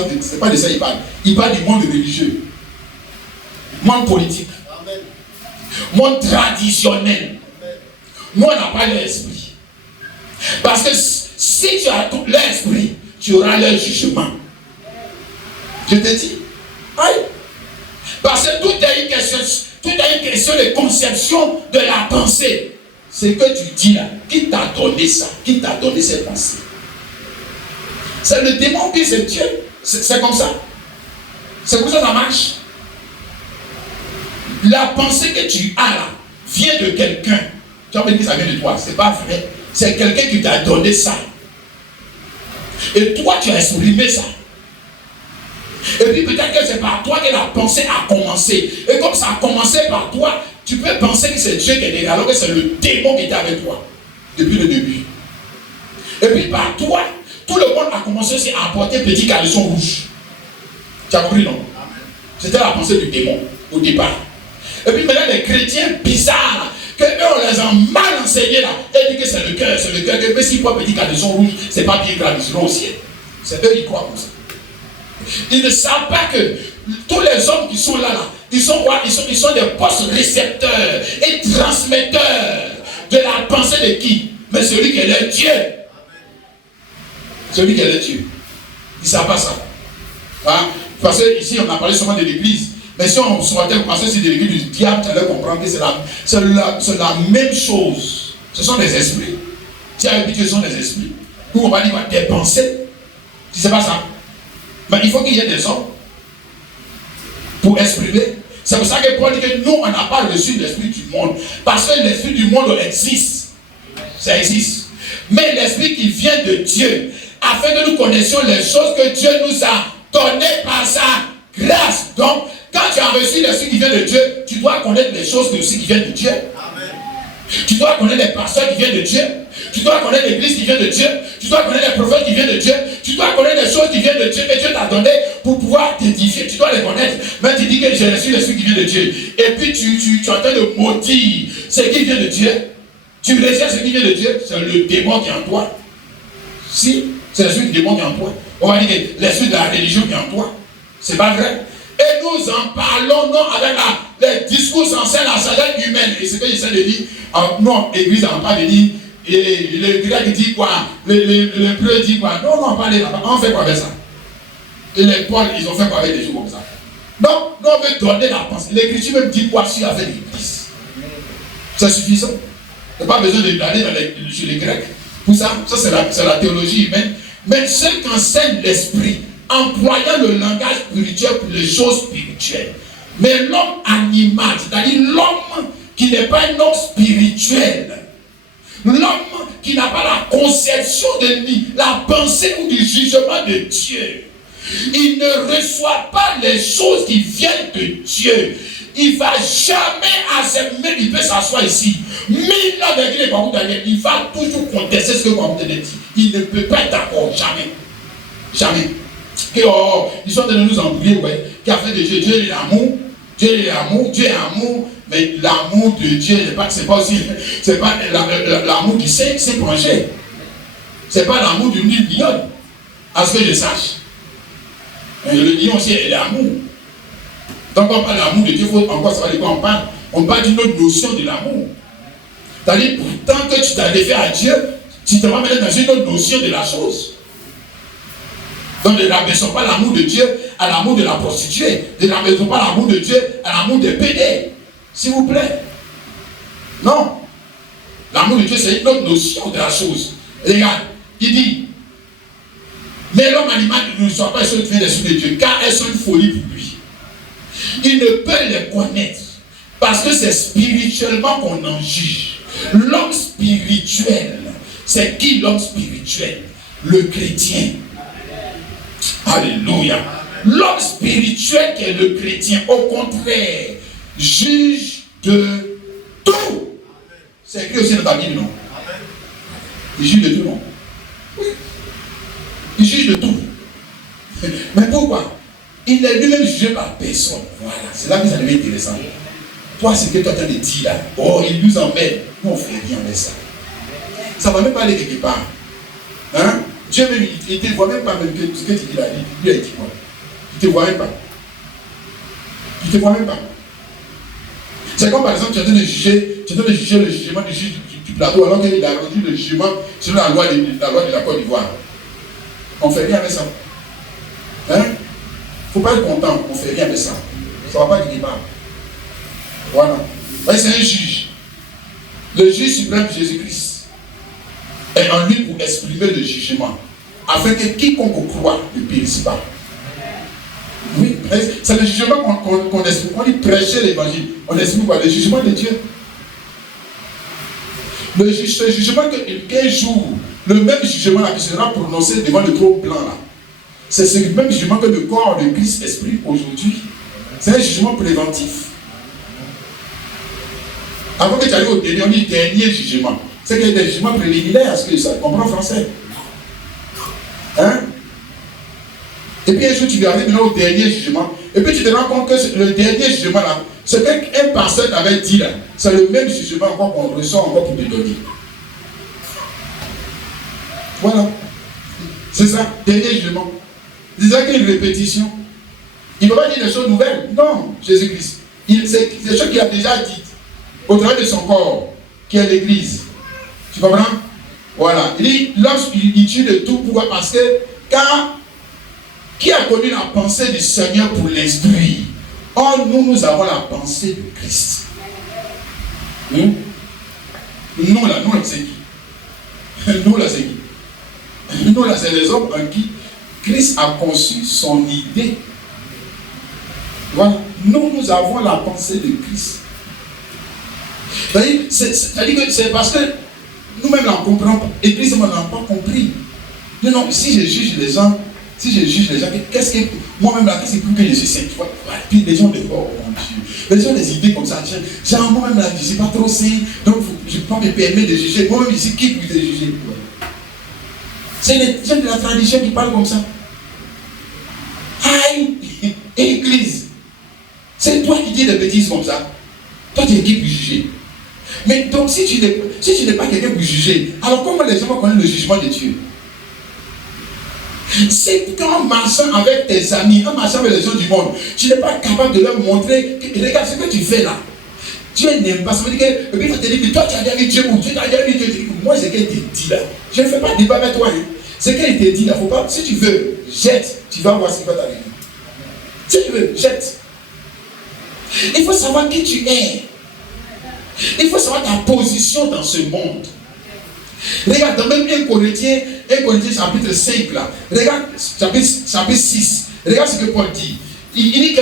de ça qu'il parle. Il parle du monde religieux. Monde politique. Amen. Monde traditionnel. Amen. Nous, on n'a pas l'esprit. Parce que si tu as tout l'esprit, tu auras le jugement. Je te dis. Aïe. Parce que tout est une question de conception de la pensée. Ce que tu dis là, qui t'a donné ça? Qui t'a donné cette pensée? C'est le démon qui c'est Dieu. C'est comme ça. C'est comme ça que ça marche. La pensée que tu as là vient de quelqu'un. Tu as envie de dire que ça vient de toi. C'est pas vrai. C'est quelqu'un qui t'a donné ça. Et toi, tu as exprimé ça. Et puis peut-être que c'est par toi que la pensée a commencé. Et comme ça a commencé par toi, tu peux penser que c'est Dieu qui est derrière, alors que c'est le démon qui était avec toi depuis le début. Et puis par toi, tout le monde a commencé aussi à porter petit caleçon rouge. Tu as compris, non? C'était la pensée du démon au départ. Et puis maintenant, les chrétiens bizarres, que eux on les a mal enseignés là, et disent que c'est le cœur, que même s'ils portent petit caleçon rouge, c'est pas bien grave, ils seront au ciel. C'est eux qui croient comme ça. Ils ne savent pas que tous les hommes qui sont là, ils sont quoi? Ils sont des postes récepteurs et transmetteurs de la pensée de qui? Mais celui qui est le Dieu. Celui qui est le Dieu. Ils ne savent pas ça. Hein? Parce que ici on a parlé seulement de l'église. Mais si on souhaitait passer sur l'église du diable, tu allais comprendre que c'est la même chose. Ce sont des esprits. Tu as habitué, ce sont des esprits. Ou on va dire des pensées. Tu ne sais pas ça. Mais il faut qu'il y ait des hommes pour exprimer. C'est pour ça que Paul dit que nous, on n'a pas reçu l'esprit du monde. Parce que l'esprit du monde existe. Ça existe. Mais l'esprit qui vient de Dieu, afin que nous connaissions les choses que Dieu nous a données par sa grâce. Donc, quand tu as reçu l'esprit qui vient de Dieu, tu dois connaître les choses aussi qui viennent de Dieu. Amen. Tu dois connaître les pasteurs qui viennent de Dieu. Tu dois connaître l'église qui vient de Dieu. Tu dois connaître les prophètes qui viennent de Dieu. Tu dois connaître les choses qui viennent de Dieu que Dieu t'a donné pour pouvoir t'édifier. Tu dois les connaître. Mais tu dis que j'ai reçu l'esprit qui vient de Dieu. Et puis tu es en train de maudire ce qui vient de Dieu. Tu recherches ce qui vient de Dieu. C'est le démon qui est en toi. Si, c'est l'esprit du démon qui est en toi. On va dire que l'esprit de la religion qui est en toi. C'est pas vrai. Et nous en parlons non avec les discours anciens, la sagesse humaine. Et ce que j'essaie de dire, non, l'église n'a pas de dire, et le grec dit quoi, le hébreu dit quoi. Non, on parle là-bas. On fait quoi avec ça? Et les Paul, ils ont fait pareil des choses comme ça. Donc, nous on veut donner la pensée. L'Écriture même dit quoi sur avec l'Église. C'est suffisant. Il n'y a pas besoin d'aller chez les Grecs. Pour ça, c'est la théologie humaine. Mais ce qu'enseigne l'esprit, employant le langage spirituel pour les choses spirituelles. Mais l'homme animal, c'est-à-dire l'homme qui n'est pas un homme spirituel, l'homme qui n'a pas la conception de lui, la pensée ou du jugement de Dieu, il ne reçoit pas les choses qui viennent de Dieu. Il ne va jamais accepter, il peut s'asseoir ici. 1000 ans de Dieu, il va toujours contester ce que Kwame dit. Il ne peut pas être d'accord, jamais. Jamais. Et ils sont de nous embrouiller, ouais. Qui a fait de Dieu, Dieu est l'amour, Dieu est l'amour, Dieu est amour, mais l'amour de Dieu, c'est pas aussi, c'est pas l'amour du Saint penché. C'est pas l'amour du lion, à ce que je sache. Mais le lion aussi est l'amour. Donc on parle de l'amour de Dieu, il faut encore savoir de quoi on parle. On parle d'une autre notion de l'amour. C'est-à-dire, tant que tu t'as défait à Dieu, tu te vas mettre dans une autre notion de la chose. Donc ne rabaissons pas l'amour de Dieu à l'amour de la prostituée. Ne rabaissons pas l'amour de Dieu à l'amour des pédés. S'il vous plaît. Non. L'amour de Dieu, c'est une autre notion de la chose. Regarde, il dit, mais l'homme animal ne soit pas sur le fait des sous de Dieu, car elles sont une folie pour lui. Il ne peut les connaître, parce que c'est spirituellement qu'on en juge. L'homme spirituel, c'est qui l'homme spirituel? Le chrétien. Alléluia. L'homme spirituel qui est le chrétien, au contraire, juge de tout. C'est écrit aussi dans ta Bible, non? Il juge de tout, non? Oui. Il juge de tout. Mais pourquoi? Il n'est lui-même jugé par personne. Voilà, c'est là que ça devient intéressant. Toi, ce que tu as en train de dire là, oh, il nous emmène. Nous, on fait rien avec ça. Ça ne va même pas aller quelque part. Hein? Dieu même, il ne te voit même pas même que ce que tu dis là, lui a dit quoi? Il ne te voit même pas. Il ne te voit même pas. C'est comme par exemple, tu es en train de juger le jugement du juge du plateau, alors qu'il a rendu le jugement sur la loi de la Côte d'Ivoire. On ne fait rien avec ça. Hein? Il ne faut pas être content, on ne fait rien avec ça. Ça ne va pas quelque part. Voilà. C'est un juge. Le juge suprême Jésus-Christ est en lui pour exprimer le jugement, afin que quiconque croit ne périsse pas. Oui, c'est le jugement qu'on exprime. On dit prêcher l'évangile. On exprime quoi? Le jugement de Dieu. Ce jugement qu'un jour, le même jugement là, qui sera prononcé devant le trône blanc là, c'est ce même jugement que le corps de Christ exprime aujourd'hui. C'est un jugement préventif. Avant que tu arrives au dernier, on dit dernier jugement. C'est qu'il y a des jugements préliminaires, est-ce que ça comprend français? Hein? Et puis un jour tu vas arriver maintenant au dernier jugement, et puis tu te rends compte que le dernier jugement là, ce qu'un pasteur t'avait dit là, c'est le même jugement encore qu'on ressent encore pour te donner. Voilà. C'est ça, dernier jugement. C'est ça qu'il y a une répétition. Il ne va pas dire des choses nouvelles. Non, Jésus-Christ. C'est des choses qu'il a déjà dites au travers de son corps, qui est l'Église. Tu comprends? Voilà. Il dit, lorsqu'il tue de tout, pourquoi? Parce que, car, qui a connu la pensée du Seigneur pour l'instruire? Or, nous avons la pensée de Christ. Nous là, c'est qui? Nous là, c'est qui? Nous là, c'est les hommes en qui Christ a conçu son idée. Voilà. Nous avons la pensée de Christ. C'est-à-dire que c'est parce que nous-mêmes n'en comprenons pas. Et Christ ne l'a pas compris. Non, si je juge les gens, qu'est-ce que moi-même là, qu'est-ce que je suis saint? Puis les gens disent, oh mon Dieu, les gens des idées comme ça, genre moi-même là, je ne suis pas trop saint, donc je ne peux pas me permettre de juger. Moi-même ici, qui peut te juger? C'est les gens de la tradition qui parlent comme ça. Aïe, Église, c'est toi qui dis des bêtises comme ça. Toi, tu es qui pour juger? Mais donc, si tu n'es pas quelqu'un pour juger, alors comment les gens vont connaître le jugement de Dieu? C'est qu'en marchant avec tes amis, en marchant avec les gens du monde, tu n'es pas capable de leur montrer que, regarde ce que tu fais là. Dieu n'aime pas. Ça veut dire que, et puis il va te dire que toi tu as dit avec Dieu ou tu as dit avec Dieu. Moi, c'est ce qu'il te dit là. Je ne fais pas de débat avec toi. Hein. Ce qu'elle te dit, il ne faut pas. Si tu veux, jette. Tu vas voir ce qui va t'arriver. Si tu veux, jette. Il faut savoir qui tu es. Il faut savoir ta position dans ce monde. Regarde, dans même 1 Corinthiens chapitre 5 là. Regarde, chapitre 6. Regarde ce que Paul dit. Il dit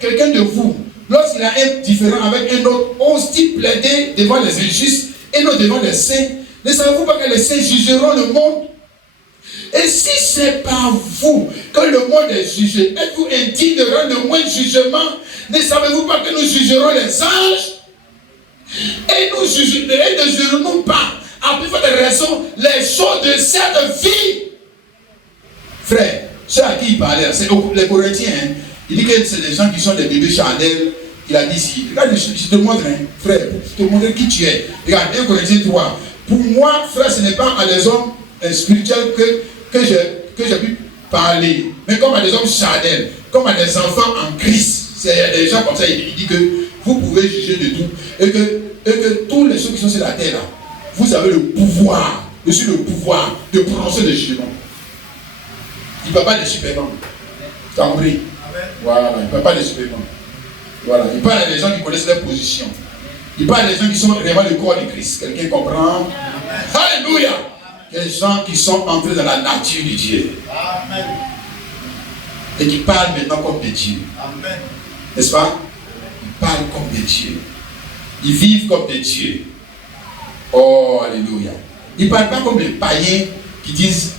quelqu'un de vous, lorsqu'il a un différend avec un autre, ose-t-il plaider devant les injustes et non devant les saints? Ne savez-vous pas que les saints jugeront le monde? Et si c'est par vous que le monde est jugé, êtes-vous indigne de rendre le moins jugement? Ne savez-vous pas que nous jugerons les anges? Et nous ne jugerons pas, à plus forte raison, les choses de cette vie. Frère, ceux à qui il parlait, c'est les Corinthiens. Hein. Il dit que c'est des gens qui sont des bébés charnels. Il a dit ici, regarde, je te montre, hein, frère, je te montre qui tu es. Regarde, 1 Corinthiens 3. Pour moi, frère, ce n'est pas à des hommes spirituels que j'ai pu parler, mais comme à des hommes charnels, comme à des enfants en Christ. C'est des gens comme ça, il dit que vous pouvez juger de tout, et que tous les choses qui sont sur la terre, là, vous avez le pouvoir, dessus le pouvoir de prononcer des jugements. Il ne parle pas des supermans. Tu as compris? Voilà, il ne parle pas des supermans. Voilà, il parle des gens qui connaissent leur position. Il parle des gens qui sont vraiment le corps de Christ. Quelqu'un comprend? Alléluia! Des gens qui sont entrés dans la nature de Dieu. Amen. Et qui parlent maintenant comme des dieux. Amen. N'est-ce pas? Ils parlent comme des dieux. Ils vivent comme des dieux. Oh, alléluia. Ils ne parlent pas comme les païens qui disent,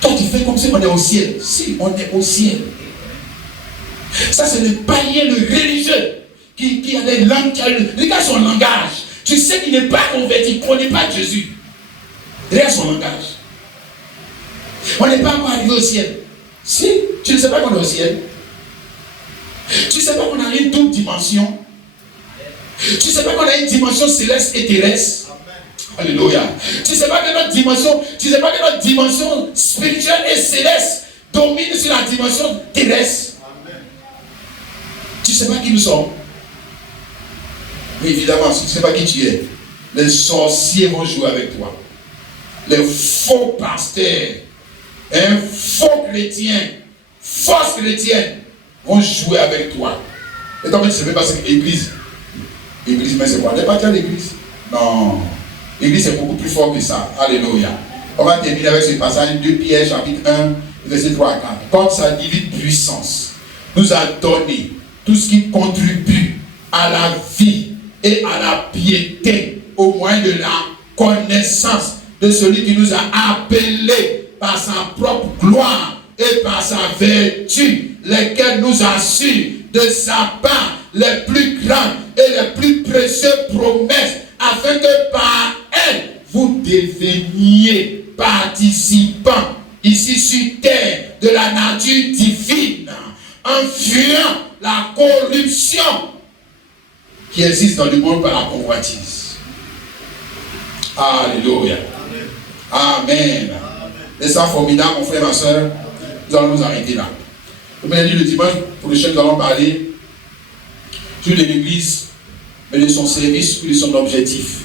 toi tu fais comme si on est au ciel. Si, on est au ciel. Ça c'est le païen, le religieux, qui a des langues, regarde son langage. Tu sais qu'il n'est pas converti, il ne connaît pas Jésus. Regarde son langage. On n'est pas encore arrivé au ciel. Si, tu ne sais pas qu'on est au ciel. Tu ne sais pas qu'on a une double dimension. Tu ne sais pas qu'on a une dimension céleste et terrestre. Alléluia. Tu ne sais pas que notre dimension spirituelle et céleste domine sur la dimension terrestre. Tu ne sais pas qui nous sommes. Mais évidemment, si tu ne sais pas qui tu es, les sorciers vont jouer avec toi. Les faux pasteurs, faux chrétiens, fausses chrétiennes vont jouer avec toi. Et toi, tu ne sais pas ce que l'église. L'église, mais c'est quoi? On n'est pas à l'église. Non. L'église, c'est beaucoup plus fort que ça. Alléluia. On va terminer avec ce passage 2 Pierre, chapitre 1, verset 3 à 4. Comme sa divine puissance nous a donné tout ce qui contribue à la vie et à la piété au moyen de la connaissance de celui qui nous a appelés par sa propre gloire et par sa vertu, lesquels nous assurent de sa part les plus grandes et les plus précieuses promesses, afin que par elles vous deveniez participants ici sur terre de la nature divine, en fuyant la corruption qui existe dans le monde par la convoitise. Alléluia. Amen. C'est ça formidable, mon frère, ma soeur. Nous allons nous arrêter là. Comme on a dit le dimanche prochain, nous allons parler sur l'église, mais de son service ou de son objectif.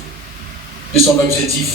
De son objectif.